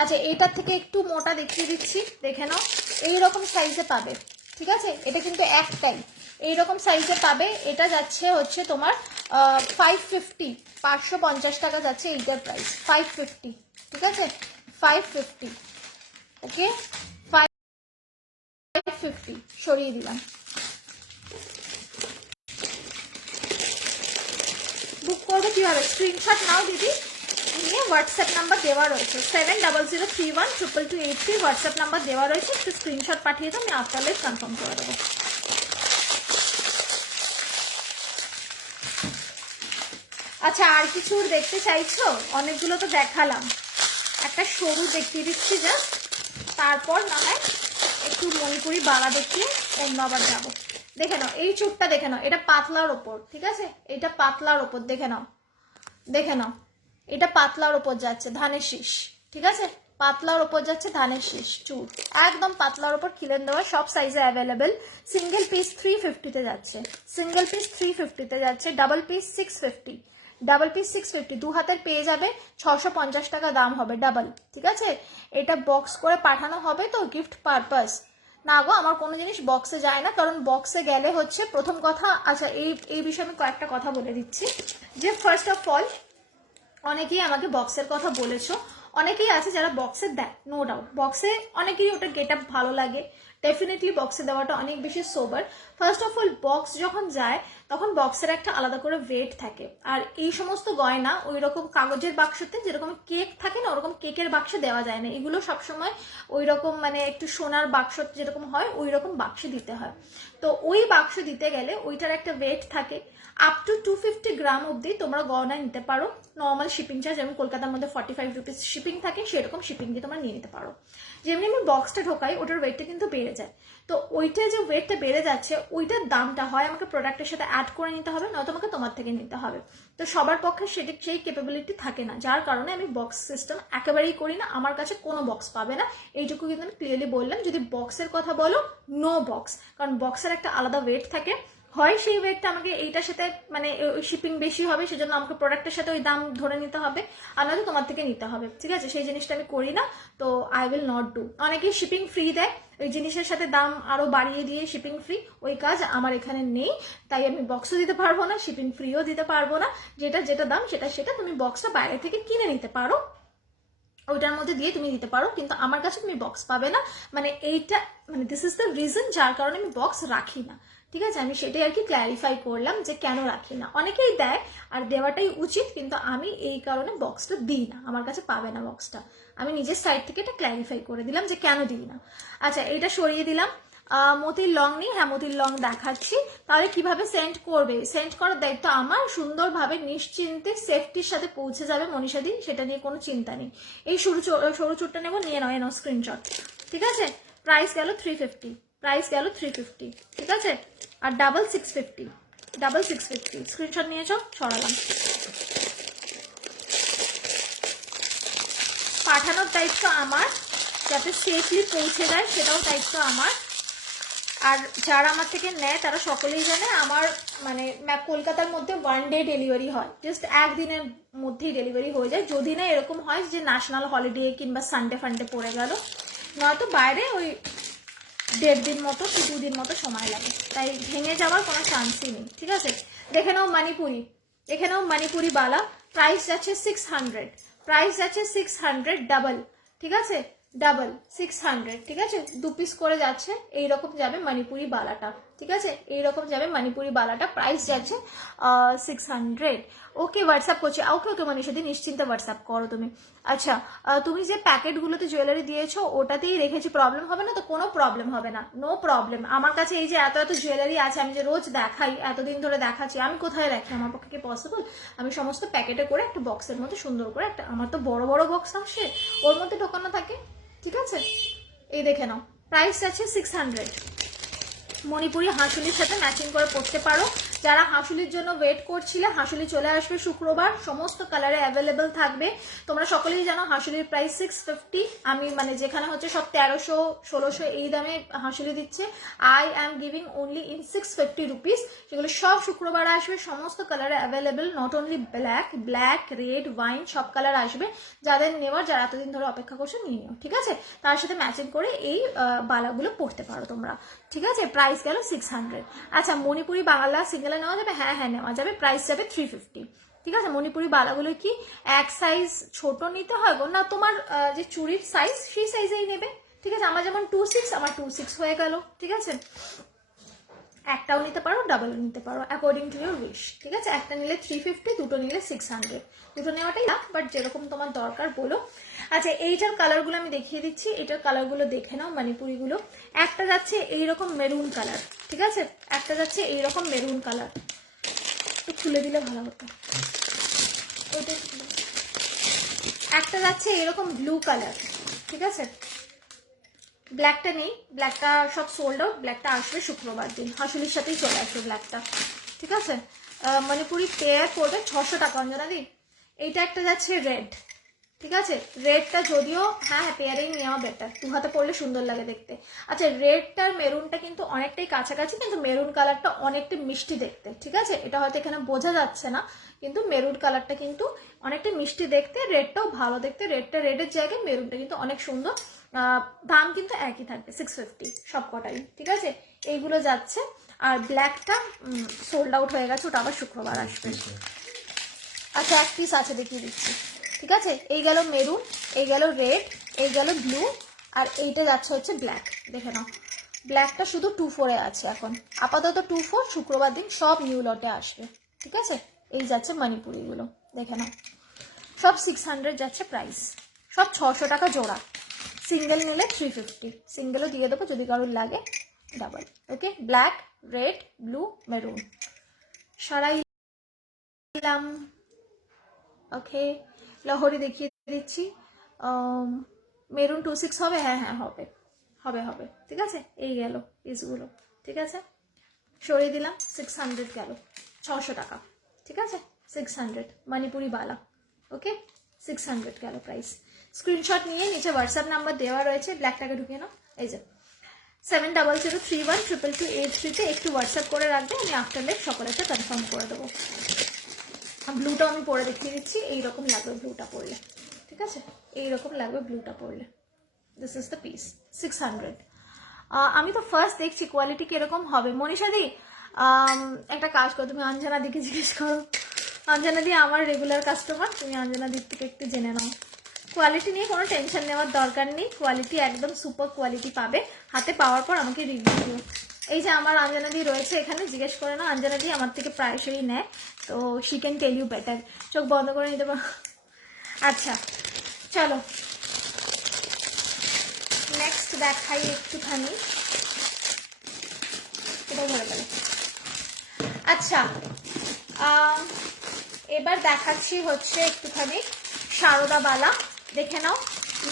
আচ্ছা এইটার থেকে একটু মোটা দেখিয়ে দিচ্ছি, দেখে নাও, এইরকম সাইজে পাবে, ঠিক আছে? এটা কিন্তু একটাই, এইরকম সাইজে পাবে। এটা যাচ্ছে হচ্ছে তোমার 550, 550 টাকা যাচ্ছে এইটার প্রাইস, 550, ঠিক আছে, 550, ওকে, 550 সরিয়ে দিলাম। বুক করবো কিভাবে? স্ক্রিনশট নাও দিদি, নিয়ে হোয়াটসঅ্যাপ নাম্বার দেওয়া রয়েছে 7003122283 হোয়াটসঅ্যাপ নাম্বার দেওয়া রয়েছে, একটু স্ক্রিনশট পাঠিয়ে দাও, আমি আফটার লাইভ কনফার্ম করে দেবো। আচ্ছা, আর কিছু দেখতে চাইছো? অনেকগুলো তো দেখালাম, একটা সরু দেখিয়ে দিচ্ছি জাস্ট, তারপর না হয় একটু মণিপুরি বালা দেখিয়ে অন্য আবার যাবো। দেখে নাও এই চুটটা, দেখে নাও, এটা পাতলার ওপর, ঠিক আছে, এটা পাতলার ওপর, দেখে নাও, দেখে নাও, এটা পাতলার ওপর যাচ্ছে ধানের শীষ, ঠিক আছে, পাতলার ওপর যাচ্ছে ধানের শীষ চুর, একদম পাতলার ওপর খিলেন দেওয়া, সব সাইজে অ্যাভেলেবেল। সিঙ্গেল পিস 350-তে যাচ্ছে, সিঙ্গেল পিস 350-তে যাচ্ছে, ডাবল পিস 650, ডাবল পিস 650, 2 হাতের পেয়ে যাবে, 650 টাকা দাম হবে ডাবল, ঠিক আছে। এটা বক্স করে পাঠানো হবে তো গিফট পারপাস। না গো, আমার কোনো জিনিস বক্সে যায় না, কারণ বক্সে গেলে হচ্ছে প্রথম কথা, আচ্ছা এই বিষয়ে আমি কয়েকটা কথা বলে দিচ্ছি, যে ফার্স্ট অফ অল অনেকেই আমাকে বক্সের কথা বলেছো, অনেকেই আছে যারা বক্সে দেয়, নো ডাউট বক্সে অনেকেই ওটা গেট আপ ভালো লাগে, ডেফিনেটলি বক্সে দেওয়াটা অনেক বেশি সোবার। ফার্স্ট অফ অল বক্স যখন যায় তখন বক্সের একটা আলাদা করে ওয়েট থাকে, আর এই সমস্ত গয়না ওই রকম কাগজের বাক্সতে যেরকম কেক থাকে না, ওরকম কেকের বাক্সে দেওয়া যায় না, এগুলো সবসময় ওই রকম মানে একটু সোনার বাক্স যেরকম হয় ওই রকম বাক্সে দিতে হয়। তো ওই বাক্স দিতে গেলে ওইটার একটা ওয়েট থাকে, আপ টু 250 গ্রাম অব্দি তোমরা গয়না নিতে পারো, নর্মাল শিপিং চার্জ, যেমন কলকাতার মধ্যে 45 রুপিস শিপিং থাকে, সেরকম শিপিং দিয়ে তোমরা নিয়ে নিতে পারো। যেমনি আমি বক্সটা ঢোকাই ওটার ওয়েটটা কিন্তু বেড়ে যায়, তো ওইটা যে ওয়েটটা বেড়ে যাচ্ছে ওইটার দামটা হয় আমাকে প্রোডাক্টের সাথে অ্যাড করে নিতে হবে, নয়তো আমাকে তোমার থেকে নিতে হবে। তো সবার পক্ষে সেই ক্যাপাবিলিটি থাকে না, যার কারণে আমি বক্স সিস্টেম একেবারেই করি না, আমার কাছে কোনো বক্স পাবে না, এইটুকু কিন্তু আমি ক্লিয়ারলি বললাম। যদি বক্সের কথা বলো, নো বক্স, কারণ বক্সের একটা আলাদা ওয়েট থাকে, হয় সেই ওয়েটটা আমাকে এইটার সাথে মানে শিপিং বেশি হবে, সেজন্য আমাকে প্রোডাক্টের সাথে ওই দাম ধরে নিতে হবে, আর নয়তো তোমার থেকে নিতে হবে, ঠিক আছে, সেই জিনিসটা আমি করি না, তো আই উইল নট ডু। অনেকেই শিপিং ফ্রি দেয়, ওই জিনিসের সাথে দাম আরো বাড়িয়ে দিয়ে শিপিং ফ্রি, ওই কাজ আমার এখানে নেই, তাই আমি বক্সও দিতে পারবো না, শিপিং ফ্রিও দিতে পারবো না, যেটা দাম সেটা তুমি বক্সটা বাইরে থেকে কিনে নিতে পারো, ওইটার মধ্যে দিয়ে তুমি দিতে পারো, কিন্তু আমার কাছে তুমি বক্স পাবে না, মানে এইটা মানে দিস ইজ দ্য রিজন যার কারণে আমি বক্স রাখি না, ঠিক আছে। আমি সেটাই আর কি ক্ল্যারিফাই করলাম যে কেন রাখি না, অনেকেই দেয় আর দেওয়াটাই উচিত, কিন্তু আমি এই কারণে বক্সটা দিই না, আমার কাছে পাবে না বক্সটা, আমি নিজের সাইড থেকে এটা ক্ল্যারিফাই করে দিলাম যে কেন দিই না। আচ্ছা, এটা সরিয়ে দিলাম। মতির লং নেই, হ্যাঁ মতির লং দেখাচ্ছি, তাহলে কিভাবে সেন্ড করবে? সেন্ড করার দায়িত্ব আমার, সুন্দরভাবে নিশ্চিন্তে সেফটির সাথে পৌঁছে যাবে মনীষাদি, সেটা নিয়ে কোনো চিন্তা নেই। এই সরু চুটটা নেবো, নিয়ে নাও স্ক্রিনশট, ঠিক আছে। প্রাইস গেল 350, প্রাইস গেল 350, ঠিক আছে, আর ডাবল 650, ডাবল 650, স্ক্রিনশট নিয়েছ, ছড়ালাম। পাঠানোর দায়িত্ব আমার, যাতে সেফলি পৌঁছে যায় সেটাও দায়িত্ব আমার, আর যারা আমার থেকে নেয় তারা সকলেই জানে আমার মানে কলকাতার মধ্যে 1 ডে ডেলিভারি হয়, জাস্ট একদিনের মধ্যেই ডেলিভারি হয়ে যায়, যদি না এরকম হয় যে ন্যাশনাল হলিডে কিংবা সানডে ফান্ডে পড়ে গেল, নয়তো বাইরে ওই 1.5 দিন মতো কি 2 দিন মতো সময় লাগে, তাই ভেঙে যাওয়ার কোনো চান্সই নেই, ঠিক আছে। দেখে নাও মণিপুরি, দেখে নাও মণিপুরি বালা, প্রাইস যাচ্ছে 600, প্রাইস যাচ্ছে 600 ডাবল, ঠিক আছে, ডাবল 600, ঠিক আছে, 2 পিস করে যাচ্ছে, এইরকম যাবে মণিপুরি বালাটা, ঠিক আছে, এইরকম যাবে মণিপুরি বালাটা, প্রাইস যাচ্ছে 600। ওকে, হোয়াটসঅ্যাপ করছি, ওকে ওকে মনীষাদি, নিশ্চিন্তে হোয়াটসঅ্যাপ করো তুমি। আচ্ছা, তুমি যে প্যাকেটগুলোতে জুয়েলারি দিয়েছো ওটাতেই রেখেছি, প্রবলেম হবে না তো? কোনো প্রবলেম হবে না, নো প্রবলেম। আমার কাছে এই যে এত এত জুয়েলারি আছে, আমি যে রোজ দেখাই, এতদিন ধরে দেখাচ্ছি, আমি কোথায় রাখি? আমার পক্ষে কি পসিবল? আমি সমস্ত প্যাকেটে করে একটা বক্সের মধ্যে সুন্দর করে একটা, আমার তো বড় বড় বক্স আসে, ওর মধ্যে ঢোকানো থাকে, ঠিক আছে। এই দেখে নাও, প্রাইস আছে 600, মণিপুরি হাঁসুলির সাথে ম্যাচিং করে পড়তে পারো, যারা হাসুলির জন্য ওয়েট করছিলে, হাসুলি চলে আসবে শুক্রবার, সমস্ত কালারে অ্যাভেলেবেল থাকবে। তোমরা সকলেই জানো হাসুলির প্রাইস 650, আমি মানে যেখানে হচ্ছে সব 1300 1600 এই দামে হাসুলি দিচ্ছে, I am giving only in 650 rupees. সেগুলো সব শুক্রবার আসবে, সমস্ত কালারে available, not only black red wine সব কালার আসবে। যাদের নেওয়ার, যারা এতদিন ধরে অপেক্ষা করছো নিয়ে নিও, ঠিক আছে। তার সাথে ম্যাচিং করে এই বালাগুলো পরতে পারো তোমরা, ঠিক আছে। প্রাইস গেল 600। আচ্ছা, মণিপুরি বাংলা সিঙ্গেলে নেওয়া যাবে? হ্যাঁ হ্যাঁ নেওয়া যাবে, প্রাইস যাবে 350, ঠিক আছে। মণিপুরি বালাগুলো কি এক সাইজ ছোট নিতে হয় গো? না, তোমার যে চুড়ির সাইজ সেই সাইজেই নেবে, ঠিক আছে। আমার যেমন 26, আমার 26 হয়ে গেল, ঠিক আছে। একটাও নিতে পারো, ডাবলও নিতে পারো, অ্যাকর্ডিং টু ইউর উইশ, ঠিক আছে। একটা নিলে 350, দুটো নিলে 600, দুটো নেওয়াটাই লাভ, বাট যেরকম তোমার দরকার বলো। আচ্ছা, এইটার কালারগুলো আমি দেখিয়ে দিচ্ছি, এটার কালারগুলো দেখে নাও, মণিপুরিগুলো। একটা যাচ্ছে এইরকম মেরুন কালার, ঠিক আছে, একটা যাচ্ছে এইরকম মেরুন কালার, একটু খুলে দিলে ভালো হতো। একটা যাচ্ছে এরকম ব্লু কালার, ঠিক আছে। ব্ল্যাকটা নেই, ব্ল্যাকটা সব সোল্ড আউট, ব্ল্যাকটা আসবে শুক্রবার দিন, হাসুলির সাথেই চলে আসবে ব্ল্যাকটা, ঠিক আছে। মণিপুরি পেয়ার পড়বে 600 টাকা অঞ্জনা দি। এইটা একটা যাচ্ছে রেড, ঠিক আছে। রেডটা যদিও হ্যাঁ পেয়ারেই নেওয়া বেটার, দু হাতে পড়লে সুন্দর লাগে দেখতে। আচ্ছা, রেডটার মেরুনটা কিন্তু অনেকটাই কাছাকাছি, কিন্তু মেরুন কালারটা অনেকটা মিষ্টি দেখতে, ঠিক আছে। এটা হয়তো এখানে বোঝা যাচ্ছে না, কিন্তু মেরুন কালারটা কিন্তু অনেকটা মিষ্টি দেখতে, রেডটাও ভালো দেখতে। রেডটা রেডের জায়গায় মেরুনটা কিন্তু অনেক সুন্দর। দাম কিন্তু একই থাকবে 650 সব কটাই, ঠিক আছে। এইগুলো যাচ্ছে। আর ব্ল্যাকটা সোল্ড আউট হয়ে গেছে, ওটা আবার শুক্রবার আসবে। আচ্ছা, এক পিস আছে, দেখিয়ে দিচ্ছি, ঠিক আছে। এই গেল মেরুন, এই গেল রেড, এই গেল ব্লু, আর এইটা যাচ্ছে হচ্ছে ব্ল্যাক, দেখে নাও। ব্ল্যাকটা শুধু 24-এ আছে এখন, আপাতত 24, শুক্রবার দিন সব নিউ লটে আসবে, ঠিক আছে। এই যাচ্ছে মণিপুরিগুলো, দেখে নাও, সব 600 যাচ্ছে প্রাইস, সব 600 টাকা জোড়া। সিঙ্গেল নিলে 350, সিঙ্গেলও দিয়ে দেবো যদি কারোর লাগে, ডাবল, ওকে। ব্ল্যাক, রেড, ব্লু, মেরুন সারাই দিলাম, ওকে। লাহোরি দেখিয়ে দিচ্ছি, মেরুন 26 হবে, হ্যাঁ হ্যাঁ হবে হবে হবে, ঠিক আছে। এই গেল পিসগুলো, ঠিক আছে। সরিয়ে দিলাম, 600 গেল, 600 টাকা, ঠিক আছে। 600 মণিপুরি বালা, ওকে। 600 গেল প্রাইস। স্ক্রিনশট নিয়ে নিচে হোয়াটসঅ্যাপ নাম্বার দেওয়া রয়েছে, ব্ল্যাকটাকে ঢুকিয়ে নাও, এই যে 7003122283-তে একটু হোয়াটসঅ্যাপ করে রাখবে, আমি আফটার লাইভ সকলেতে কনফার্ম করে দেবো। ব্লুটাও আমি পরে দেখিয়ে দিচ্ছি, এইরকম লাগবে ব্লুটা পরলে, ঠিক আছে। এইরকম লাগবে ব্লুটা পরলে। This is the piece, 600। আমি তো ফার্স্ট দেখছি কোয়ালিটি কিরকম হবে। মনীষাদি একটা কাজ করো, তুমি অঞ্জনা দিকে জিজ্ঞেস করো। অঞ্জনা দি আমার রেগুলার কাস্টমার, তুমি অঞ্জনা দিক থেকে একটু জেনে নাও। কোয়ালিটি নিয়ে কোনো টেনশন নেওয়ার দরকার নেই, কোয়ালিটি একদম সুপার কোয়ালিটি পাবে। হাতে পাওয়ার পর আমাকে রিভিউ দিও। এই যে আমার অঞ্জনা দি রয়েছে এখানে, জিজ্ঞেস করে না, অঞ্জনা দি আমার থেকে প্রায়শই নেয়, তো she can tell you better. চোখ বন্ধ করে নিতে পারো। আচ্ছা চলো নেক্সট দেখাই একটুখানি, এটা ধরে গেল। আচ্ছা, এবার দেখাচ্ছি হচ্ছে একটুখানি সারদা বালা, দেখে নাও।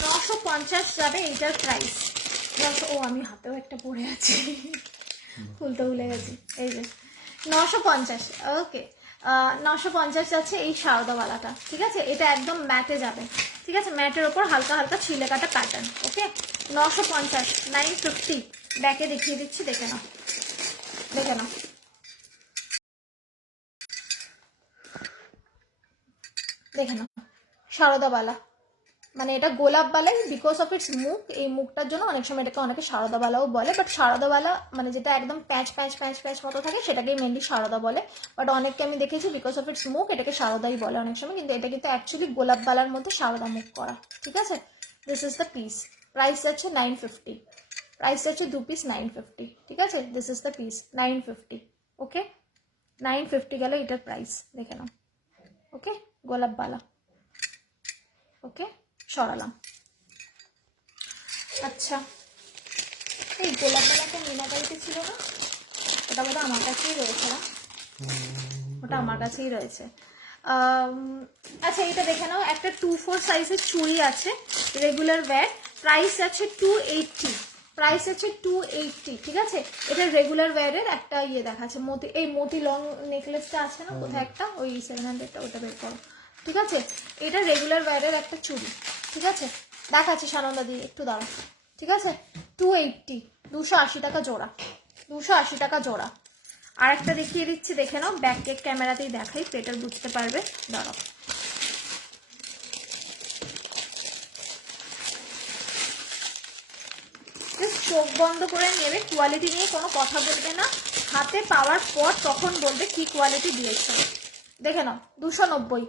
950 যাবে এইটার প্রাইস। ও আমি হাতেও একটা পরে আছি, খুলতে ভুলে গেছি, এই যে 950, ওকে। 950 যাচ্ছে এই সারদাওয়ালাটা, ঠিক আছে। এটা একদম ম্যাটে যাবে, ঠিক আছে। ম্যাটের ওপর হালকা হালকা ছিলে কাটা প্যাটার্ন, ওকে। 950, 950 ব্যাকে দেখিয়ে দিচ্ছি, দেখে নাও, দেখে নাও, দেখে নাও। সারদাবালা মানে এটা গোলাপ বালাই, বিকজ অফ ইটস মুখ, এই মুখটার জন্য অনেক সময় এটাকে অনেকে সারদাবালাও বলে, বাট সারদাবালা মানে যেটা একদম প্যাঁচ প্যাঁচ প্যাঁচ প্যাঁচ মতো থাকে সেটাকেই মেনলি সারদা বলে, বাট অনেককে আমি দেখেছি বিকজ অফ ইটস মুখ এটাকে সারদাই বলে অনেক সময়, কিন্তু এটা কিন্তু অ্যাকচুয়ালি গোলাপ বালার মধ্যে সারদা মুখ করা, ঠিক আছে। This is the piece, price যাচ্ছে 950, প্রাইস যাচ্ছে 2 পিস 950, ঠিক আছে। দিস ইজ দ্য পিস 950, ওকে। 950 গেলে এটার প্রাইস, দেখে নাও, ওকে। গোলাপ বালা, ওকে, সরালাম। আচ্ছা, এই গোলাপ বালাটা মিনা বাড়িতে ছিল না, ওটা বোধহয় আমার কাছেই রয়েছে না, ওটা আমার কাছেই রয়েছে। আচ্ছা, এটা দেখে নাও, একটা 2-4 সাইজের চুড়ি আছে, রেগুলার ওয়্যার, প্রাইস আছে 280, প্রাইস আছে 280, ঠিক আছে। এটা রেগুলার ওয়্যারের একটা ইয়ে দেখাচ্ছে, মতি, এই মতি লং নেকলেসটা আছে না কোথায় একটা, ওই 700টা, ওটা বের করো, ঠিক আছে। এটা রেগুলার ওয়্যারের একটা চুড়ি, ঠিক আছে, দেখাচ্ছি সানন্দা দিয়ে, একটু দাঁড়া, ঠিক আছে। 280, 280 টাকা জোড়া, 280 টাকা জোড়া। আর একটা দেখিয়ে দিচ্ছি, দেখে নাও, ব্যাক কেক ক্যামেরাতেই দেখাই, পেটার বুঝতে পারবে, দাঁড়াও। চোখ বন্ধ করে নেবে, কোয়ালিটি নিয়ে কোনো কথা বলবে না, হাতে পাওয়ার পর তখন বলবে কি কোয়ালিটি দিয়েছে। দেখে নাও, 290,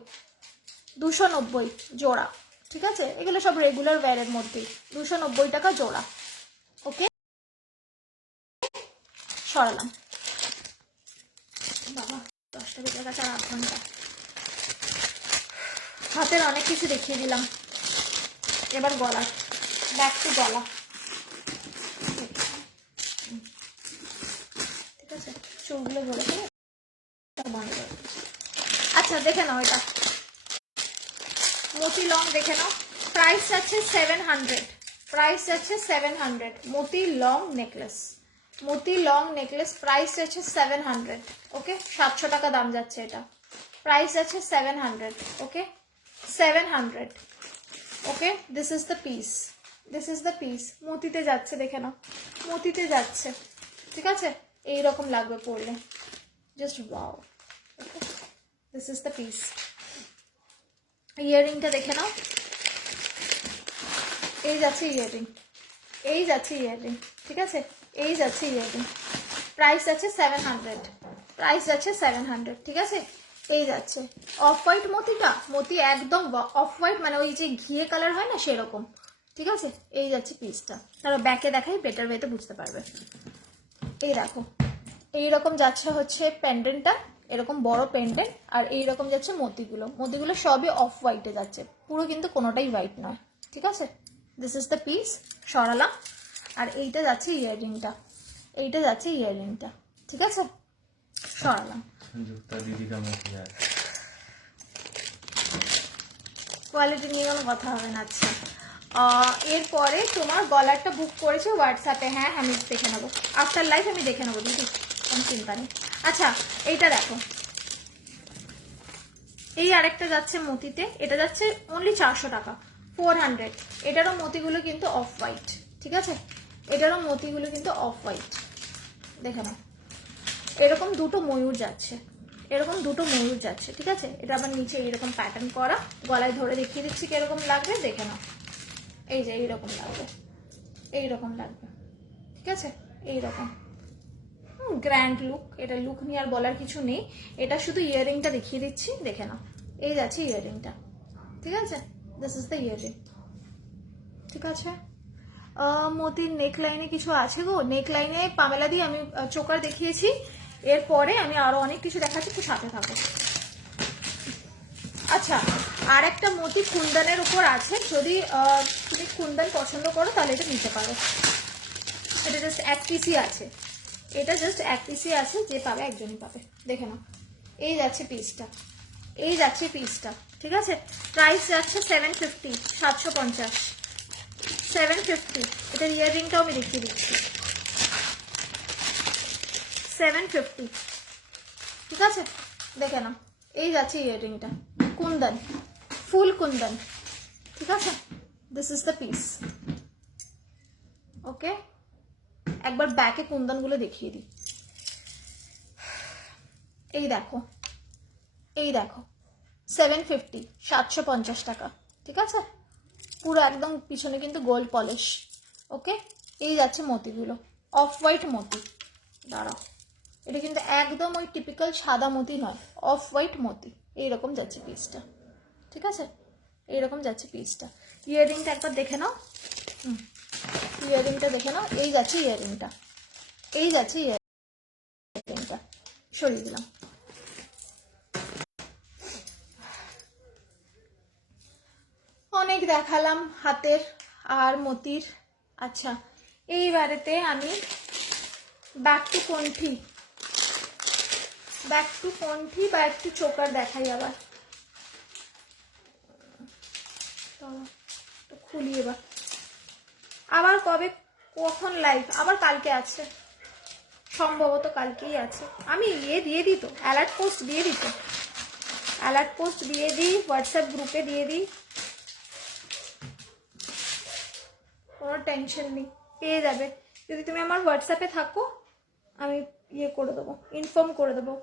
290 জোড়া, ঠিক আছে। এগুলো সব রেগুলার ওয়্যারের মধ্যেই, 290 টাকা জোড়া। ওকে, সরালাম। বাবা 10টা বেজে গেছে, আর 8 ঘন্টা। হাতের অনেক কিছু দেখিয়ে দিলাম, এবার গলা, ব্যাক টু গলা, ঠিক আছে। চুলগুলো ধরে ফেলে বন্ধ করে। আচ্ছা দেখে নাও, এটা মতি লং, দেখে নাও, প্রাইস আছে 700, প্রাইস আছে 700, মতি লং নেকলেস, মতি লং নেকলেস, প্রাইস আছে 700, ওকে। 700 টাকা দাম যাচ্ছে এটা, প্রাইস আছে 700, okay, 700, okay. This is the piece, this is the piece, মতিতে যাচ্ছে, দেখে নাও, মতিতে যাচ্ছে, ঠিক আছে। এইরকম লাগবে পরলে, just wow, okay. This is the piece. ইয়াররিংটা দেখে নাও, এই যাচ্ছে ইয়াররিং, এই যাচ্ছে ইয়াররিং, ঠিক আছে, এই যাচ্ছে ইয়াররিং, প্রাইস আছে 700, প্রাইস আছে 700, ঠিক আছে। এই যাচ্ছে অফ হোয়াইট মতিটা, মতি একদম অফ হোয়াইট, মানে ওই যে ঘিয়ে কালার হয় না সেরকম, ঠিক আছে। এই যাচ্ছে পিসটা, তারপর ব্যাকে দেখাই, বেটার ওয়েতে বুঝতে পারবে। এই দেখো, এইরকম যাচ্ছে হচ্ছে পেন্ডেন্টটা, এরকম বড় পেন্ডেন্ট, আর এইরকম যাচ্ছে মতিগুলো, মতিগুলো সবই অফ হোয়াইটে যাচ্ছে, পুরো কিন্তু কোনোটাই হোয়াইট নয়, ঠিক আছে। দিস ইজ দ্য পিস, সরালাম। আর এইটা যাচ্ছে ইয়াররিংটা, এইটা যাচ্ছে ইয়াররিংটা, ঠিক আছে, সরালাম। কোয়ালিটি নিয়ে কোনো কথা হবে না। আচ্ছা, এরপরে তোমার গলারটা বুক করেছে হোয়াটসঅ্যাপে, হ্যাঁ আমি দেখে নেবো, আফটার লাইফ আমি দেখে নেবো দিদি, কোনো চিন্তা নেই। আচ্ছা এইটা দেখো, এই আরেকটা যাচ্ছে মতিতে, এটা যাচ্ছে অনলি 400 টাকা, 400, এটারও মতিগুলো কিন্তু অফ হোয়াইট, ঠিক আছে, এটারও মতিগুলো কিন্তু অফ হোয়াইট, দেখে নাও। এরকম দুটো ময়ূর যাচ্ছে, এরকম দুটো ময়ূর যাচ্ছে, ঠিক আছে। এটা আবার নিচে এইরকম প্যাটার্ন করা, গলায় ধরে দেখিয়ে দিচ্ছি কিরকম লাগবে, দেখে নাও। এই যে এইরকম লাগবে, এইরকম লাগবে, ঠিক আছে, এইরকম গ্র্যান্ড লুক। এটা লুক নিয়ে আর বলার কিছু নেই, এটা শুধু ইয়াররিংটা দেখিয়ে দিচ্ছি, দেখে নাও। এই যাচ্ছে ইয়াররিংটা, ঠিক আছে, দিস ইজ দ্য ইয়াররিং, ঠিক আছে। মতির নেক লাইনে কিছু আছে গো, নেক লাইনে পামেলা দিয়ে আমি চোকার দেখিয়েছি, এরপরে আমি আরো অনেক কিছু দেখাচ্ছি, একটু সাথে থাকো। আচ্ছা, আর একটা মতি কুন্দনের উপর আছে, যদি তুমি কুন্দন পছন্দ করো তাহলে এটা নিতে পারো। এটা জাস্ট এক পিসই আছে, এটা জাস্ট এক পিসই আছে, যে পাবে একজনই পাবে, দেখে নাও। এই যাচ্ছে পিসটা, এই যাচ্ছে পিসটা, ঠিক আছে। প্রাইস যাচ্ছে 750, 750, 750। এটার ইয়াররিংটাও আমি দেখিয়ে দিচ্ছি, 750, ঠিক আছে, দেখে নাও। এই যাচ্ছে ইয়াররিংটা, কুন্দন, ফুল কুন্দন, ঠিক আছে। দিস ইজ দ্য পিস, ওকে। একবার ব্যাকে কুন্দনগুলো দেখিয়ে দিই, এই দেখো, এই দেখো, 750, 750 টাকা, ঠিক আছে। পুরো একদম পিছনে কিন্তু গোল্ড পলিশ, ওকে। এই যাচ্ছে মতিগুলো, অফ হোয়াইট মতি, দাঁড়াও, এটা কিন্তু একদম ওই টিপিক্যাল সাদা মতি নয়, অফ হোয়াইট মতি, এইরকম যাচ্ছে পিসটা, ঠিক আছে, এইরকম যাচ্ছে পিসটা। ইয়াররিংটা একবার দেখে নাও, ইয়াররিংটা দেখে নাও, এই যাচ্ছে ইয়াররিংটা, এই যাচ্ছে ইয়াররিংটা, সরিয়ে দিলাম। অনেক দেখালাম হাতের আর মতির। আচ্ছা, এইবারেতে আমি ব্যাক টু কণ্ঠি, ব্যাক টু কণ্ঠি বা একটু চোকার দেখাই আবার, খুলি এবার। আবার কবে কখন লাইভ? আবার কালকে আছে, সম্ভবত কালকেই আছে। আমি দিয়ে দিই তো, অ্যালার্ট পোস্ট দিয়ে দিই তো, অ্যালার্ট পোস্ট দিয়ে দিই, হোয়াটসঅ্যাপ গ্রুপে দিয়ে দিই, কোনো টেনশন নেই, পেয়ে যাবে। যদি তুমি আমার হোয়াটসঅ্যাপে থাকো আমি করে দেবো, ইনফর্ম করে দেবো।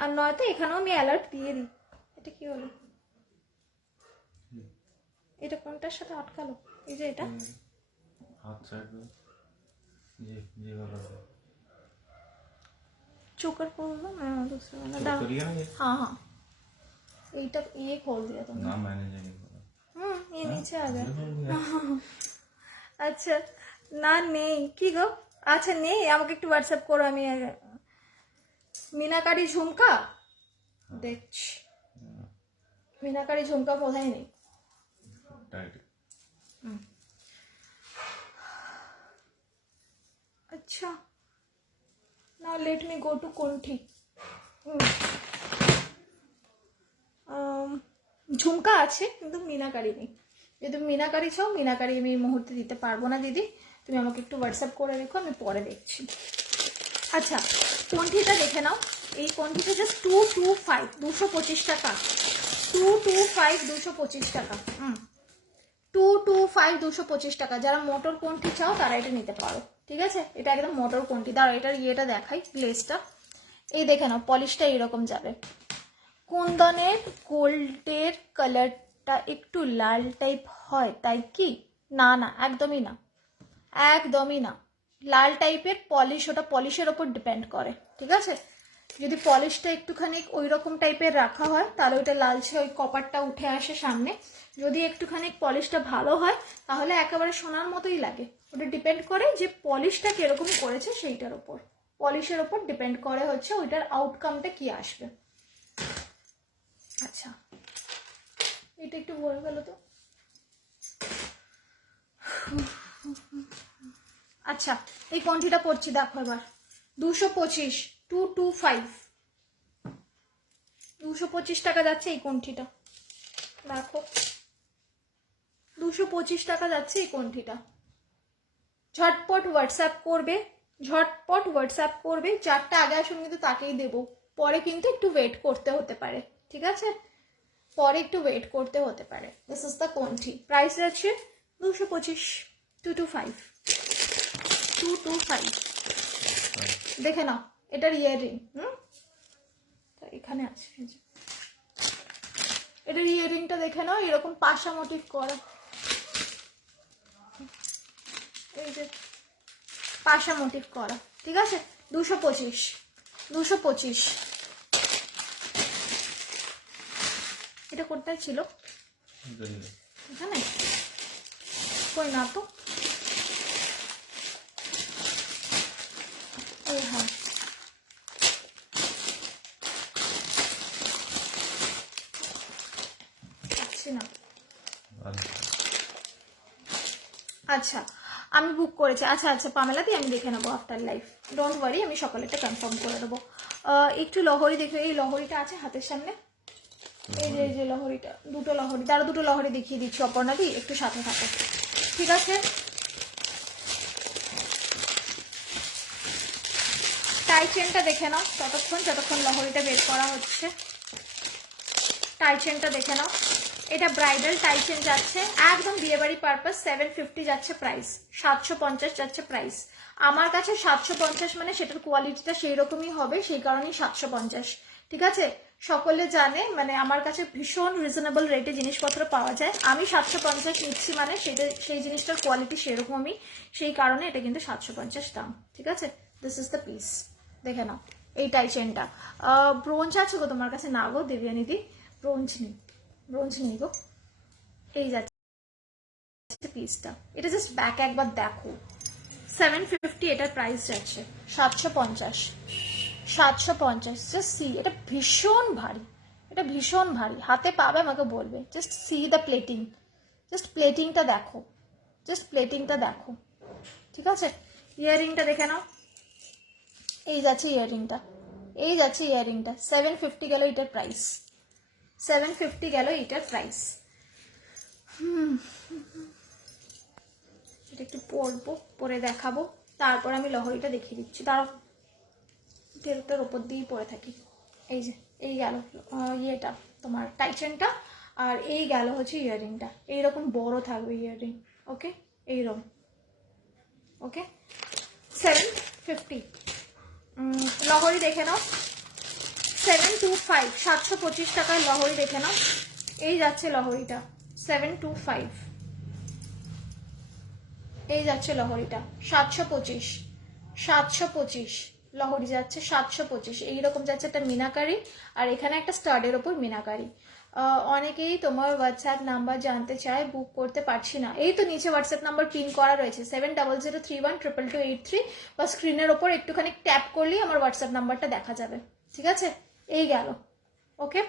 আর নয়তো এখানেও আমি অ্যালার্ট দিয়ে দিই। এটা কি হলো? এটা কোনটার সাথে আটকালো? এই যে এটা चोकर खोल दो, मैं दूसरा वाला डाल। हाँ हाँ, এইটা खोल दिया तुमने ना, मैंने नहीं खोला। ये नीचे आ गया। আচ্ছা না নেই কি গো? আচ্ছা নেই, আমাকে একটু হোয়াটসঅ্যাপ করো, আমি মিনাকারি ঝুমকা দেখছি। মিনাকারি ঝুমকা কোথায় নেই? আচ্ছা now let me go to Konthi. ঝুমকা আছে কিন্তু মিনাকারি নেই। যদি তুমি মিনাকারি চাও, মিনাকারি আমি এই মুহূর্তে দিতে পারবো না দিদি, তুমি আমাকে একটু হোয়াটসঅ্যাপ করে রেখো, আমি পরে দেখছি। আচ্ছা কোনঠিটা দেখে নাও, এই কোনঠিটা জাস্ট 225, 225 টাকা, 225, 225 টাকা, 225, 225 টাকা। যারা মোটর কোনঠি চাও তারা এটা নিতে পারো, ঠিক আছে? এটা একদম মোটর কোনঠি। দাঁড়াও এটার ইয়েটা দেখাই, গ্লেজটা এই দেখে নাও, পলিশটা এরকম যাবে। কুন্দনের গোল্ডের কালারটা একটু লাল টাইপ হয় তাই কি? না না, একদমই না, একদমই না। লাল টাইপের পলিশ, ওটা পলিশের ওপর ডিপেন্ড করে, ঠিক আছে? যদি পলিশটা একটুখানি ওই রকম টাইপের রাখা হয় তাহলে ওইটা লালচে ওই কপারটা উঠে আসে সামনে। যদি একটুখানি পলিশটা ভালো হয় তাহলে একেবারে সোনার মতোই লাগে। ওটা ডিপেন্ড করে যে পলিশটা কিরকম করেছে সেইটার ওপর, পলিশের ওপর ডিপেন্ড করে হচ্ছে ওইটার আউটকামটা কি আসবে। আচ্ছা এটা একটু বলে গেল তো। আচ্ছা এই কোনটিটা পড়ছি দেখো এবার, 225, 225, 225 টাকা যাচ্ছে এই কোনটিটা, দেখো 225 টাকা যাচ্ছে এই কোনটিটা। ঝটপট হোয়াটসঅ্যাপ করবে, ঝটপট হোয়াটসঅ্যাপ করবে, যারটা আগে আসুন কিন্তু তাকেই দেবো, পরে কিন্তু একটু ওয়েট করতে হতে পারে, ঠিক আছে? পরে একটু ওয়েট করতে হতে পারে। দিস ইজ দ্য কোনটি, প্রাইস আছে 225, 225, 225। দেখে নাও এটার ইয়াররিং, এখানে আছে, এটার ইয়াররিংটা দেখে নাও, এরকম পাশা মোটিভ করা, এই যে পাশা মোটিভ করা, ঠিক আছে? 225, 225। এটা কোনটায় ছিল? এখানে কই না তো, এই হ্যাঁ পাচ্ছি না। আচ্ছা আমি বুক করেছি, আচ্ছা আচ্ছা পামেলাদি আমি দেখে নেবো আফটার লাইফ, ডোন্ট ওয়ারি, আমি সকালেরটা কনফার্ম করে দেবো। একটু লহরি দেখে, এই লহরিটা আছে হাতের সামনে, এই যে লহরিটা, দুটো লহরি, তারা দুটো লহরি দেখিয়ে দিচ্ছি অপর্ণাদি, একটু সাথে থাকো, ঠিক আছে? টাই চেনটা দেখে নাও যতক্ষণ লহরিটা বের করা হচ্ছে। টাই চেনটা দেখে নাও, এটা ব্রাইডাল টাই চেন যাচ্ছে, একদম বিয়েবাড়ি পারপাস, 750 যাচ্ছে প্রাইস, 750 যাচ্ছে প্রাইস। আমার কাছে 750 মানে সেটার কোয়ালিটিটা সেই রকমই হবে, সেই কারণেই 750, ঠিক আছে? সকলে জানে মানে আমার কাছে ভীষণ রিজনেবল রেটে জিনিসপত্র পাওয়া যায়, আমি 750 নিচ্ছি মানে সেটা সেই জিনিসটার কোয়ালিটি সেরকমই, সেই কারণে এটা কিন্তু 750 দাম, ঠিক আছে? দিস ইজ দ্য পিস, দেখে নাও এই টাই চেনটা। ব্রোঞ্জ আছে গো তোমার কাছে? না গো দেবিয়ানিদি, ব্রোঞ্জ নেই গো, এই যাচ্ছে পিসটা, এটা জাস্ট ব্যাক একবার দেখো, 750 এটার প্রাইস যাচ্ছে, 750, 750, জাস্ট সি, এটা ভীষণ ভারী, এটা ভীষণ ভারী, হাতে পাবে আমাকে বলবে, just see the plating, just প্লেটিংটা দেখো, জাস্ট প্লেটিংটা দেখো, ঠিক আছে? ইয়াররিংটা দেখে নাও, এই যাচ্ছে ইয়াররিংটা, এই যাচ্ছে ইয়াররিংটা, 750 গেল এটার প্রাইস, 750 গেল এটার প্রাইস। এটা একটু পরবো, পরে দেখাবো, তারপর আমি লহরিটা দেখিয়ে দিচ্ছি। দাঁড়াও, টেলটার ওপর দিয়েই পরে থাকি। এই যে এই গেল ইয়েটা তোমার টাইচেনটা, আর এই গেল হচ্ছে ইয়াররিংটা। এইরকম বড় থাকবে ইয়াররিং, ওকে, এইরকম, ওকে। 750 লহরি দেখে নাও, 725, 725 টাকায় লহরি দেখে নাও। এই যাচ্ছে লহরিটা 725, এই যাচ্ছে লহরিটা 725, 725 লহরি যাচ্ছে 725। এইরকম যাচ্ছে একটা মিনাকারি, আর এখানে একটা স্টাডের ওপর মিনাকারি। অনেকেই তোমার হোয়াটসঅ্যাপ নাম্বার জানতে চায়, বুক করতে পারছি না। এই তো নিচে হোয়াটসঅ্যাপ নাম্বার পিন করা রয়েছে 7003122283, বা স্ক্রিনের ওপর একটুখানি ট্যাপ করলেই আমার হোয়াটসঅ্যাপ নাম্বারটা দেখা যাবে, ঠিক আছে। এই গেল, ওকে।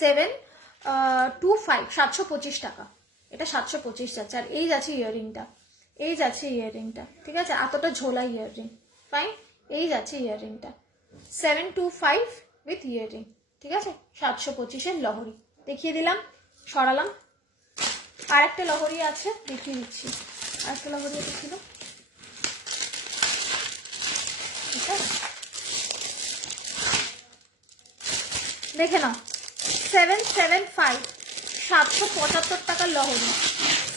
725, 725 টাকা, এটা 725 যাচ্ছে। আর এই যাচ্ছে ইয়াররিংটা, এই যাচ্ছে ইয়াররিংটা, ঠিক আছে। এতটা ঝোলা ইয়াররিং, ফাইন। এই যাচ্ছে ইয়াররিংটা 725 উইথ ইয়াররিং, ঠিক আছে। 725-এর লহরি দেখিয়ে দিলাম, সরালাম। আর একটা লহরি আছে, দেখিয়ে দিচ্ছি। আর একটা লহরি এটা ছিল, ঠিক আছে, দেখে নাও। 775, 775 টাকার লহরি,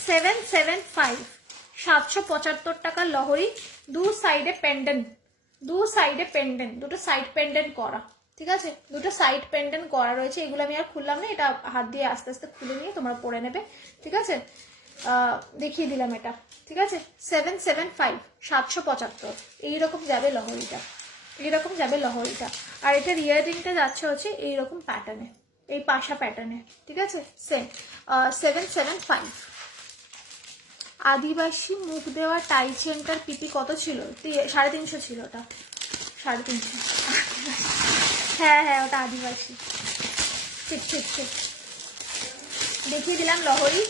775, 775 টাকার লহরি। দু সাইডে পেন্ডেন্ট, দু সাইডে পেন্ডেন্ট, দুটো সাইড পেন্ডেন্ট করা, ঠিক আছে। দুটো সাইড পেন্ডেন্ট করা রয়েছে। এগুলো আমি আর খুললাম না, এটা হাত দিয়ে আস্তে আস্তে খুলে নিয়ে তোমরা পরে নেবে, ঠিক আছে। দেখিয়ে দিলাম এটা, ঠিক আছে। 775, 775 এইরকম যাবে লহরিটা, এইরকম যাবে লহরিটা। আর এটার ইয়াররিংটা যাচ্ছে হচ্ছে এইরকম প্যাটার্নে, এই পাশা প্যাটার্নে, ঠিক আছে। 775। আদিবাসী মুখ দেওয়া টাই চেনটার পিপি কত ছিল? 350 ছিল, ওটা 350। হ্যাঁ হ্যাঁ, ওটা আদিবাসী, ঠিক ঠিক ঠিক। দেখিয়ে দিলাম লহরি,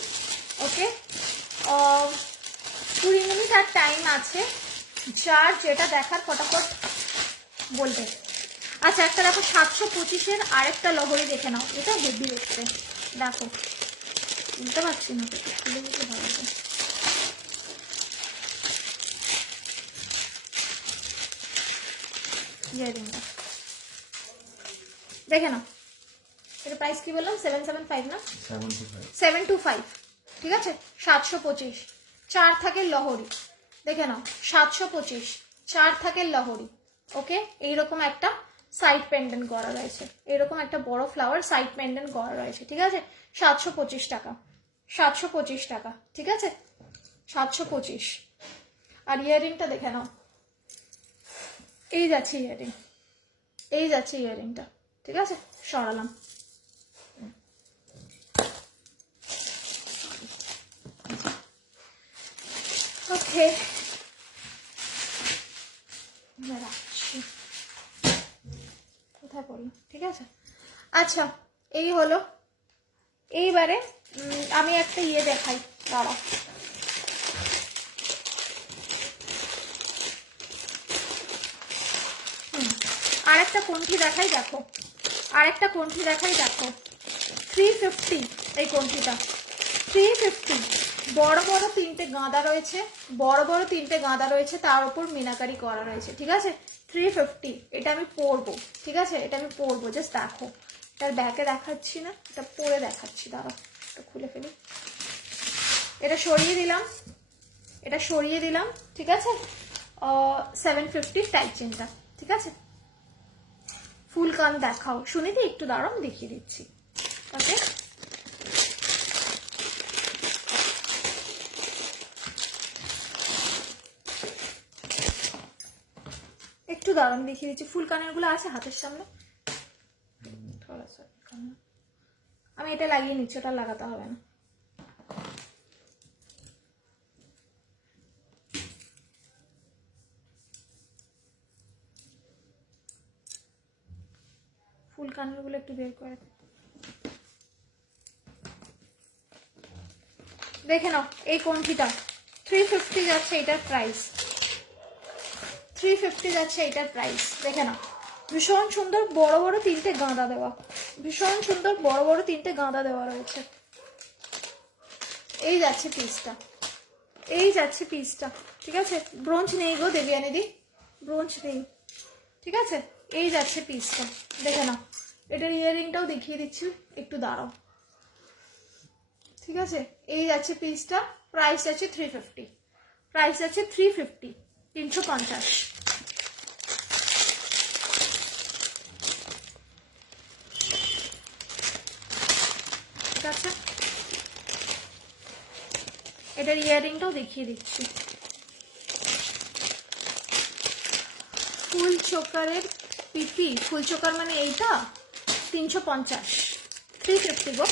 ওকে। 20 মিনিট আর টাইম আছে, যার যেটা দেখার ফটাফট বলবে। আচ্ছা, একটা দেখো 725-এর আরেকটা লহরি দেখে নাও। এটা হেভি দেখতে, দেখো, বুঝতে পারছি না, খুলে নিতে ভালো হবে। ইয়ারিংটা দেখে নাও, এটা প্রাইস কি বললাম? 775 না, 725, ঠিক আছে। 725, 4 থাকে লহরি, দেখে নাও। 725, 4 থাকে লহরি, ওকে। এইরকম একটা সাইড পেন্ডেন্ট করা রয়েছে, এরকম একটা বড় ফ্লাওয়ার সাইড পেন্ডেন্ট করা রয়েছে, ঠিক আছে। 725 টাকা, 725 টাকা, ঠিক আছে, 725। আর ইয়ারিংটা দেখে নাও, এই যাচ্ছে ইয়ারিং, এই যাচ্ছে ইয়ারিংটা, ঠিক আছে। সরালাম, ওকে, রাখছি, কোথায় পড়লো, ঠিক আছে। আচ্ছা, এই হলো। এইবারে আমি একটা ইয়ে দেখাই, দাঁড়াও। আরেকটা কণ্ঠি দেখাই, দেখো, আরেকটা কণ্ঠি দেখাই, দেখো। 350 এই কণ্ঠিটা, 350। বড় বড় 3টে গাঁদা রয়েছে, বড় বড় 3টে গাঁদা রয়েছে, তার উপর মিনাকারি করা রয়েছে, ঠিক আছে। 350, এটা আমি পরবো, ঠিক আছে, এটা আমি পরবো, জাস্ট দেখো। এটার ব্যাকে দেখাচ্ছি না, এটা পরে দেখাচ্ছি, দাঁড়াও, এটা খুলে ফেলি। এটা সরিয়ে দিলাম, এটা সরিয়ে দিলাম, ঠিক আছে। 750 টাইপ চেনটা, ঠিক আছে। ফুল কান দেখাও, শুনে দি একটু, দাঁড়াও দেখিয়ে দিচ্ছি, ওকে। একটু দাঁড়ান দেখিয়ে দিচ্ছি। ফুল কানের গুলো আছে হাতের সামনে, আমি এটা লাগিয়ে নিচ্ছি, ওটা লাগাতে হবে না। ফুল কানের গুলো একটু বের করে দেখে নাও। এই কণ্ঠিটা 350 যাচ্ছে, এটার প্রাইস 350 যাচ্ছে, এটার প্রাইস দেখে নাও। ভীষণ সুন্দর বড় বড় 3টে গাঁদা দেওয়া, ভীষণ সুন্দর বড় বড় 3টে গাঁদা দেওয়া রয়েছে। এই যাচ্ছে পিসটা, এই যাচ্ছে পিসটা, ঠিক আছে? ব্রোঞ্জ নেই গো দেবিয়ানি দি, ব্রোঞ্জ নেই, ঠিক আছে? এই যাচ্ছে পিসটা, দেখে নাও। এটার ইয়াররিংটাও দেখিয়ে দিচ্ছি, একটু দাঁড়াও, ঠিক আছে? এই যাচ্ছে পিসটা, প্রাইস আছে 350, প্রাইস আছে 350, 350। ঠিক আছে, এটার ইয়াররিংটাও দেখিয়ে দিচ্ছি। ফুল চোকারের পিপি, ফুল চোকার মানে এইটা 350, 350 গো।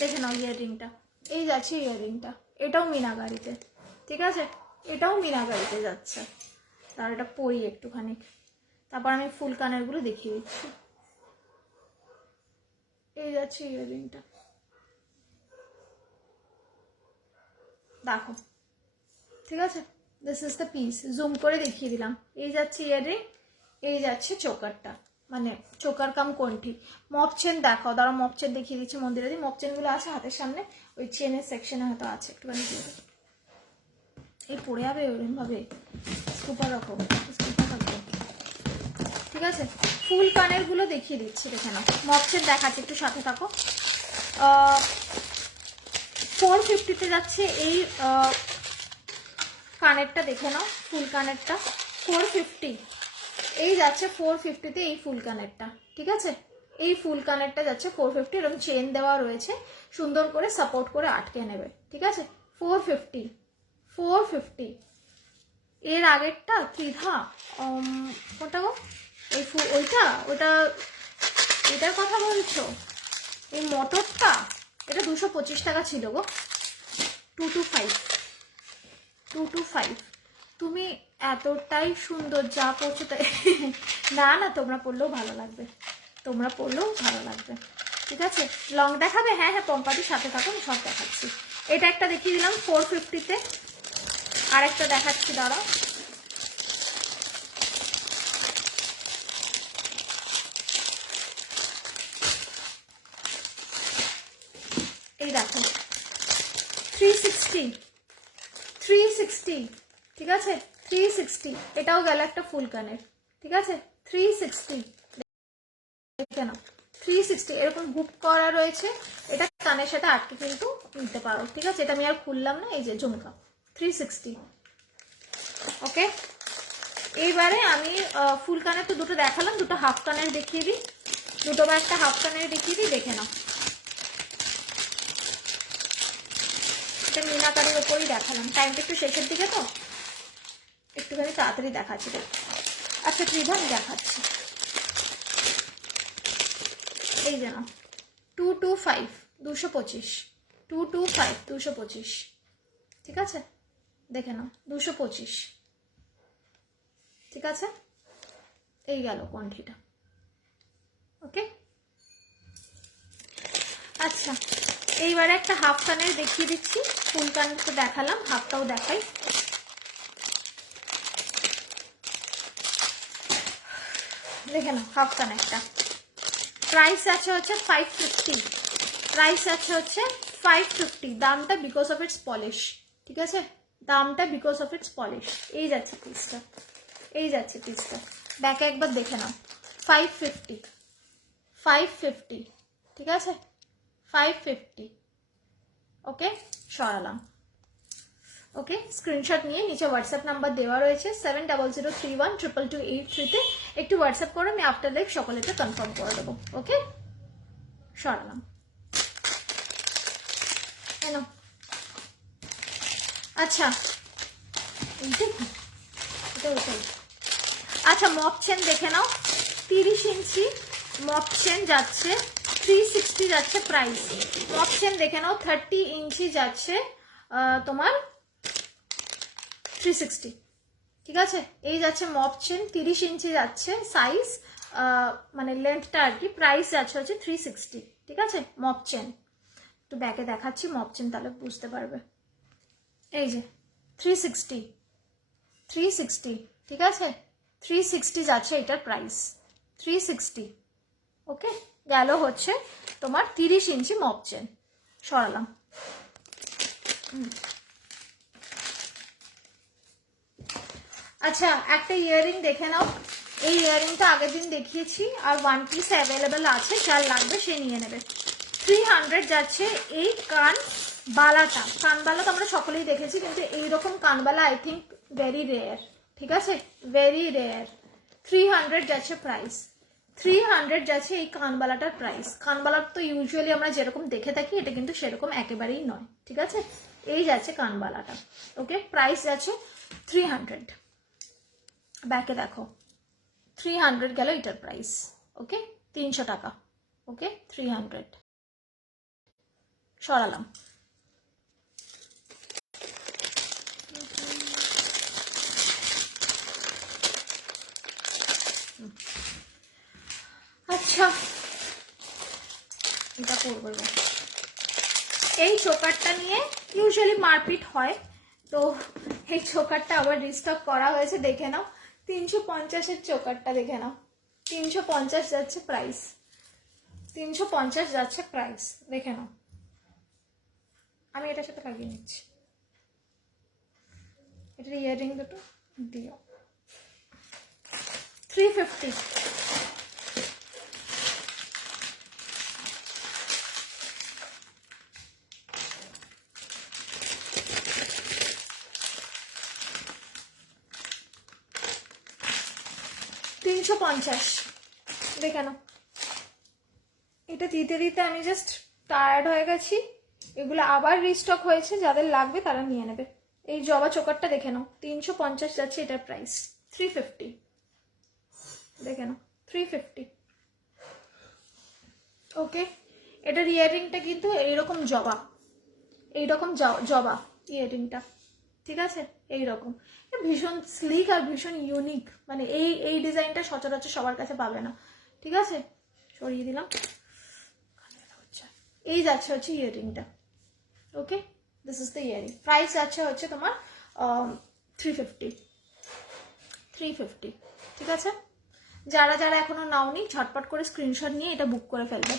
দেখে নাও ইয়াররিংটা, এই যাচ্ছে ইয়াররিংটা, এটাও মিনাগাড়িতে, ঠিক আছে? এটাও মিনাগাড়িতে যাচ্ছে। তার এটা পরি একটুখানি, তারপর আমি ফুল কানের গুলো দেখিয়ে দিচ্ছি। এই যাচ্ছে ইয়াররিংটা, দেখো, ঠিক আছে? This is the piece, zoom করে দেখিয়ে দিলাম। এই যাচ্ছে ইয়াররিং, এই যাচ্ছে চোকারটা, মানে চোকার কাম কোনটি। মপ চেন দেখাও, দাঁড়া মপ চেন দেখিয়ে দিচ্ছি মন্দিরে দি। মপ চেনগুলো আছে হাতের সামনে, ওই চেনের সেকশনে হয়তো আছে, একটুখানি দিয়ে দেবো। এই পড়ে যাবে ওরকম ভাবে, স্কুপার রকম, স্কুপার থাকবে, ঠিক আছে? ফুল কানের গুলো দেখিয়ে দিচ্ছি, দেখে নাও। মপ চেন দেখাচ্ছি, একটু সাথে থাকো। 450-তে যাচ্ছে এই কানেরটা, দেখে নাও ফুল কানেরটা 450, এই যাচ্ছে 450-তে এই ফুল কানেরটা, ঠিক আছে? এই ফুল কানেরটা যাচ্ছে 450, এরকম চেন দেওয়া রয়েছে, সুন্দর করে সাপোর্ট করে আটকে নেবে, ঠিক আছে? 450, 450। এর আগেরটা ত্রিধা, ওটা গো, ওই ওইটা, ওটা এটার কথা বলছো? এই মোটরটা, এটা 225 টাকা ছিল গো, 225, 225। তুমি এতটাই সুন্দর যা পড়ছো তাই না না, তোমরা পড়লেও ভালো লাগবে, তোমরা পড়লেও ভালো লাগবে, ঠিক আছে? লং দেখাবে? হ্যাঁ হ্যাঁ, পম্পাদির সাথে থাকো, আমি সব দেখাচ্ছি। এটা একটা দেখিয়ে দিলাম 450-তে, আর একটা দেখাচ্ছি, দাঁড়াও। এই দেখো 360, 360, ঠিক আছে? 360, এটাও গেল একটা ফুল কানের, ঠিক আছে? 360, দেখে নাও 360, এরকম হুক করা রয়েছে, এটা কানের সাথে আটকে কিন্তু নিতে পারো, ঠিক আছে? এটা আমি আর খুললাম না, এই যে ঝুমকা 360, ওকে? এইবারে আমি ফুল কানের তো দুটো দেখালাম, দুটো হাফ কানের দেখিয়ে দিই, দুটো বা একটা হাফ কানের দেখিয়ে দিই, দেখে নাও। এটা মিনাকারির ওপরই দেখালাম, টাইমটা একটু শেষের দিকে তো, একটুখানি তাড়াতাড়ি দেখাচ্ছি। আচ্ছা ত্রিধা, আমি দেখাচ্ছি, এই যে না 225, 225, 225, 225, ঠিক আছে? দেখে নাও 225, ঠিক আছে? এই গেল কোয়ান্টিটিটা, ওকে? আচ্ছা, এইবারে একটা হাফ কানের দেখিয়ে দিচ্ছি, ফুল কানের তো দেখালাম, হাফটাও দেখাই। দেখে নাও হাফ কানেরটা, প্রাইস আছে হচ্ছে 550, প্রাইস আছে হচ্ছে 550, দামটা বিকজ অফ ইটস পলিশ, ঠিক আছে? দামটা বিকজ অফ ইটস পলিশ। এই যাচ্ছে পিসটা, এই যাচ্ছে পিসটা, ব্যাকে একবার দেখে নাও। 550, 550, ঠিক আছে? 550, ওকে? সরালাম, ওকে? স্ক্রিনশট নিয়ে নিচে হোয়াটসঅ্যাপ নাম্বার দেওয়া রয়েছে 7003122283-তে, একটু হোয়াটসঅ্যাপ করে আমি আফটার লাইক সকলেতে কনফার্ম করে দেবো, ওকে? সরালাম, কেন? আচ্ছা আচ্ছা, মপ চেন দেখে নাও, 30 ইঞ্চি মপ চেন যাচ্ছে 360 যাচ্ছে প্রাইস। মপ চেন দেখে নাও 30 ইঞ্চি যাচ্ছে তোমার 360, ঠিক আছে? এই যাচ্ছে মপ চেন, 30 ইঞ্চি যাচ্ছে সাইজ, মানে লেন্থটা আর কি, প্রাইস যাচ্ছে হচ্ছে 360, ঠিক আছে? মপ চেন একটু ব্যাকে দেখাচ্ছি মপ চেন, তাহলে বুঝতে পারবে। এই যে 360, 360, ঠিক আছে? 360 যাচ্ছে এটার প্রাইস, 360, ওকে? গেল হচ্ছে তোমার 30 ইঞ্চি মপ চেন, সরালাম। আচ্ছা একটা ইয়াররিং দেখে নাও, এই ইয়াররিংটা আগের দিন দেখিয়েছি, আর 1 পিস অ্যাভেলেবেল আছে, যার লাগবে সে নিয়ে নেবে। 300 যাচ্ছে এই কানবালাটা। কানবালা তো আমরা সকলেই দেখেছি, কিন্তু এইরকম কানবালা আই থিঙ্ক ভেরি রেয়ার, ঠিক আছে, ভেরি রেয়ার। 300 যাচ্ছে প্রাইস, 300 যাচ্ছে এই কানবালাটার প্রাইস। কানবালার তো ইউজুয়ালি আমরা যেরকম দেখে থাকি, এটা কিন্তু সেরকম একেবারেই নয়, ঠিক আছে। এই যাচ্ছে কানবালাটা, ওকে, প্রাইস যাচ্ছে 300। ব্যাকে দেখো 300 গেল এটার প্রাইস, ওকে, 300 টাকা, ওকে, 300 সরালাম। আচ্ছা এটা করবো, এই চোকারটা নিয়ে ইউজুয়ালি মারপিট হয়, তো এই চোকারটা আবার রিস্টক করা হয়েছে, দেখে নাও। 350-এর চোকারটা দেখে নাও, 350 যাচ্ছে প্রাইস, 350 যাচ্ছে প্রাইস, দেখে নাও। আমি এটার সাথে লাগিয়ে নিচ্ছি, এটার ইয়াররিং দুটো দিও। 350, $350 দেখে নাও। এটা দিতে দিতে আমি জাস্ট টায়ার্ড হয়ে গেছি, এগুলো আবার রিস্টক হয়েছে, যাদের লাগবে তারা নিয়ে নেবে। এই জবা চোকারটা দেখে নাও, 350 যাচ্ছে এটার প্রাইস, 350 দেখে নাও, 350, ওকে। এটার ইয়াররিংটা কিন্তু এইরকম জবা, এইরকম জবা ইয়াররিংটা, ঠিক আছে, এইরকম ভীষণ স্লিক আর ভীষণ ইউনিক, মানে এই ডিজাইনটা সচরাচর সবার কাছে পাবে না, ঠিক আছে। সরিয়ে দিলাম। এই যাচ্ছে হচ্ছে ইয়াররিংটা, okay, this is the earring. Price যাচ্ছে হচ্ছে তোমার 350, 350, ঠিক আছে। যারা যারা এখনো নাওনি ঝটপট করে স্ক্রিনশট নিয়ে এটা বুক করে ফেলবে,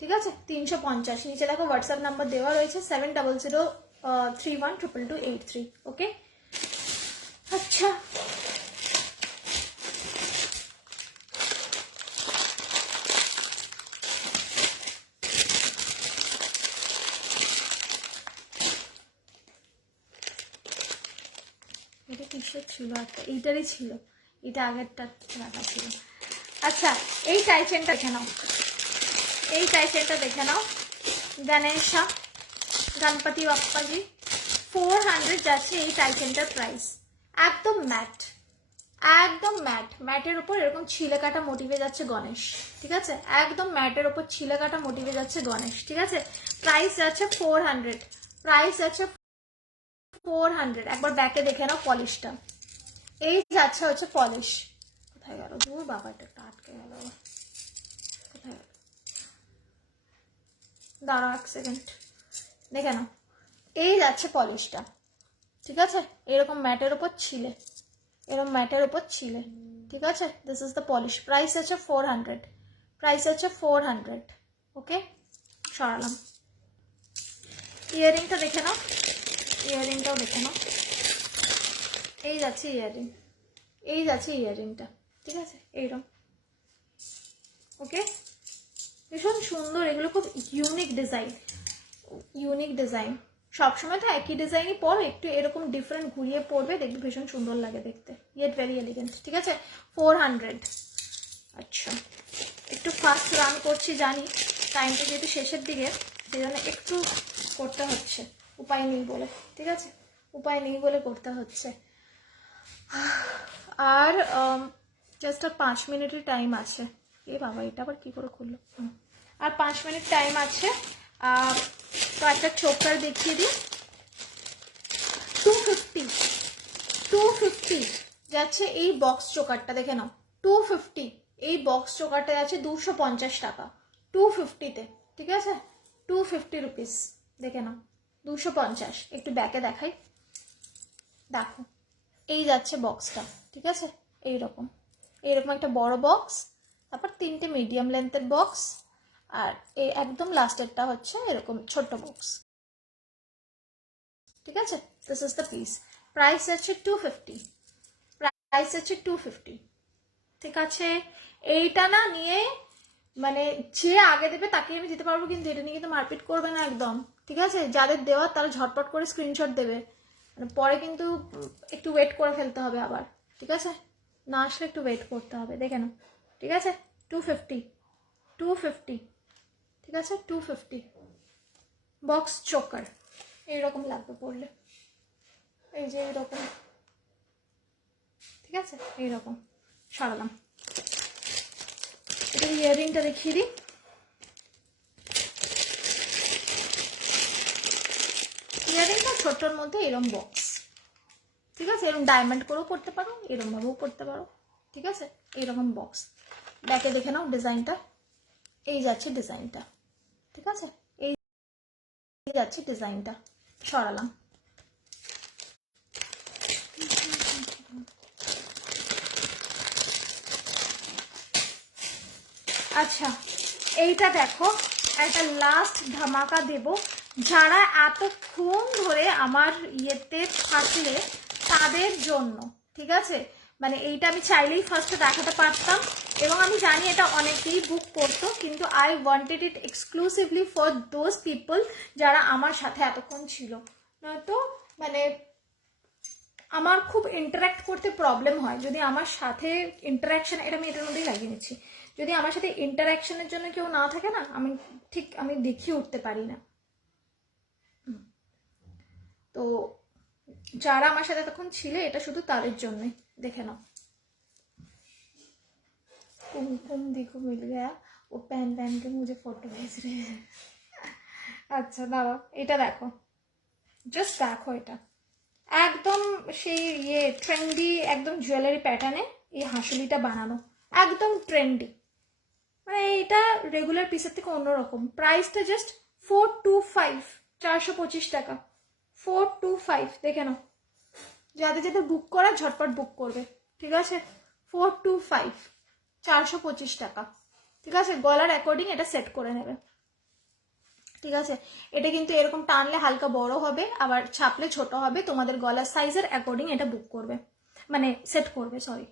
ঠিক আছে। 350, নিচে দেখো হোয়াটসঅ্যাপ নাম্বার দেওয়া রয়েছে 7003122283, ওকে। আচ্ছা এটা কিসের ছিল, একটা এইটারই ছিল, এটা আগেরটা রাখা ছিল। আচ্ছা এই টাইচেনটা দেখে নাও, এই টাইচেনটা দেখে নাও, গণেশা গণপতি বাপ্পাজি, 400 যাচ্ছে এই টাইচেনটার প্রাইস। একদম ম্যাট, একদম ম্যাট, ম্যাটের উপর এরকম ছিলে কাটা মোটিভে যাচ্ছে গণেশ, ঠিক আছে, একদম ম্যাটের উপর ছিলে কাটা মোটিভে যাচ্ছে গণেশ, ঠিক আছে। প্রাইস যাচ্ছে 400, প্রাইস যাচ্ছে 400। একবার ব্যাকে দেখে নাও পলিশটা, এই যাচ্ছে হচ্ছে পলিশ। কোথায় গেল দূর বাবা, এটা আটকে গেল, কোথায় গেল, দাঁড়াও 1 সেকেন্ড, দেখে নাও, এই যাচ্ছে পলিশটা, ঠিক আছে। এরকম ম্যাটের উপর ছিলে, এরকম ম্যাটের উপর ছিলে, ঠিক আছে। This is the polish. Price আছে 400, প্রাইস আছে 400, ওকে, সরালাম। ইয়াররিংটা দেখে নাও, ইয়াররিংটাও দেখে নাও, এই যাচ্ছে ইয়াররিং, এই যাচ্ছে ইয়াররিংটা, ঠিক আছে, এইরকম, ওকে। ভীষণ সুন্দর, এগুলো খুব ইউনিক ডিজাইন, ইউনিক ডিজাইন। সবসময় তো একই ডিজাইনই পরো, একটু এরকম ডিফারেন্ট ঘুরিয়ে পরবে, দেখবে ভীষণ সুন্দর লাগে দেখতে, ইয়েট ভেরি এলিগেন্ট, ঠিক আছে। 400। আচ্ছা একটু ফাস্ট রান করছি জানি, টাইমটা যেহেতু শেষের দিকে সেই জন্য একটু করতে হচ্ছে, উপায় নেই বলে, ঠিক আছে, উপায় নেই বলে করতে হচ্ছে। আর জাস্ট আর 5 মিনিটের টাইম আছে। এ বাবা এটা আবার কি করে খুললো, আর 5 মিনিট টাইম আছে। তো একটা চোকার দেখিয়ে দিই, 250, 250 যাচ্ছে এই বক্স চোকারটা, দেখে নাও 250, এই বক্স চোকারটা যাচ্ছে 250 টাকা 250-তে, ঠিক আছে, 250 রুপিস, দেখে নাও 250। একটু ব্যাকে দেখাই, দেখো এই যাচ্ছে বক্সটা, ঠিক আছে, এইরকম, এইরকম একটা বড় বক্স, তারপর 3টে মিডিয়াম লেন্থের বক্স, আর এই একদম লাস্টেরটা হচ্ছে এরকম ছোট্ট বক্স, ঠিক আছে। This is the piece. Price আছে 250, প্রাইস হচ্ছে 250, ঠিক আছে? এইটা না নিয়ে মানে যে আগে দেবে তাকে আমি দিতে পারবো, কিন্তু এটা নিয়ে কিন্তু মারপিট করবে না একদম, ঠিক আছে? যাদের দেওয়ার তারা ঝটপট করে স্ক্রিনশট দেবে, মানে পরে কিন্তু একটু ওয়েট করে ফেলতে হবে আবার, ঠিক আছে? না আসলে একটু ওয়েট করতে হবে, দেখে নাও, ঠিক আছে? 250, 250, ঠিক আছে? 250 বক্স চোকার এইরকম লাগবে পড়লে, এই যে এইরকম, ঠিক আছে? এইরকম সরালাম। এটা ইয়াররিংটা দেখিয়ে দিই। ইয়াররিংটা ছোট্টর মধ্যে এরকম বক্স, ঠিক আছে? এরকম ডায়মন্ড করেও করতে পারো, এরকম ভাবেও করতে পারো, ঠিক আছে? এইরকম বক্স। ব্যাকে দেখে নাও ডিজাইনটা, এই যাচ্ছে ডিজাইনটা, ঠিক আছে? এই যাচ্ছে ডিজাইনটা, সরালাম। আচ্ছা, এইটা দেখো, একটা লাস্ট ধামাকা দেব। যারা এতক্ষণ ধরে আমার ইয়েতে থাকলে তাদের জন্য, ঠিক আছে? মানে এইটা আমি চাইলেই ফার্স্টে দেখাতে পারতাম, এবং আমি জানি এটা অনেকেই বুক করতো, কিন্তু I wanted it exclusively for those people যারা আমার সাথে এতক্ষণ ছিল। নয়তো মানে আমার খুব ইন্টারাক্ট করতে প্রবলেম হয়, যদি আমার সাথে ইন্টারাকশন, এটা আমি এটার মধ্যেই লাগিয়ে নিচ্ছি, যদি আমার সাথে ইন্টারাকশনের জন্য কেউ না থাকে না, আমি দেখিয়ে উঠতে পারি না। তো যারা আমার সাথে তখন ছিলে, এটা শুধু তাদের জন্যই, দেখে নাও। कुमकुम देखो मिल गया, वो पहन पहन के मुझे फोटो भेज रहे हैं। আচ্ছা দাঁড়াও, এটা দেখো, জাস্ট দেখো, এটা একদম সেই ইয়ে ট্রেন্ডি একদম জুয়েলারি প্যাটার্নে এই হাঁসুলিটা বানানো, একদম ট্রেন্ডি, মানে এটা রেগুলার পিসের থেকে অন্যরকম। প্রাইসটা জাস্ট 425, 425 টাকা, 425, দেখে নাও। যাদের যাদের বুক করা ঝটপট বুক করবে, ঠিক আছে? 425, 425 টাকা, ঠিক আছে? গলার অ্যাকর্ডিং এটা সেট করে নেবে, ঠিক আছে? এটা কিন্তু এরকম টানলে হালকা বড় হবে, আবার ছাপলে ছোট হবে, তোমাদের গলার সাইজের অ্যাকর্ডিং এটা বুক করবে, মানে সেট করবে, সরি,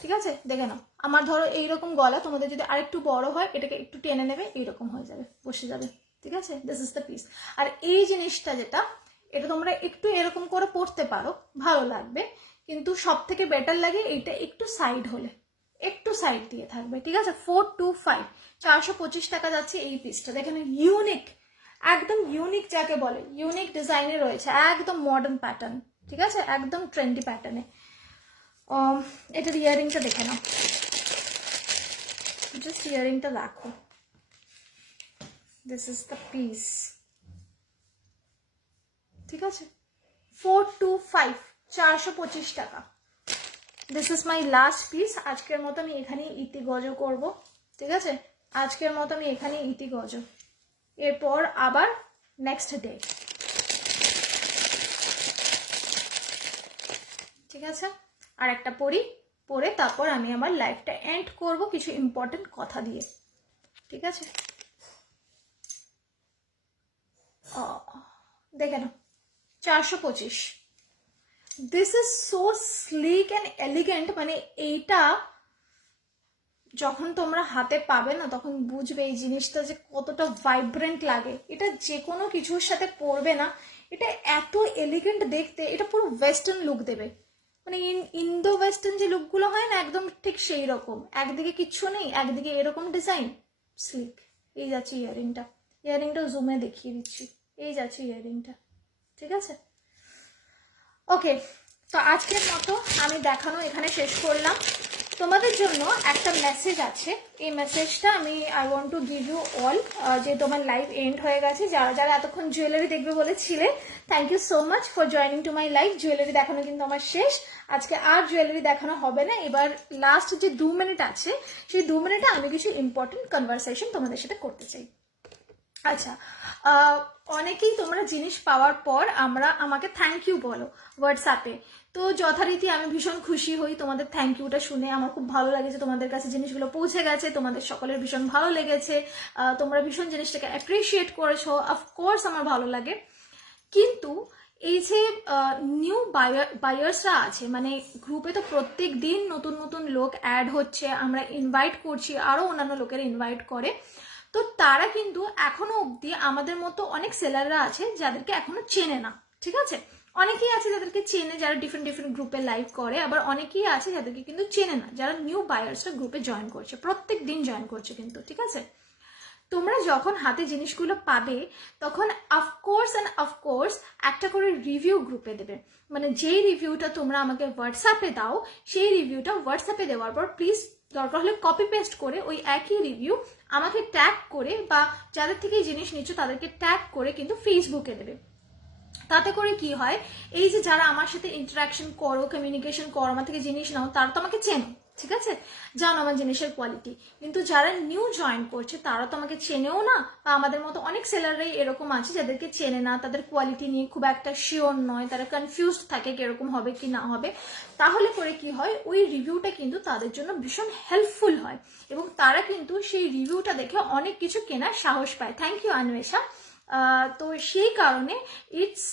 ঠিক আছে? দেখে নাও, আমার ধরো এইরকম গলা, তোমাদের যদি আরেকটু বড় হয় এটাকে একটু টেনে নেবে, এইরকম হয়ে যাবে, বসে যাবে, ঠিক আছে? This is the piece. আর এই জিনিসটা যেটা, এটা তোমরা একটু এরকম করে পরতে পারো, ভালো লাগবে, কিন্তু সব থেকে বেটার লাগে এইটা একটু সাইড হলে, একটু সাইড দিয়ে থাকবে, ঠিক আছে? 425, 425 টাকা যাচ্ছে এই পিসটা। দেখেন, ইউনিক, একদম ইউনিক যাকে বলে, ইউনিক ডিজাইনে রয়েছে, একদম মডার্ন প্যাটার্ন, ঠিক আছে? একদম ট্রেন্ডি প্যাটার্নে। এটার ইয়ারিংটা দেখে নাও, জাস্ট ইয়ারিংটা দেখো, দিস ইজ দ্য পিস, ঠিক আছে? 425, 425 টাকা। This is my last piece. আজকের মতো আমি এখানেই ইতিগজ করব, ঠিক আছে? আজকের মতো আমি এখানেই ইতিগজ, এরপর আবার নেক্সট ডে, ঠিক আছে? আর একটা পরে তারপর আমি আমার লাইফটা এন্ড করব কিছু ইম্পর্টেন্ট কথা দিয়ে, ঠিক আছে? দেখে নাও, 425। This is so slick and elegant, মানে এইটা যখন তোমরা হাতে পাবে না তখন বুঝবে এই জিনিসটা যে কতটা ভাইব্রেন্ট লাগে। এটা যে কোনো কিছুর সাথে পরবে না, এটা এত এলিগেন্ট দেখতে, এটা পুরো ওয়েস্টার্ন লুক দেবে, মানে ইন্দো ওয়েস্টার্ন যে লুকগুলো হয় না, একদম ঠিক সেই রকম। একদিকে কিচ্ছু নেই, একদিকে এরকম ডিজাইন, স্লিক। এই যাচ্ছে ইয়ারিংটা, ইয়ারিংটা জুমে দেখিয়ে দিচ্ছি, এই যাচ্ছে ইয়ারিংটা, ঠিক আছে? ওকে, তো আজকের মতো আমি দেখানো এখানে শেষ করলাম। তোমাদের জন্য একটা মেসেজ আছে, এই মেসেজটা আমি I want to give you all, যে তোমার লাইভ এন্ড হয়ে গেছে, যারা যারা এতক্ষণ জুয়েলারি দেখবে বলেছিলে, thank you so much for joining to my live. Jewellery দেখানো কিন্তু আমার শেষ, আজকে আর জুয়েলারি দেখানো হবে না। এবার লাস্ট যে 2 মিনিট আছে, সেই 2 মিনিটে আমি কিছু ইম্পর্টেন্ট কনভারসেশন তোমাদের সাথে করতে চাই। আচ্ছা, অনেকেই তোমরা জিনিস পাওয়ার পর আমাকে থ্যাংক ইউ বলো হোয়াটসঅ্যাপে, তো যথারীতি আমি ভীষণ খুশি হই তোমাদের থ্যাংক ইউটা শুনে। আমার খুব ভালো লাগে যে তোমাদের কাছে জিনিসগুলো পৌঁছে গেছে, তোমাদের সকলের ভীষণ ভালো লেগেছে, তোমরা ভীষণ জিনিসটাকে অ্যাপ্রিসিয়েট করেছো, অফকোর্স আমার ভালো লাগে। কিন্তু এই যে নিউ বায়ার্সরা আছে, মানে গ্রুপে তো প্রত্যেক দিন নতুন নতুন লোক অ্যাড হচ্ছে, আমরা ইনভাইট করছি, আরও অন্যান্য লোকেরা ইনভাইট করে, তো তারা কিন্তু এখনো অবধি আমাদের মতো অনেক সেলাররা আছে যাদেরকে এখনো চেনে না, ঠিক আছে? অনেকেই আছে যাদেরকে চেনে, যারা ডিফারেন্ট ডিফারেন্ট গ্রুপে লাইভ করে, আবার অনেকেই আছে যাদেরকে কিন্তু চেনে না, যারা নিউ বায়ার্সরা গ্রুপে জয়েন করছে, প্রত্যেক দিন জয়েন করছে কিন্তু, ঠিক আছে? তোমরা যখন হাতে জিনিসগুলো পাবে তখন অফকোর্স একটা করে রিভিউ গ্রুপে দেবে, মানে যেই রিভিউটা তোমরা আমাকে হোয়াটসঅ্যাপে দাও, সেই রিভিউটা হোয়াটসঅ্যাপে দেওয়ার পর প্লিজ দরকার হলে কপি পেস্ট করে ওই একই রিভিউ আমাকে ট্যাগ করে, বা যাদের থেকে জিনিস নিচ্ছ তাদেরকে ট্যাগ করে কিন্তু ফেসবুকে দেবে। তাতে করে কি হয়, এই যে যারা আমার সাথে ইন্টারাকশন করো, কমিউনিকেশন করো, আমার থেকে জিনিস নাও, তারা তো আমাকে চেনো, ঠিক আছে, জানো আমার জিনিসের কোয়ালিটি। কিন্তু যারা নিউ জয়েন করছে তারা তো আমাকে চেনেও না, বা আমাদের মতো অনেক সেলাররাই এরকম আছে যাদেরকে চেনে না, তাদের কোয়ালিটি নিয়ে খুব একটা শিওর নয়, তারা কনফিউজড থাকে কিরকম হবে কি না হবে। তাহলে করে কি হয়, ওই রিভিউটা কিন্তু তাদের জন্য ভীষণ হেল্পফুল হয়, এবং তারা কিন্তু সেই রিভিউটা দেখে অনেক কিছু কেনার সাহস পায়। Thank you Anwesha. তো সেই কারণে it's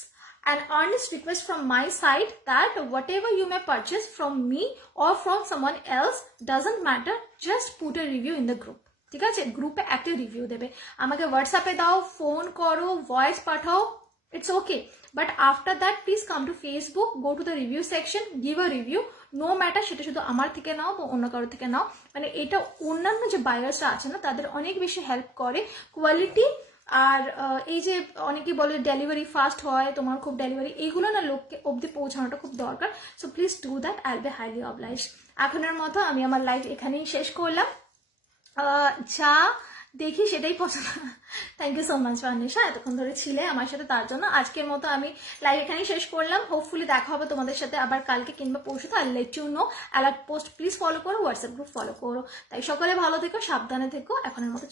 an earnest request from my side that whatever you may purchase from me or from someone else doesn't matter, just put a review in the group, ঠিক আছে? গ্রুপে একটা রিভিউ দেবে, আমাকে হোয়াটসঅ্যাপে দাও, ফোন করো, voice Pathao, it's okay, but after that please come to Facebook, go to the review section, give a review, no matter সেটা শুধু আমার থেকে নাও বা অন্য কারো থেকে নাও, মানে এটা অন্যান্য যে বায়ার্সরা আছে না তাদের অনেক বেশি হেল্প করে কোয়ালিটি। আর এই যে অনেকেই বলে ডেলিভারি ফাস্ট হয়, তোমার খুব ডেলিভারি, এইগুলো না লোককে অবধি পৌঁছানোটা খুব দরকার। So please do that, I will be highly obliged. এখনের মতো আমি আমার লাইভ এখানেই শেষ করলাম, যা দেখি সেটাই পছন্দ। Thank you so much Anwesha, এতক্ষণ ধরে ছিলে আমার সাথে, তার জন্য আজকের মতো আমি লাইভ এখানেই শেষ করলাম। হোপফুলি দেখা হবে তোমাদের সাথে আবার কালকে কিংবা পরশু। তো I let you know, alert post please follow করো, হোয়াটসঅ্যাপ গ্রুপ ফলো করো। তাই সকলে ভালো থেকো, সাবধানে থেকো, এখনের মতো